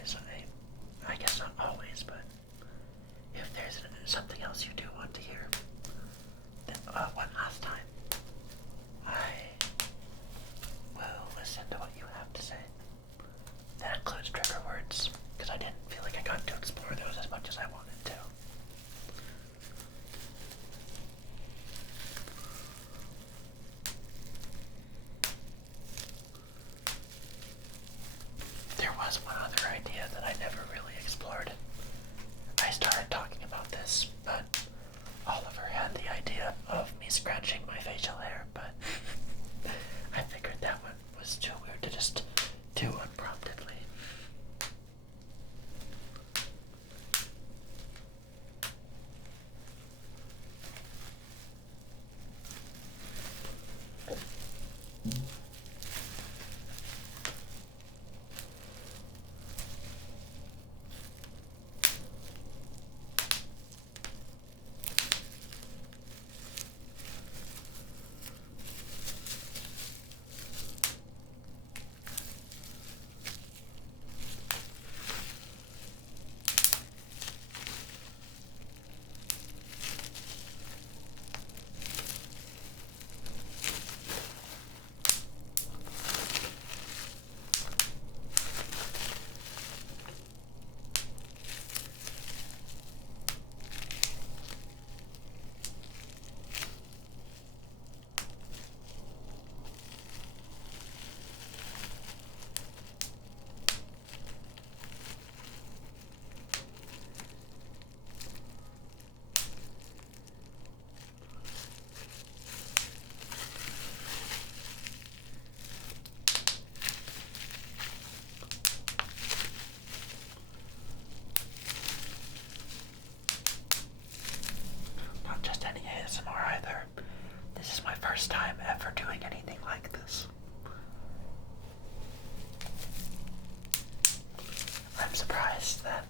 always, I guess not always, but if there's something else you do want to hear, then one last time, I will listen to what you have to say. That includes trigger words, because I didn't feel like I got to explore those as much as I wanted to. There was one other idea that I never really explored. I started talking about this, but Oliver had the idea of me scratching my facial hair, but I figured that one was too weird to just do unpromptedly. Not just any ASMR either. This is my first time ever doing anything like this. I'm surprised that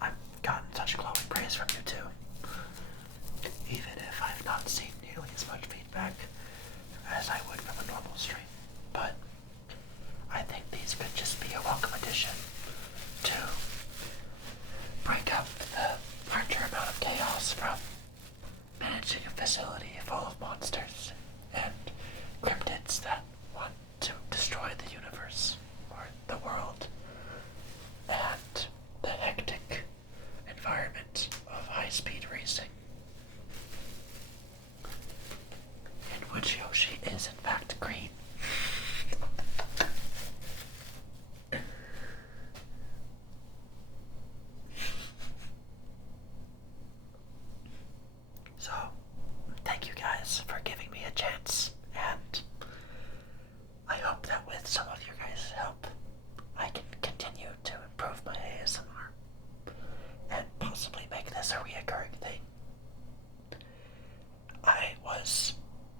I've gotten such glowing praise from you two, even if I've not seen nearly as much feedback as I would from a normal stream. But I think these could just be a welcome addition to break up the larger amount of chaos from managing a facility full of monsters and cryptids that want to destroy the universe or the world, and the hectic environment of high-speed racing, in which Yoshi is in fact green. So, thank you guys for giving me a chance, and I hope that with some of your guys' help, I can continue to improve my ASMR and possibly make this a reoccurring thing. I was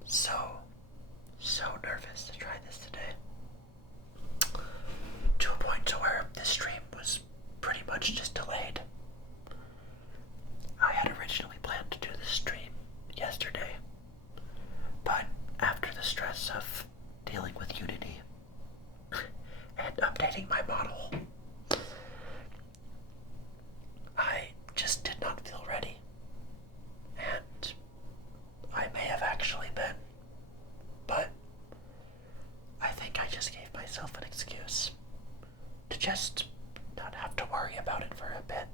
so nervous to try this today, to a point to where this stream was pretty much just delayed. I had originally planned to do the stream yesterday, but after the stress of dealing with Unity and updating my model, I just did not feel ready. And I may have actually been, but I think I just gave myself an excuse to just not have to worry about it for a bit.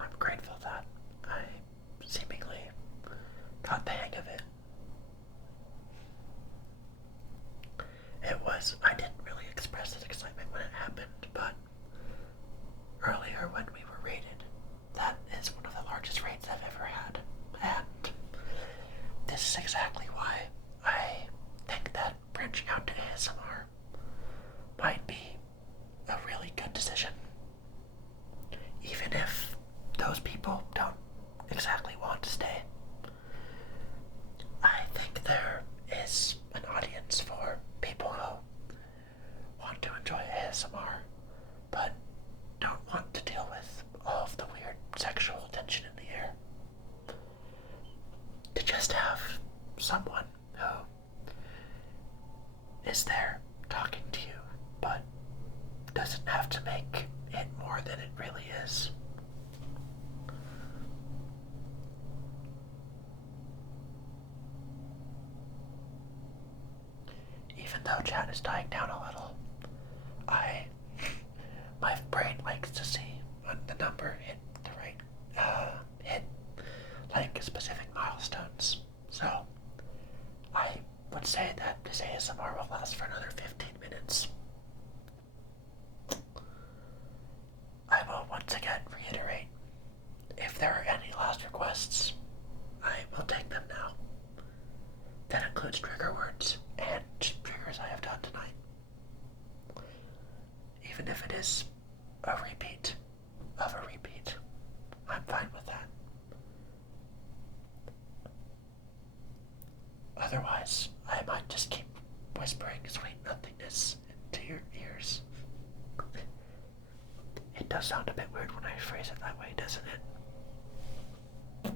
I'm grateful that I seemingly got the hang of it. I didn't really express this excitement when it happened, but earlier when we were raided, that is one of the largest raids I've ever had. And this is exactly why I think that branching out to ASMR might be a really good decision. Even if those people don't exactly want to stay. I think there is an audience for people who want to enjoy ASMR, but don't want to deal with all of the weird sexual tension in the air. someone who is there talking to you, but doesn't have to make it more than it really is. Even though chat is dying down a little, my brain likes to see the number hit the right, hit like specific milestones. So I would say that this ASMR will last for another 15 minutes. I will once again reiterate, if there are any last requests, I will take them now. That includes trigger words and triggers I have done tonight. Even if it is a repeat of a repeat, I'm fine with that. Otherwise, I might just keep whispering sweet nothingness into your ears. It does sound a bit weird when I phrase it that way, doesn't it?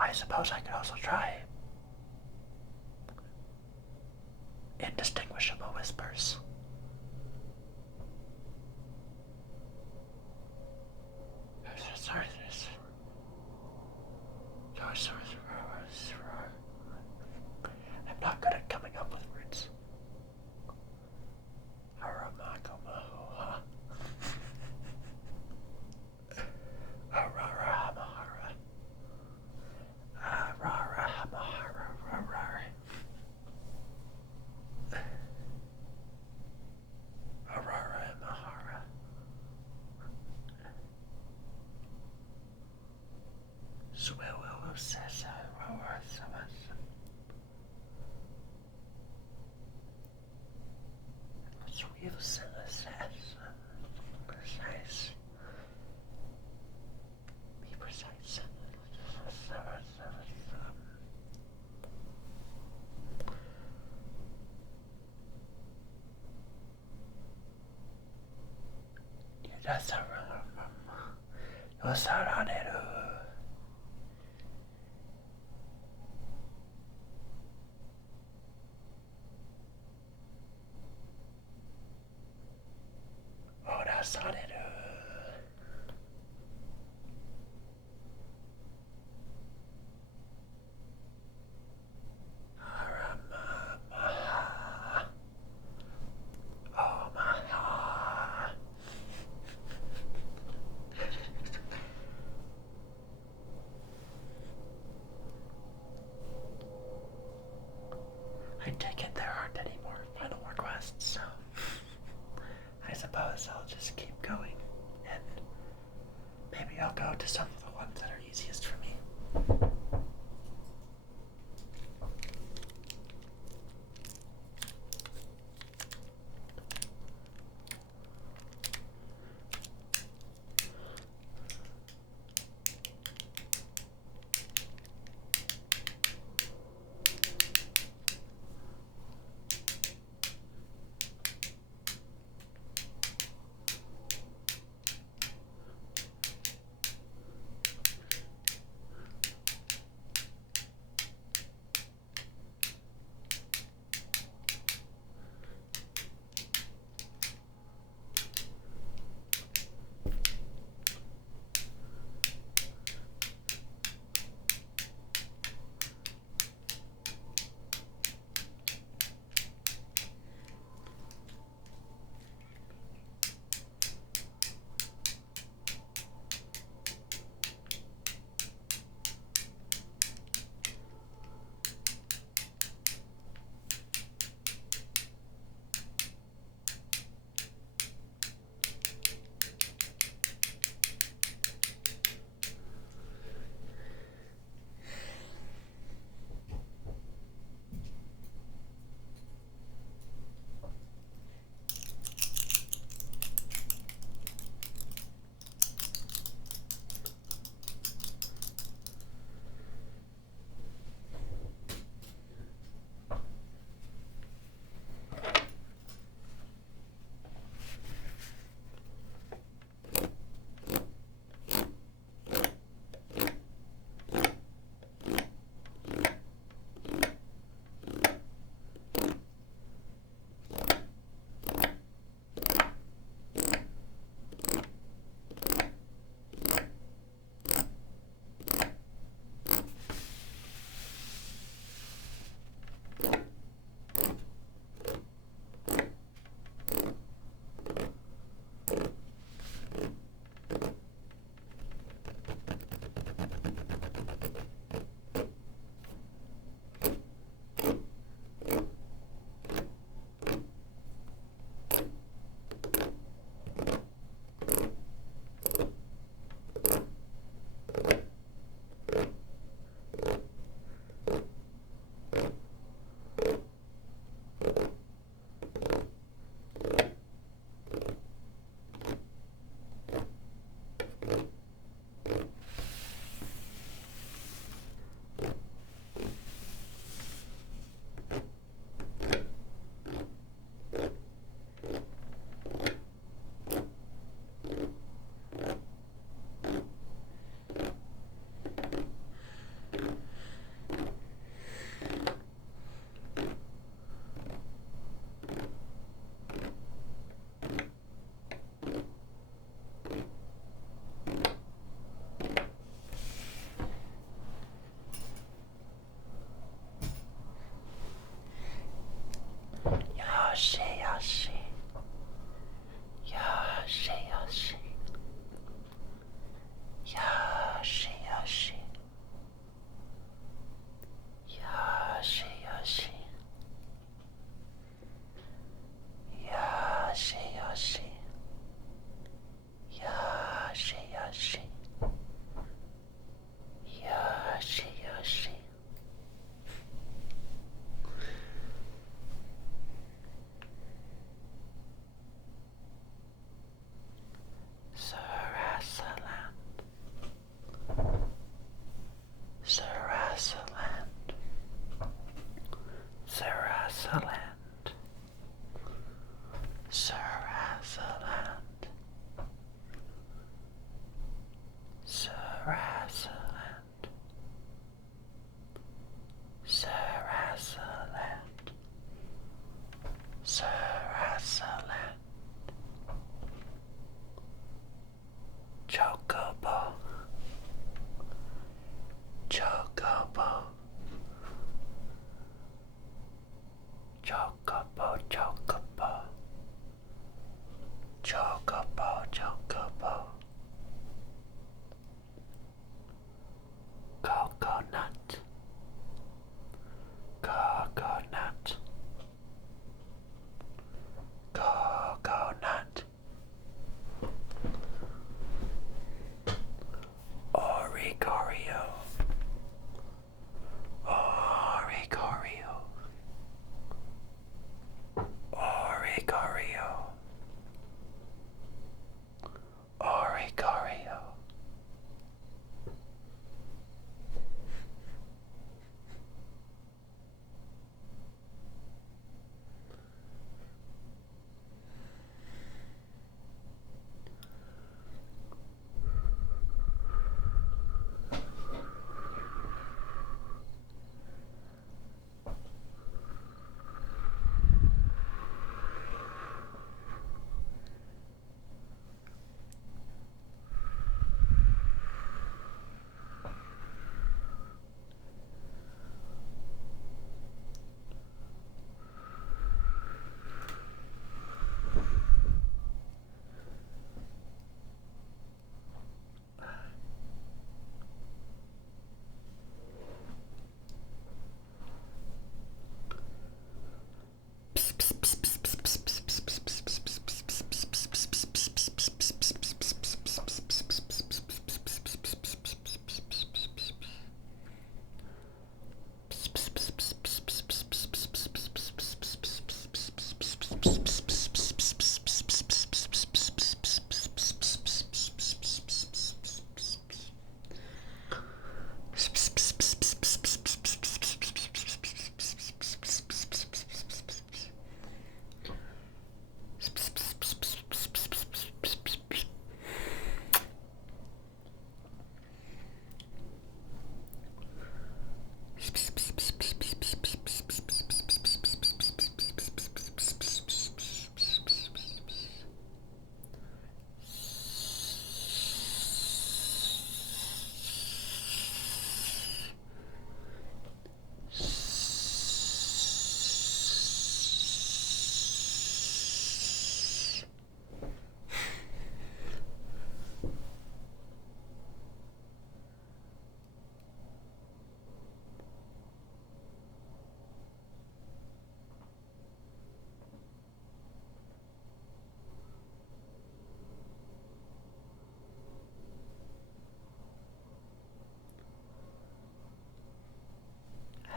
I suppose I could also try indistinguishable whispers. I'm not good at coming up with words. Be precise. I take it there aren't any more final requests, so I suppose I'll just keep going, and maybe I'll go to some of the ones that are easiest for me.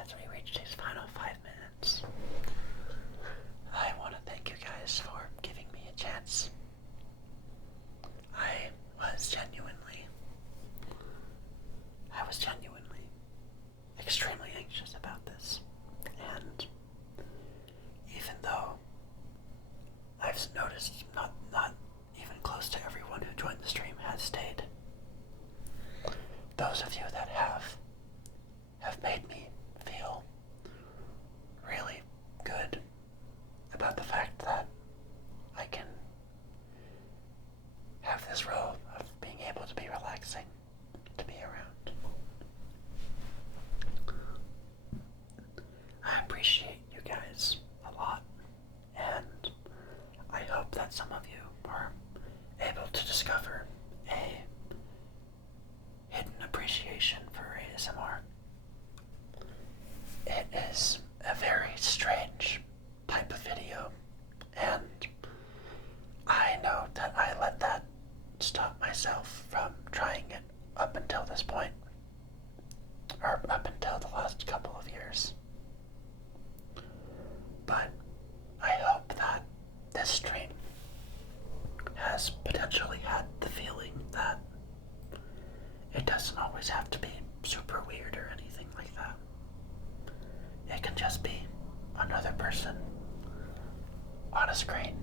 as we reach these final 5 minutes, I want to thank you guys for giving me a chance. I was genuinely extremely anxious about this, and even though I've noticed not even close to everyone who joined the stream has stayed, those of you that have made me feel really good about the fact that I can have this role of being able to be relaxing, to be around. I appreciate you guys a lot, and I hope that some of you are able to discover a hidden appreciation for ASMR. It is a very strange type of video, and I know that I let that stop myself from trying it up until this point, or up until the last couple of years. But I hope that this stream has potentially had the feeling that it doesn't always have to be super weird or anything like that. It can just be another person on a screen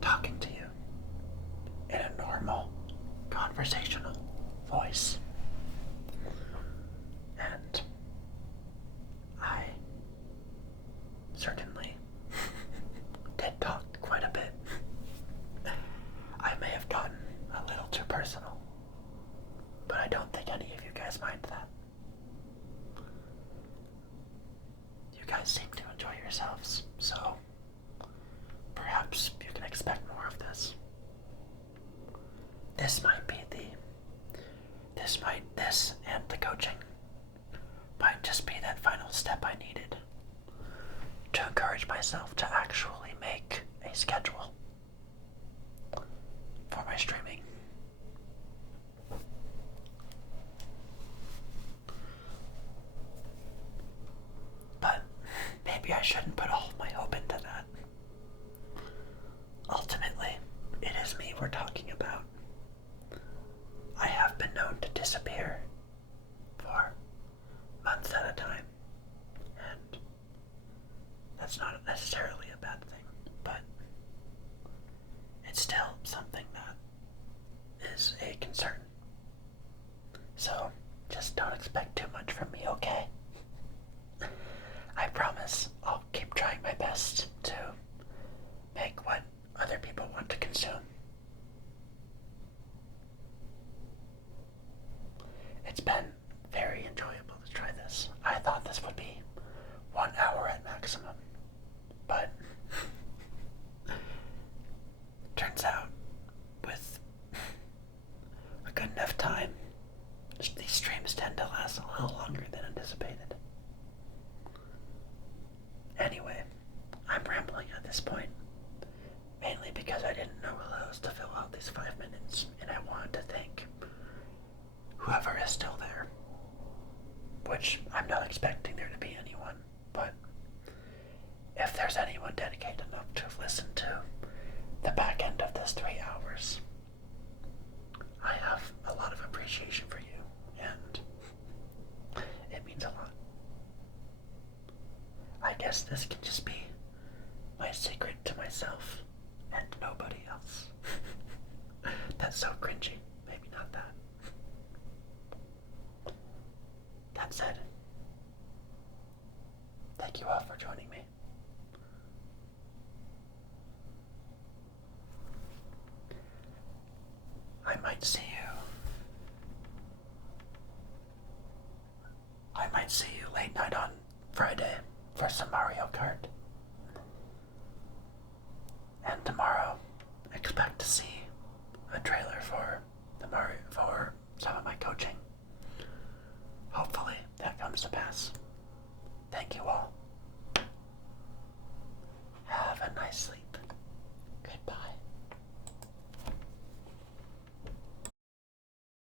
talking to you in a normal, conversational voice. And I certainly did talk quite a bit. I may have gotten a little too personal, but I don't think any of you guys mind that. You guys seem to enjoy yourselves, so perhaps you can expect more of this. This and the coaching might just be that final step I needed to encourage myself to actually make a schedule for my streaming. But maybe I shouldn't put all of my hope into that. Ultimately, it is me we're talking about. I have been known to disappear for months at a time, and that's not necessarily a bad thing, but it's still something that is a concern. So just don't expect too much from me, okay? I promise I'll keep trying my best to make what other people want to consume. It's been very enjoyable to try this. I thought this would be 1 hour at maximum, but turns out with a good enough time, these streams tend to last a little longer than anticipated. Anyway, I'm rambling at this point, mainly because I didn't know who else to fill out these 5 minutes, and I wanted to thank whoever is still there, which I'm not expecting there to be anyone, but if there's anyone dedicated enough to listen to the back end of this 3 hours, I have a lot of appreciation for you, and it means a lot. I guess this can just be my secret to myself and nobody else. That's so cringy. Maybe not that. That said, thank you all for joining me. I might see you late night on Friday for some Mario Kart. And tomorrow, expect to see a trailer for some of my coaching. Hopefully that comes to pass. Thank you all. Have a nice sleep.